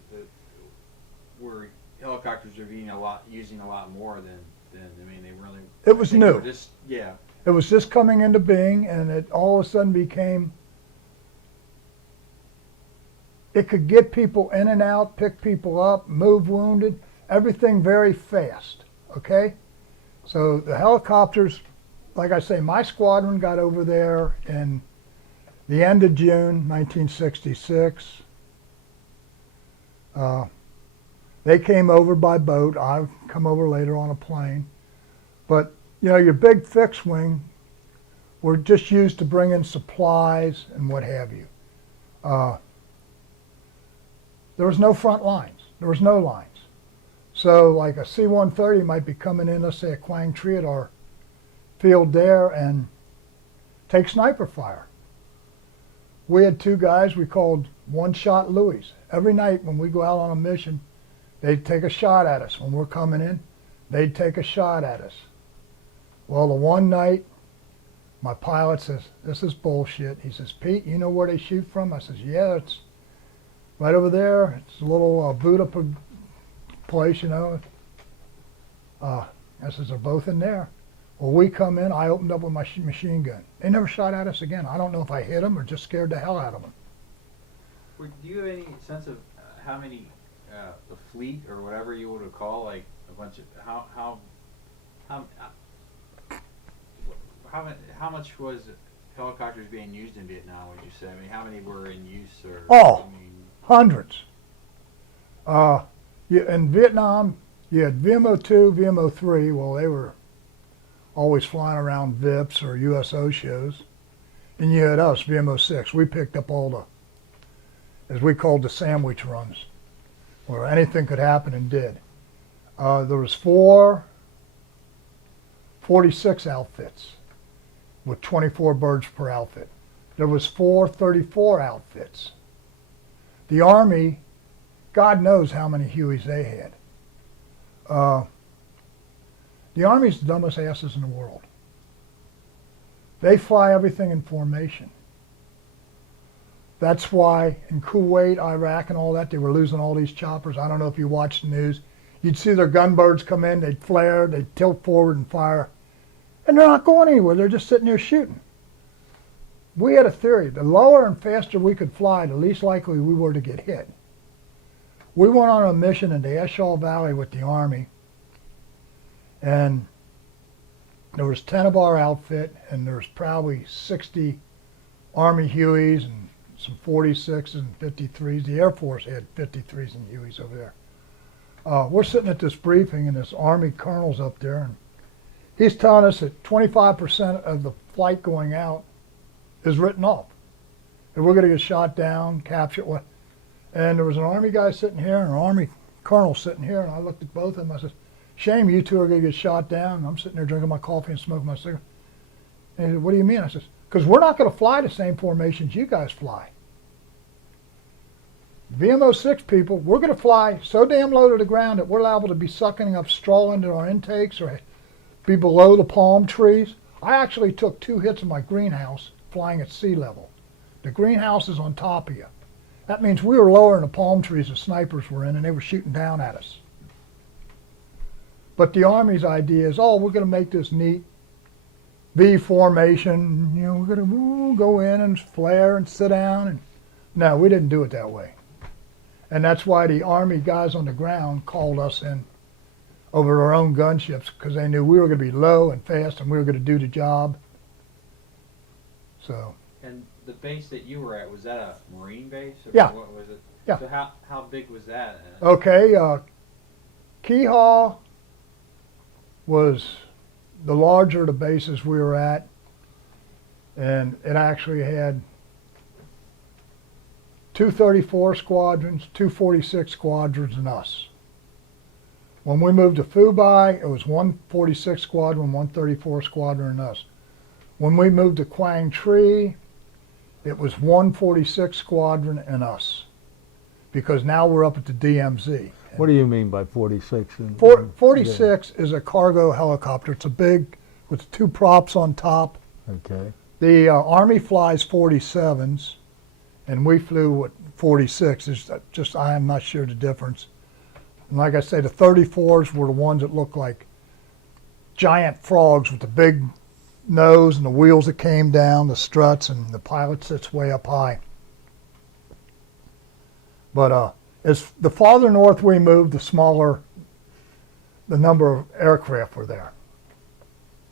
where helicopters are being using a lot more than I mean, they really. It was I think they new. were just, yeah. it was just coming into being, and it all of a sudden became, it could get people in and out, pick people up, move wounded, everything very fast, okay? So the helicopters, like I say, my squadron got over there in the end of June 1966. They came over by boat. I come over later on a plane. But you know, your big fixed wing were just used to bring in supplies and what have you. There was no front lines. There was no lines. So like a C-130 might be coming in, let's say at Quang Tri at our field there, and take sniper fire. We had two guys we called one-shot Louis. Every night when we go out on a mission, they'd take a shot at us. When we're coming in, they'd take a shot at us. Well, the one night, my pilot says, "This is bullshit." He says, "Pete, you know where they shoot from?" I says, "Yeah, it's right over there. It's a little Buddha place, you know." I says, "They're both in there." Well, we come in, I opened up with my machine gun. They never shot at us again. I don't know if I hit them or just scared the hell out of them. Do you have any sense of how many, the fleet or whatever you would call, like a bunch of, how much was helicopters being used in Vietnam, would you say? I mean, how many were in use or? Oh. I mean, Hundreds. In Vietnam, you had VMO2, VMO3. Well, they were always flying around VIPs or USO shows. And you had us, VMO6. We picked up all the, as we called the sandwich runs, where anything could happen and did. There was 46 outfits with 24 birds per outfit. There was 34 outfits. The Army, God knows how many Hueys they had. The Army's the dumbest asses in the world. They fly everything in formation. That's why in Kuwait, Iraq, and all that, they were losing all these choppers. I don't know if you watched the news. You'd see their gunbirds come in, they'd flare, they'd tilt forward and fire. And they're not going anywhere, they're just sitting there shooting. We had a theory, the lower and faster we could fly, the least likely we were to get hit. We went on a mission in the Eshal Valley with the Army, and there was 10 of our outfit, and there was probably 60 Army Hueys and some 46s and 53s. The Air Force had 53s and Hueys over there. We're sitting at this briefing, and this Army colonel's up there, and he's telling us that 25% of the flight going out is written off. And we're going to get shot down, captured. And there was an Army guy sitting here and an Army colonel sitting here, and I looked at both of them. I said, "Shame you two are going to get shot down." And I'm sitting there drinking my coffee and smoking my cigarette. And he said, "What do you mean?" I said, "Because we're not going to fly the same formations you guys fly. VMO6 people, we're going to fly so damn low to the ground that we're liable to be sucking up straw into our intakes or be below the palm trees." I actually took 2 hits of my greenhouse flying at sea level. The greenhouse is on top of you. That means we were lower in the palm trees the snipers were in, and they were shooting down at us. But the Army's idea is, oh, we're going to make this neat V formation. You know, we're going to go in and flare and sit down. And no, we didn't do it that way. And that's why the Army guys on the ground called us in over their own gunships, because they knew we were going to be low and fast and we were going to do the job. So. And the base that you were at, was that a Marine base? Or Yeah. What was it? Yeah. So how big was that? Okay, Keehaw was the larger of the bases we were at, and it actually had 234 squadrons, 246 squadrons, and us. When we moved to Phu-Bai, it was 146 squadron, 134 squadron, and us. When we moved to Quang Tri, it was 146 squadron and us, because now we're up at the DMZ. What do you mean by 46? 46 is a cargo helicopter. It's a big, with 2 props on top. Okay. The Army flies 47s, and we flew what 46. It's just, I am not sure the difference. And like I say, the 34s were the ones that looked like giant frogs with the big nose and the wheels that came down, the struts, and the pilot sits way up high. But as the farther north we moved, the smaller the number of aircraft were there.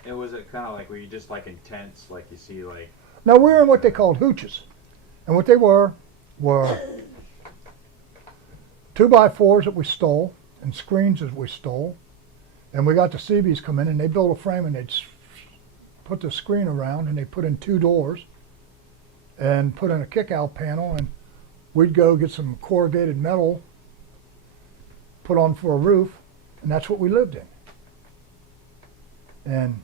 And was it kind of like, were you just like in tents, like you see like? Now we were in what they called hooches. And what they were 2x4s that we stole and screens that we stole. And we got the Seabees come in and they built a frame and they'd put the screen around and they put in 2 doors and put in a kick-out panel, and we'd go get some corrugated metal put on for a roof, and that's what we lived in. And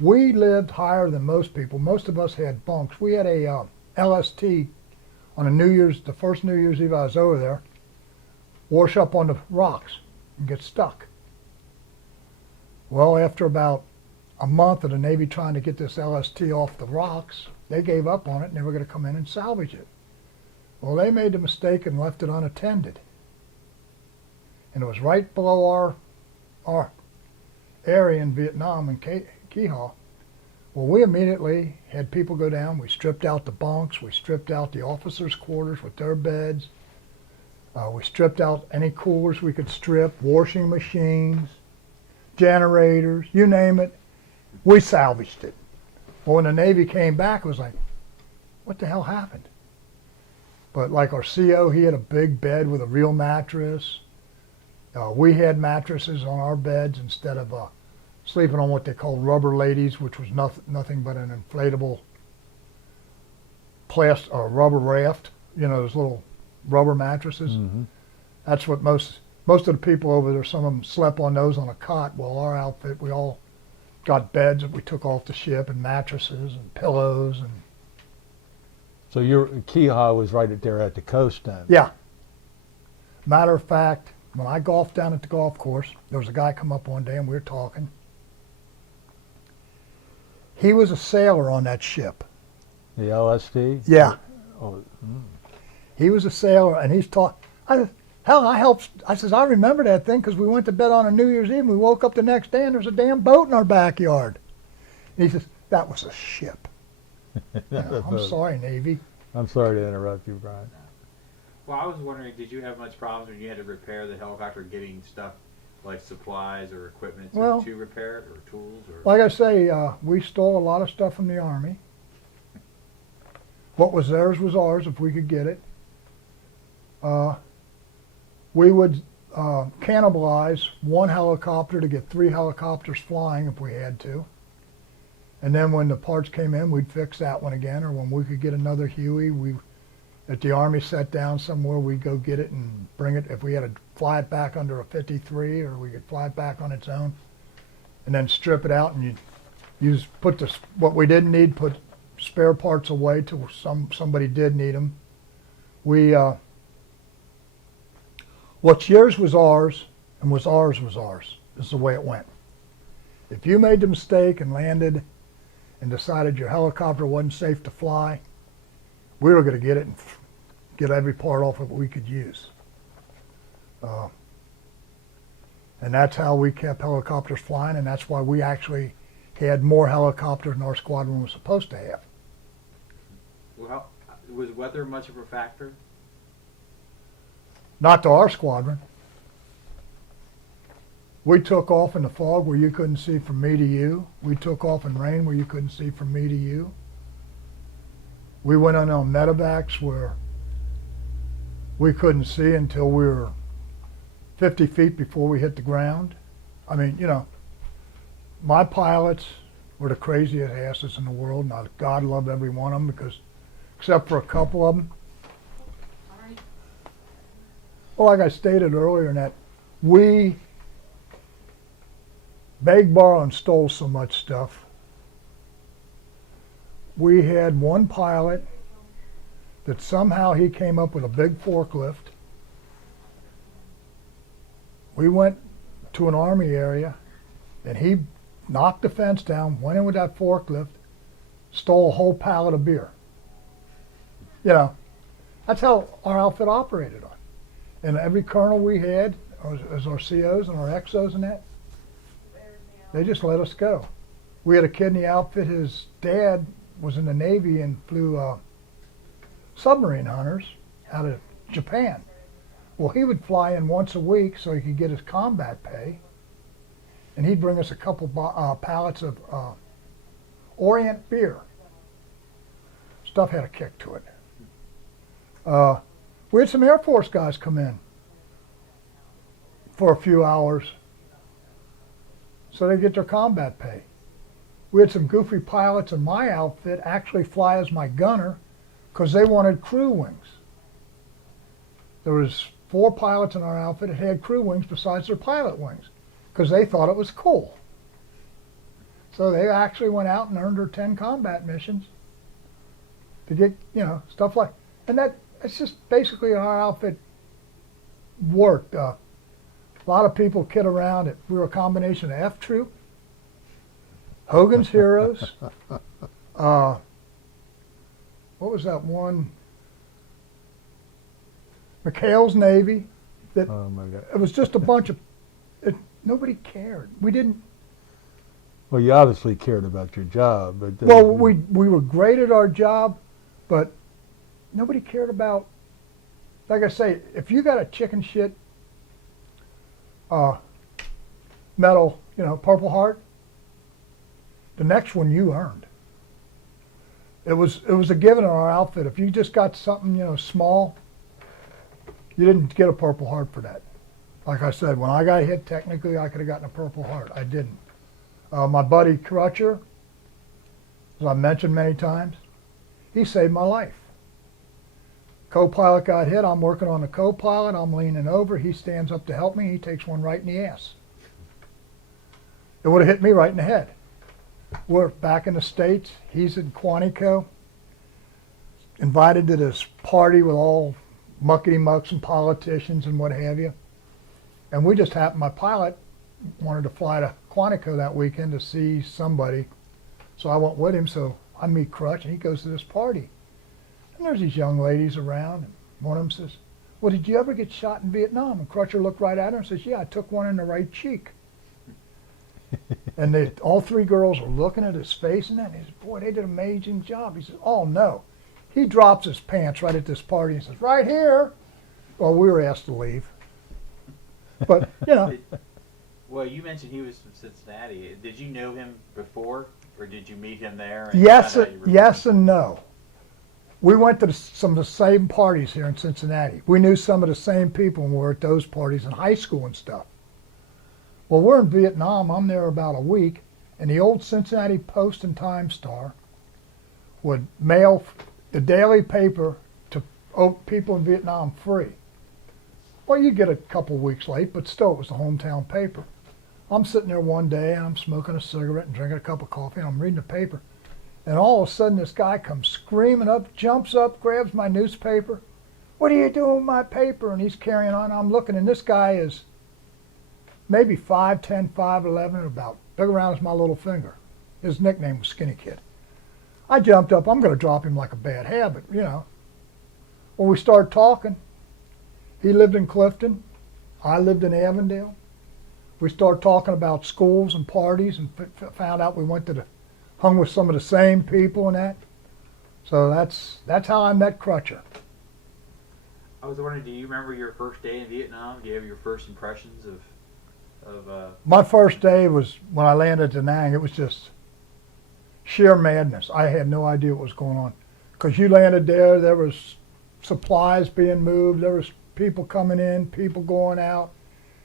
we lived higher than most people. Most of us had bunks. We had a LST on the first New Year's Eve I was over there, wash up on the rocks and get stuck. Well, after about a month of the Navy trying to get this LST off the rocks, they gave up on it and they were going to come in and salvage it. Well, they made the mistake and left it unattended. And it was right below our area in Vietnam in Key Haw. Well, we immediately had people go down. We stripped out the bunks. We stripped out the officers' quarters with their beds. We stripped out any coolers we could strip, washing machines, generators, you name it. We salvaged it. Well, when the Navy came back, it was like, what the hell happened? But like our CO, he had a big bed with a real mattress. We had mattresses on our beds instead of sleeping on what they called rubber ladies, which was nothing but an inflatable rubber raft. You know, those little rubber mattresses. Mm-hmm. That's what most of the people over there, some of them slept on those on a cot. Well, our outfit, we all got beds that we took off the ship and mattresses and pillows and So your Key Haw was right there at the coast then? yeah. Matter of fact, when I golfed down at the golf course, there was a guy come up one day and we were talking. He was a sailor on that ship. The LSD? Yeah. Oh, He was a sailor and he's taught. I says, I remember that thing because we went to bed on a New Year's Eve and we woke up the next day and there's a damn boat in our backyard. And he says, that was a ship. I'm sorry, Navy. I'm sorry to interrupt you, Brian. Well, I was wondering, did you have much problems when you had to repair the helicopter, getting stuff like supplies or equipment to repair it, or tools? Or Like I say, we stole a lot of stuff from the Army. What was theirs was ours if we could get it. We would cannibalize one helicopter to get 3 helicopters flying if we had to. And then when the parts came in, we'd fix that one again, or when we could get another Huey, if the Army set down somewhere, we'd go get it and bring it. If we had to fly it back under a 53, or we could fly it back on its own, and then strip it out, and you put what we didn't need, put spare parts away till somebody did need them. What's yours was ours, and what's ours was ours. This is the way it went. If you made the mistake and landed and decided your helicopter wasn't safe to fly, we were going to get it and get every part off of it we could use. And that's how we kept helicopters flying, and that's why we actually had more helicopters than our squadron was supposed to have. Well, was weather much of a factor? Not to our squadron. We took off in the fog where you couldn't see from me to you. We took off in rain where you couldn't see from me to you. We went on medevacs where we couldn't see until we were 50 feet before we hit the ground. I mean, you know, my pilots were the craziest asses in the world, and God love every one of them, because except for a couple of them. Well, like I stated earlier, in that we begged, borrowed, and stole so much stuff. We had one pilot that somehow he came up with a big forklift. We went to an Army area, and he knocked the fence down, went in with that forklift, stole a whole pallet of beer. You know, that's how our outfit operated on. And every colonel we had, as our COs and our XOs and that, they just let us go. We had a kid in the outfit, his dad was in the Navy and flew submarine hunters out of Japan. Well, he would fly in once a week so he could get his combat pay, and he'd bring us a couple pallets of Orient beer. Stuff had a kick to it. We had some Air Force guys come in for a few hours so they get their combat pay. We had some goofy pilots in my outfit actually fly as my gunner because they wanted crew wings. There was 4 pilots in our outfit that had crew wings besides their pilot wings because they thought it was cool. So they actually went out and earned their 10 combat missions to get, stuff like, and that's just basically how our outfit worked. A lot of people kid around it. We were a combination of F Troop, Hogan's Heroes, what was that one? McHale's Navy. That Oh my God. it was just a bunch of. Nobody cared. We didn't. Well, you obviously cared about your job, but Well, we were great at our job, but nobody cared about. Like I say, if you got a chicken shit medal, Purple Heart, the next one you earned. It was a given in our outfit. If you just got something, small, you didn't get a Purple Heart for that. Like I said, when I got hit, technically I could have gotten a Purple Heart. I didn't. My buddy Crutcher, as I mentioned many times, he saved my life. Co-pilot got hit. I'm working on the co-pilot. I'm leaning over. He stands up to help me. He takes one right in the ass. It would have hit me right in the head. We're back in the States. He's in Quantico. Invited to this party with all muckety-mucks and politicians and what have you. And we just happened, my pilot wanted to fly to Quantico that weekend to see somebody. So I went with him. So I meet Crutch and he goes to this party. And there's these young ladies around. And one of them says, well, did you ever get shot in Vietnam? And Crutcher looked right at her and says, yeah, I took one in the right cheek. And all 3 girls were looking at his face and that. And he said, boy, they did an amazing job. He says, oh, no. He drops his pants right at this party and says, right here. Well, we were asked to leave. But, Well, you mentioned he was from Cincinnati. Did you know him before, or did you meet him there? And yes, find out you were yes and no. We went to some of the same parties here in Cincinnati. We knew some of the same people when we were at those parties in high school and stuff. Well, we're in Vietnam. I'm there about a week, and the old Cincinnati Post and Time-Star would mail the daily paper to people in Vietnam free. Well, you'd get a couple weeks late, but still it was the hometown paper. I'm sitting there one day, and I'm smoking a cigarette and drinking a cup of coffee, and I'm reading the paper. And all of a sudden, this guy comes screaming up, jumps up, grabs my newspaper. What are you doing with my paper? And he's carrying on. I'm looking, and this guy is maybe 5'10", 5'11", about big around as my little finger. His nickname was Skinny Kid. I jumped up. I'm going to drop him like a bad habit, Well, we started talking. He lived in Clifton. I lived in Avondale. We started talking about schools and parties and found out we hung with some of the same people and that. So that's how I met Crutcher. I was wondering, do you remember your first day in Vietnam? Do you have your first impressions of My first day was when I landed at Da Nang. It was just sheer madness. I had no idea what was going on. Because you landed there, there was supplies being moved, there was people coming in, people going out,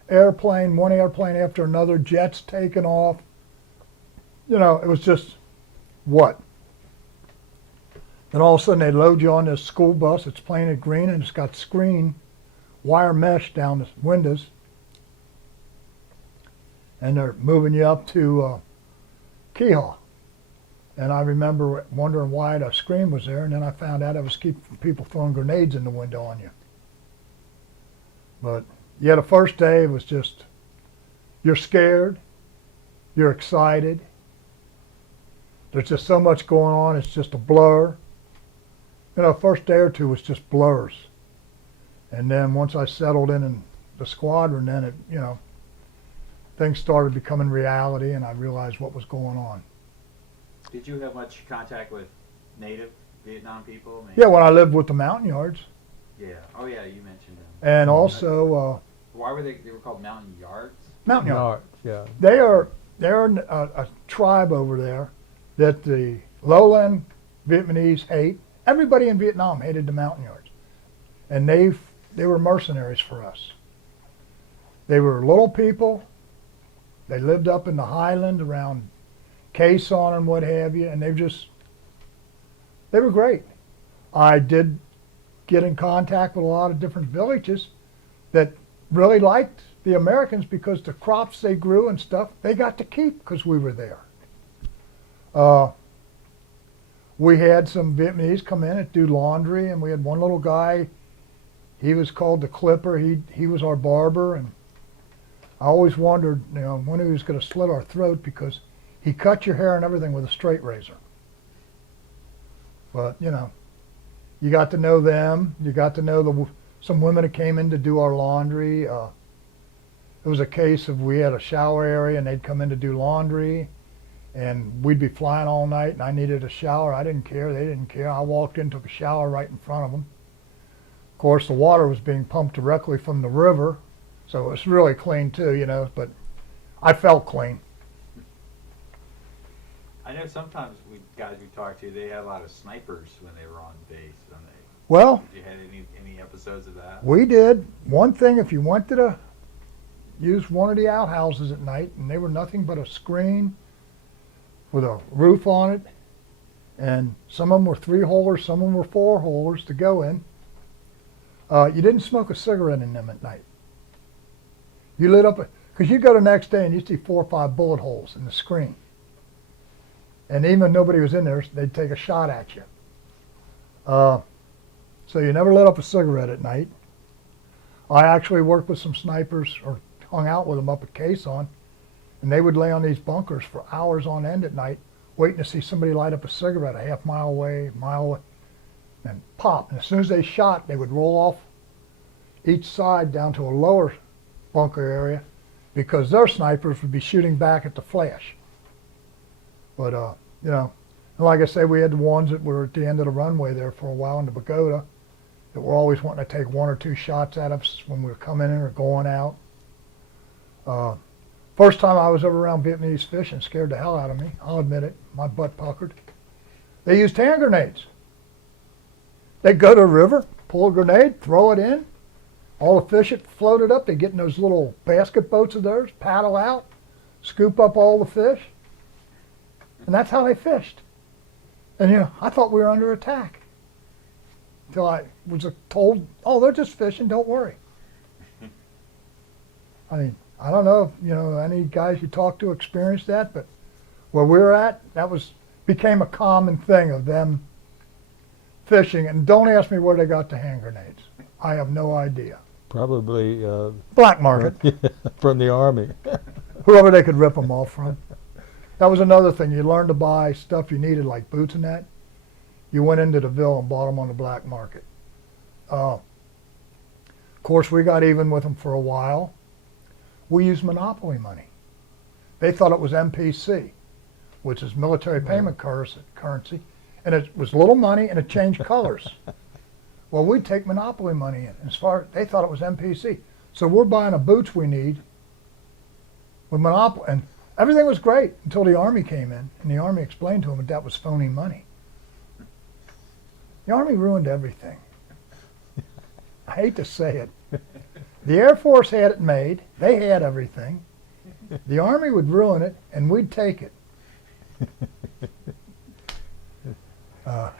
one airplane after another, jets taking off. It was just, what? Then all of a sudden they load you on this school bus. It's painted green and it's got screen, wire mesh down the windows. And they're moving you up to Keehaw. And I remember wondering why the screen was there, and then I found out it was keeping people throwing grenades in the window on you. But yeah, the first day was just, you're scared, you're excited. There's just so much going on, it's just a blur. First day or two was just blurs. And then once I settled in the squadron, then it, things started becoming reality and I realized what was going on. Did you have much contact with native Vietnam people? Yeah, when I lived with the Montagnards. Yeah. Oh, yeah, you mentioned them. And also, Why were they were called Mountain Yards? Montagnards. Yeah. They're a tribe over there that the lowland Vietnamese hate. Everybody in Vietnam hated the Montagnards. And they were mercenaries for us. They were little people. They lived up in the Highland around Quezon and what have you, and they were great. I did get in contact with a lot of different villages that really liked the Americans because the crops they grew and stuff, they got to keep because we were there. We had some Vietnamese come in and do laundry, and we had one little guy, he was called the Clipper. He was our barber, and I always wondered, when he was going to slit our throat because he cut your hair and everything with a straight razor. But, you got to know them. You got to know some women that came in to do our laundry. It was a case of we had a shower area and they'd come in to do laundry, and we'd be flying all night and I needed a shower. I didn't care. They didn't care. I walked in, took a shower right in front of them. Of course, the water was being pumped directly from the river, so it was really clean too, but I felt clean. I know sometimes guys we talk to, they had a lot of snipers when they were on base. Don't they? Well, Did you have any episodes of that? we did. One thing, if you wanted to use one of the outhouses at night, and they were nothing but a screen with a roof on it, and some of them were 3-holers, some of them were 4-holers to go in. You didn't smoke a cigarette in them at night. You lit up, because you go the next day and you see 4 or 5 bullet holes in the screen. And even if nobody was in there, they'd take a shot at you. So you never lit up a cigarette at night. I actually worked with some snipers, or hung out with them up at Quezon, and they would lay on these bunkers for hours on end at night, waiting to see somebody light up a cigarette a half-mile away, mile away, and pop. And as soon as they shot, they would roll off each side down to a lower bunker area, because their snipers would be shooting back at the flash. But, and like I say, we had the ones that were at the end of the runway there for a while in the pagoda that were always wanting to take 1 or 2 shots at us when we were coming in or going out. First time I was ever around Vietnamese fishing scared the hell out of me. I'll admit it. My butt puckered. They used hand grenades. They'd go to a river, pull a grenade, throw it in. All the fish that floated up, they'd get in those little basket boats of theirs, paddle out, scoop up all the fish. And that's how they fished. And, I thought we were under attack. Until I was told, oh, they're just fishing, don't worry. I mean, I don't know if, any guys you talk to experienced that, but where we were at, became a common thing of them fishing. And don't ask me where they got the hand grenades. I have no idea. Probably Black market. from the Army. Whoever they could rip them off from. That was another thing. You learned to buy stuff you needed, like boots and that. You went into the Ville and bought them on the black market. Of course, we got even with them for a while. We used monopoly money. They thought it was MPC, which is military payment currency, and it was little money and it changed colors. Well, we'd take monopoly money in. They thought it was MPC. So we're buying the boots we need with monopoly, and everything was great until the Army came in, and the Army explained to them that was phony money. The Army ruined everything. I hate to say it. The Air Force had it made. They had everything. The Army would ruin it, and we'd take it. I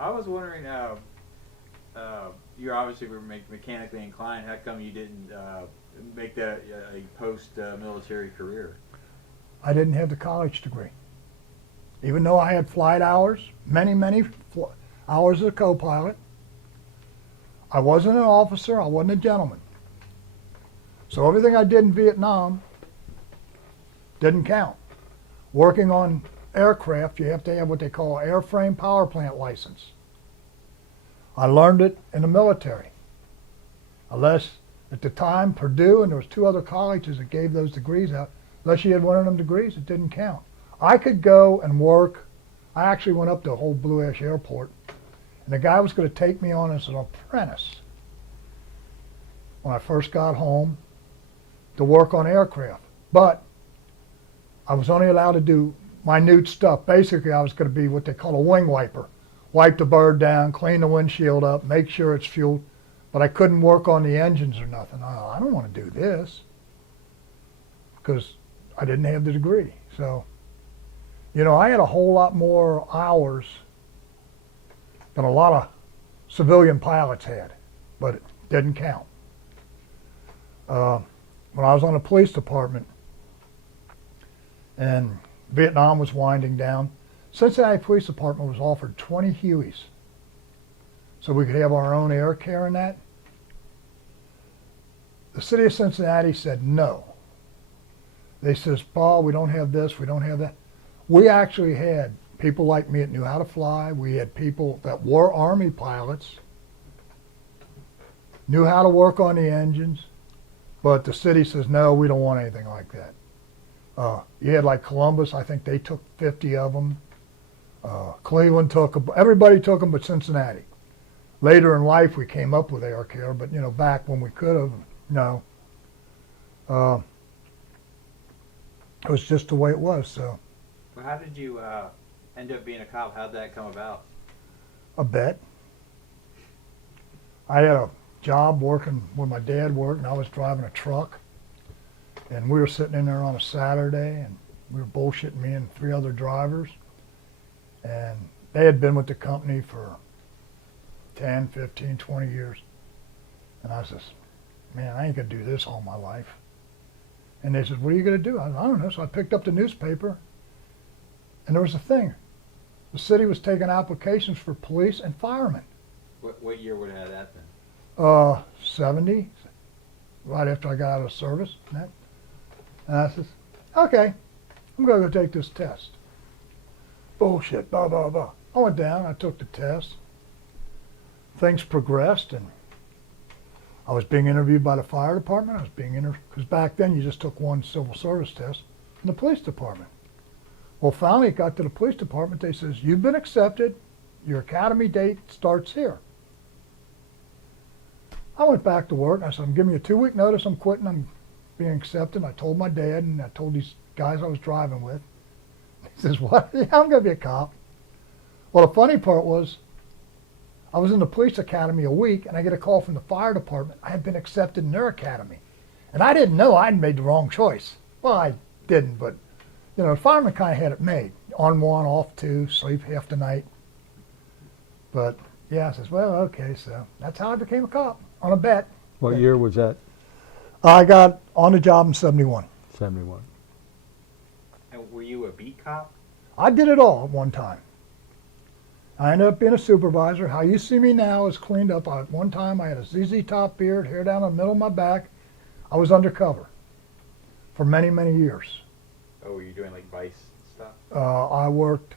was wondering, you obviously were mechanically inclined. How come you didn't make that a post-military career? I didn't have the college degree. Even though I had flight hours, many hours as a co-pilot, I wasn't an officer, I wasn't a gentleman. So everything I did in Vietnam didn't count. Working on aircraft, you have to have what they call an airframe power plant license. I learned it in the military. Unless, at the time, Purdue, and there was 2 other colleges that gave those degrees out, unless you had one of them degrees, it didn't count. I could go and work. I actually went up to Old Blue Ash Airport, and the guy was going to take me on as an apprentice when I first got home to work on aircraft. But I was only allowed to do minute stuff. Basically, I was going to be what they call a wing wiper. Wipe the bird down, clean the windshield up, make sure it's fueled. But I couldn't work on the engines or nothing. I don't want to do this. Because I didn't have the degree. So, you know, I had a whole lot more hours than a lot of civilian pilots had, but it didn't count. When I was on the police department and Vietnam was winding down, Cincinnati Police Department was offered 20 Hueys so we could have our own air care and that. The city of Cincinnati said no. They says, Paul, we don't have this, we don't have that. We actually had people like me that knew how to fly. We had people that were Army pilots, knew how to work on the engines, but the city says, no, we don't want anything like that. You had like Columbus, I think they took 50 of them. Cleveland took, everybody took them but Cincinnati. Later in life we came up with air care, but you know, back when we could have, no. It was just the way it was, so. Well, how did you end up being a cop? How'd that come about? A bet. I had a job working where my dad worked, and I was driving a truck. And we were sitting in there on a Saturday, and we were bullshitting, me and 3 other drivers. And they had been with the company for 10, 15, 20 years. And I says, man, I ain't gonna do this all my life. And they said, what are you gonna do? I said, I don't know. So I picked up the newspaper, and there was a thing. The city was taking applications for police and firemen. What year would have that been? 70, right after I got out of service. And I says, okay, I'm gonna go take this test. Bullshit, blah, blah, blah. I went down, I took the test. Things progressed, and I was being interviewed by the fire department. I was being interviewed, because back then you just took one civil service test in the police department. Well, finally it got to the police department. They says, you've been accepted. Your academy date starts here. I went back to work. I said, I'm giving you a 2-week notice. I'm quitting. I'm being accepted. I told my dad, and I told these guys I was driving with. He says, what? Yeah, I'm going to be a cop. Well, the funny part was, I was in the police academy a week, and I get a call from the fire department. I had been accepted in their academy. And I didn't know I'd made the wrong choice. Well, I didn't, but, you know, the fireman kind of had it made. On 1, off 2, sleep half the night. But, yeah, I says, well, okay, so that's how I became a cop, on a bet. What year was that? I got on the job in 71. 71. And were you a beat cop? I did it all at one time. I ended up being a supervisor. How you see me now is cleaned up. At one time I had a ZZ Top beard, hair down the middle of my back. I was undercover for many, many years. Oh, were you doing like vice stuff? I worked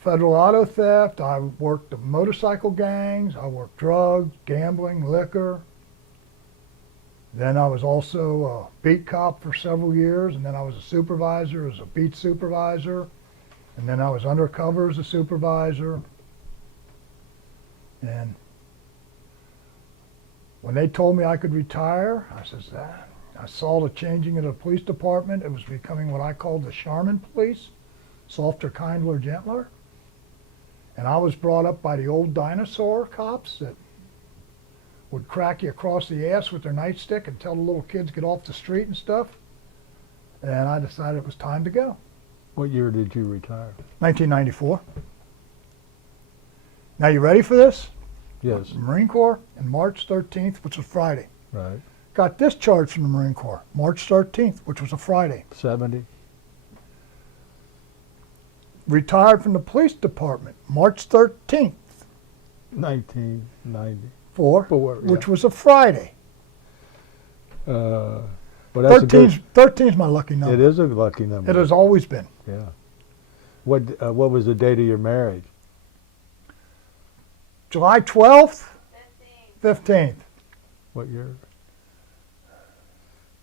federal auto theft. I worked the motorcycle gangs. I worked drugs, gambling, liquor. Then I was also a beat cop for several years, and then I was a supervisor as a beat supervisor, and then I was undercover as a supervisor. And when they told me I could retire, I says, I saw the changing of the police department. It was becoming what I called the Charmin police, softer, kindler, gentler. And I was brought up by the old dinosaur cops that would crack you across the ass with their nightstick and tell the little kids get off the street and stuff. And I decided it was time to go. What year did you retire? 1994. Now you ready for this? Yes. Marine Corps on March 13th, which was Friday. Right. Got discharged from the Marine Corps March 13th, which was a Friday. 70. Retired from the police department March 13th. 1994. Which was a Friday. Well, that's 13's my lucky number. It is a lucky number. It has always been. Yeah. What was the date of your marriage? July 12th? 15th. What year?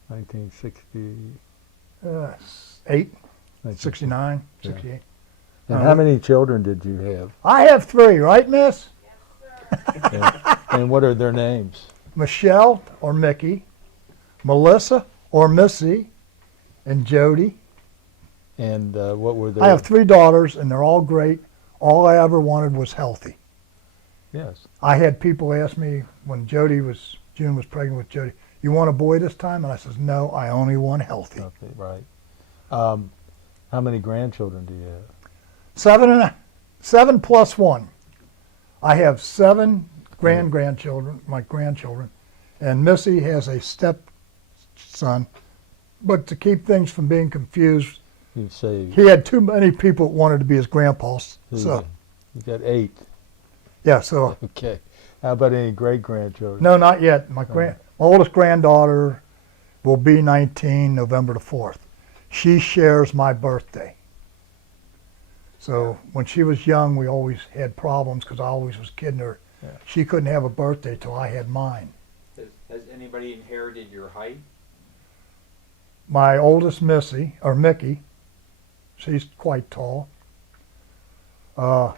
1960. 8, 69, Yeah. 68. And how many children did you have? I have 3, right, miss? And what are their names? Michelle or Mickey, Melissa or Missy, and Jody. And what were their... I have 3 daughters, and they're all great. All I ever wanted was healthy. Yes. I had people ask me when June was pregnant with Jody, you want a boy this time? And I says, no, I only want healthy. Okay, right. How many grandchildren do you have? 7 plus 1. I have 7 grandchildren, my grandchildren, and Missy has a stepson. But to keep things from being confused, You say he had too many people that wanted to be his grandpas. So you got 8. yeah, so Okay. How about any great grandchildren? no, not yet. My oldest granddaughter will be 19 November the 4th. She shares my birthday. So when she was young, we always had problems because I always was kidding her. Yeah. She couldn't have a birthday till I had mine. Has anybody inherited your height? My oldest Missy, or Mickey, she's quite tall. My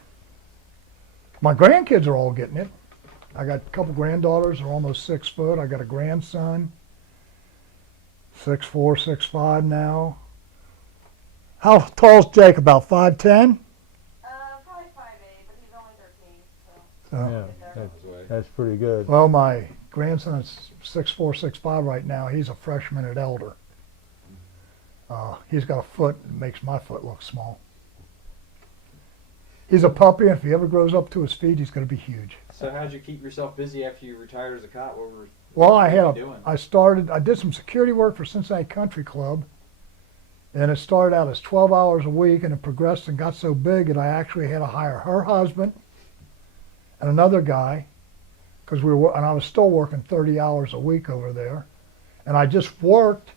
grandkids are all getting it. I got a couple granddaughters, they're almost 6 foot. I got a grandson, 6'4", 6'5" now. How tall's Jake? About 5'10"? Probably 5'8", but he's only 13, so. So, Yeah, There. that's pretty good. well, my grandson is 6'4", 6'5" right now. He's a freshman at Elder. He's got a foot that makes my foot look small. He's a puppy, and if he ever grows up to his feet, he's going to be huge. So how'd you keep yourself busy after you retired as a cop? Well, what were you doing? I did some security work for Cincinnati Country Club, and it started out as 12 hours a week, and it progressed and got so big that I actually had to hire her husband and another guy, because and I was still working 30 hours a week over there, and I just worked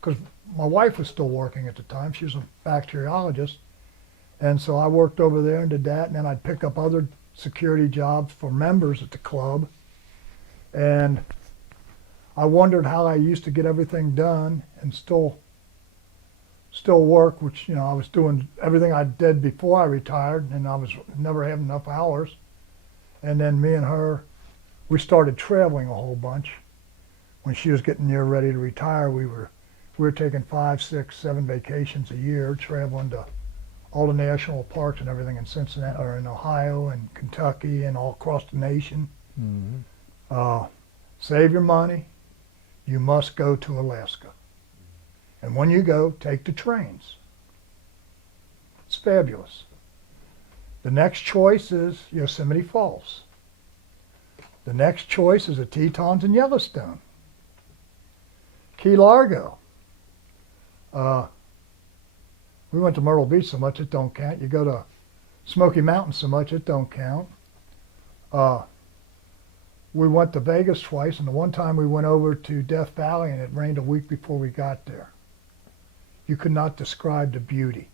because my wife was still working at the time. She was a bacteriologist, and so I worked over there and did that, and then I'd pick up other security jobs for members at the club, and I wondered how I used to get everything done and still work, which, you know, I was doing everything I did before I retired, and I was never having enough hours. And then me and her, we started traveling a whole bunch. When she was getting near ready to retire, we were taking 5, 6, 7 vacations a year, traveling to all the national parks and everything in Cincinnati, or in Ohio and Kentucky and all across the nation. Mm-hmm. Save your money. You must go to Alaska. And when you go, take the trains. It's fabulous. The next choice is Yosemite Falls. The next choice is the Tetons and Yellowstone. Key Largo. We went to Myrtle Beach so much it don't count. You go to Smoky Mountains so much it don't count. We went to Vegas twice, and the one time we went over to Death Valley and it rained a week before we got there. You could not describe the beauty.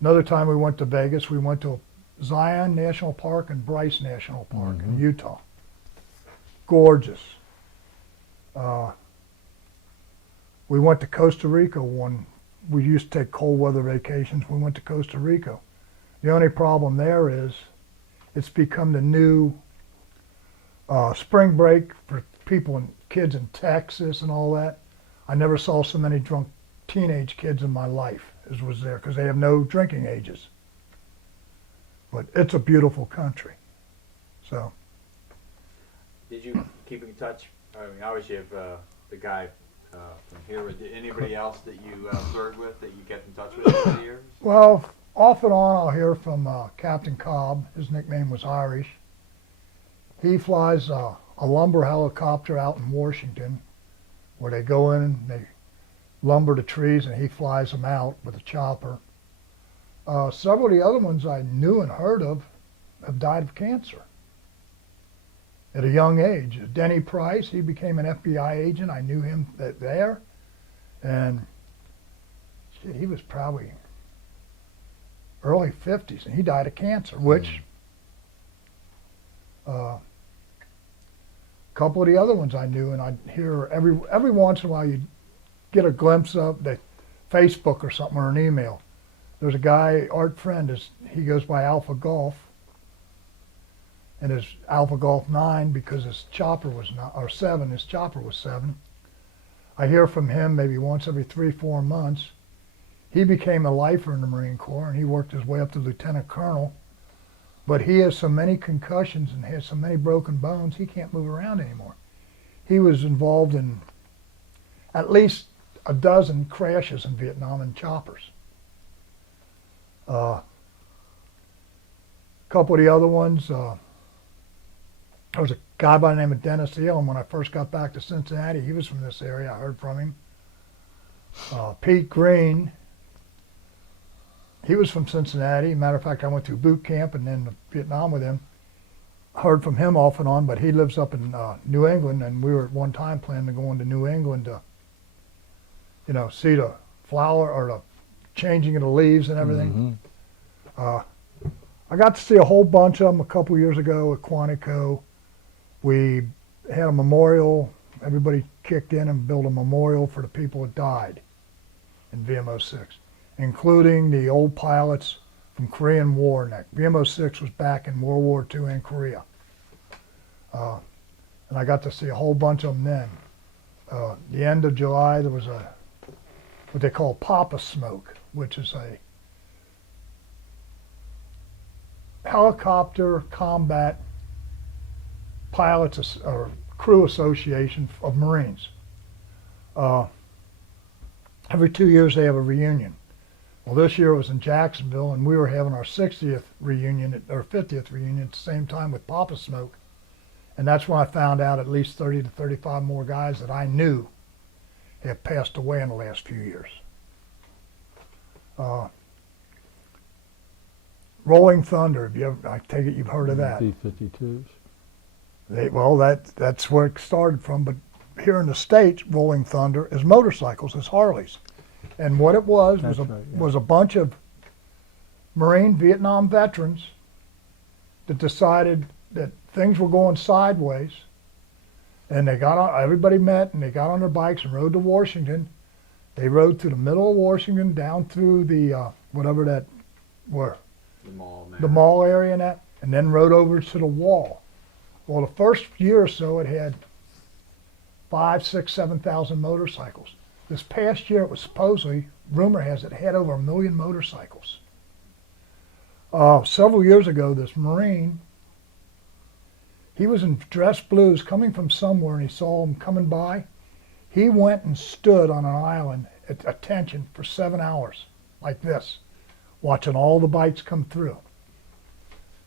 Another time we went to Vegas, we went to Zion National Park and Bryce National Park in Utah. Gorgeous. We went to Costa Rica we used to take cold weather vacations. We went to Costa Rica. The only problem there is it's become the new spring break for people and kids in Texas and all that. I never saw so many drunk teenage kids in my life as was there, because they have no drinking ages. But it's a beautiful country. So. Did you keep in touch? I mean, obviously you have the guy from here. But did anybody else that you served with that you kept in touch with over the years? Well, off and on I'll hear from Captain Cobb. His nickname was Irish. He flies a lumber helicopter out in Washington, where they go in and they lumber the trees, and he flies them out with a chopper. Several of the other ones I knew and heard of have died of cancer at a young age. Denny Price, he became an FBI agent. I knew him there, and shit, he was probably early 50s, and he died of cancer, which a couple of the other ones I knew, and I'd hear every once in a while you'd get a glimpse of the Facebook or something, or an email. There's a guy, Art Friend, he goes by Alpha Golf, and his Alpha Golf 9 because his chopper was 7, his chopper was 7. I hear from him maybe once every 3-4 months. He became a lifer in the Marine Corps, and he worked his way up to Lieutenant Colonel. But he has so many concussions and has so many broken bones, he can't move around anymore. He was involved in at least a dozen crashes in Vietnam in choppers. A couple of the other ones, there was a guy by the name of Dennis Elam. When I first got back to Cincinnati, he was from this area. I heard from him. Pete Green, he was from Cincinnati. Matter of fact, I went to boot camp and then Vietnam with him. Heard from him off and on, but he lives up in New England, and we were at one time planning to go into New England to, see the flower or the changing of the leaves and everything. I got to see a whole bunch of them a couple years ago at Quantico. We had a memorial. Everybody kicked in and built a memorial for the people that died in VMO6, including the old pilots from Korean War. And VMO6 was back in World War II in Korea. And I got to see a whole bunch of them then. The end of July, there was what they call Papa Smoke, which is a helicopter combat pilots or crew association of Marines. Every 2 years they have a reunion. Well, this year it was in Jacksonville, and we were having our 60th reunion, or 50th reunion at the same time with Papa Smoke. And that's when I found out at least 30 to 35 more guys that I knew have passed away in the last few years. Rolling Thunder, I take it you've heard of that. B-52s. That's where it started from, but here in the States, Rolling Thunder is motorcycles, is Harleys. And what it was That's right, yeah. was a bunch of Marine Vietnam veterans that decided that things were going sideways, and everybody met and they got on their bikes and rode to Washington. They rode through the middle of Washington down through the whatever that were, the mall area and then rode over to the wall. Well, the first year or so it had 5, 6, 7,000 motorcycles. This past year it was supposedly, rumor has it, had over 1 million motorcycles. Several years ago, this Marine, he was in dress blues coming from somewhere, and he saw them coming by. He went and stood on an island at attention for 7 hours, like this, watching all the bikes come through.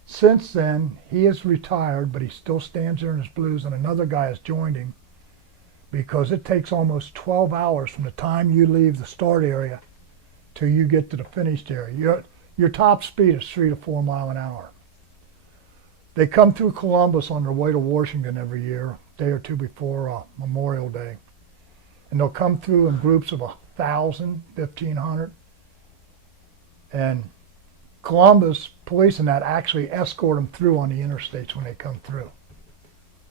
Since then, he is retired, but he still stands there in his blues, and another guy has joined him because it takes almost 12 hours from the time you leave the start area till you get to the finished area. Your top speed is 3 to 4 miles an hour. They come through Columbus on their way to Washington every year, a day or two before Memorial Day. And they'll come through in groups of 1,000, 1,500. And Columbus police and that actually escort them through on the interstates when they come through.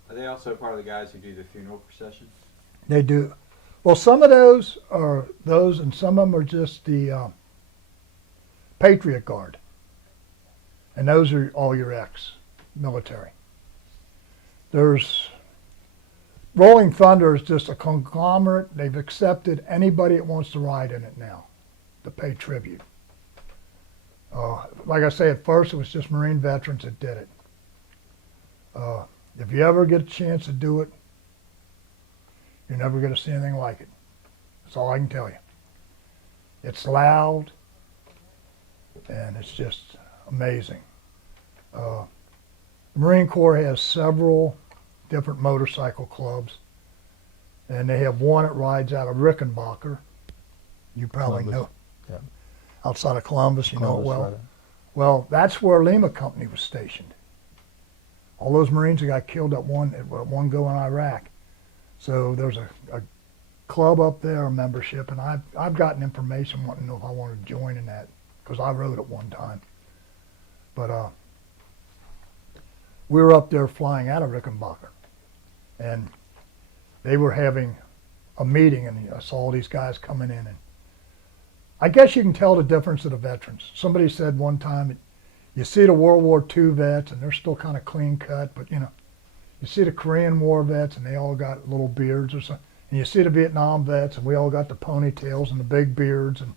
Are they also part of the guys who do the funeral procession? They do. Well, some of those are those, and some of them are just the Patriot Guard. And those are all your ex-military. There's Rolling Thunder is just a conglomerate. They've accepted anybody that wants to ride in it now to pay tribute. Like I say, at first it was just Marine veterans that did it. If you ever get a chance to do it, you're never going to see anything like it. That's all I can tell you. It's loud, and it's just amazing. The Marine Corps has several different motorcycle clubs, and they have one that rides out of Rickenbacker. You probably Columbus. know. Yeah. Outside of Columbus, you know it Columbus, well. right. Well, that's where Lima Company was stationed. All those Marines that got killed at one go in Iraq. So there's a club up there, a membership, and I've gotten information wanting to know if I wanted to join in that, because I rode at one time. But we were up there flying out of Rickenbacker, and they were having a meeting, and I saw all these guys coming in, and I guess you can tell the difference of the veterans. Somebody said one time, you see the World War II vets, and they're still kind of clean cut, but you see the Korean War vets, and they all got little beards or something. And you see the Vietnam vets, and we all got the ponytails and the big beards, and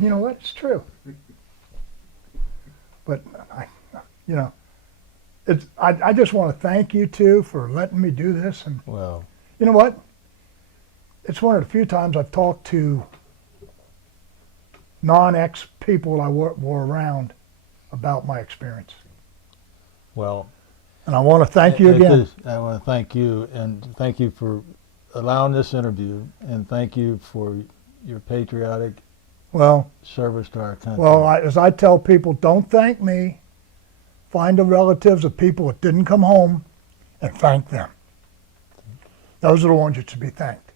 you know what? It's true. But I just want to thank you two for letting me do this, and Well, you know what? it's one of the few times I've talked to non-ex people I were around about my experience. Well, And I want to thank you again. I want to thank you, and thank you for allowing this interview, and thank you for your patriotic Well, service to our country. well, as I tell people, don't thank me. Find the relatives of people that didn't come home and thank them. Those are the ones that should be thanked.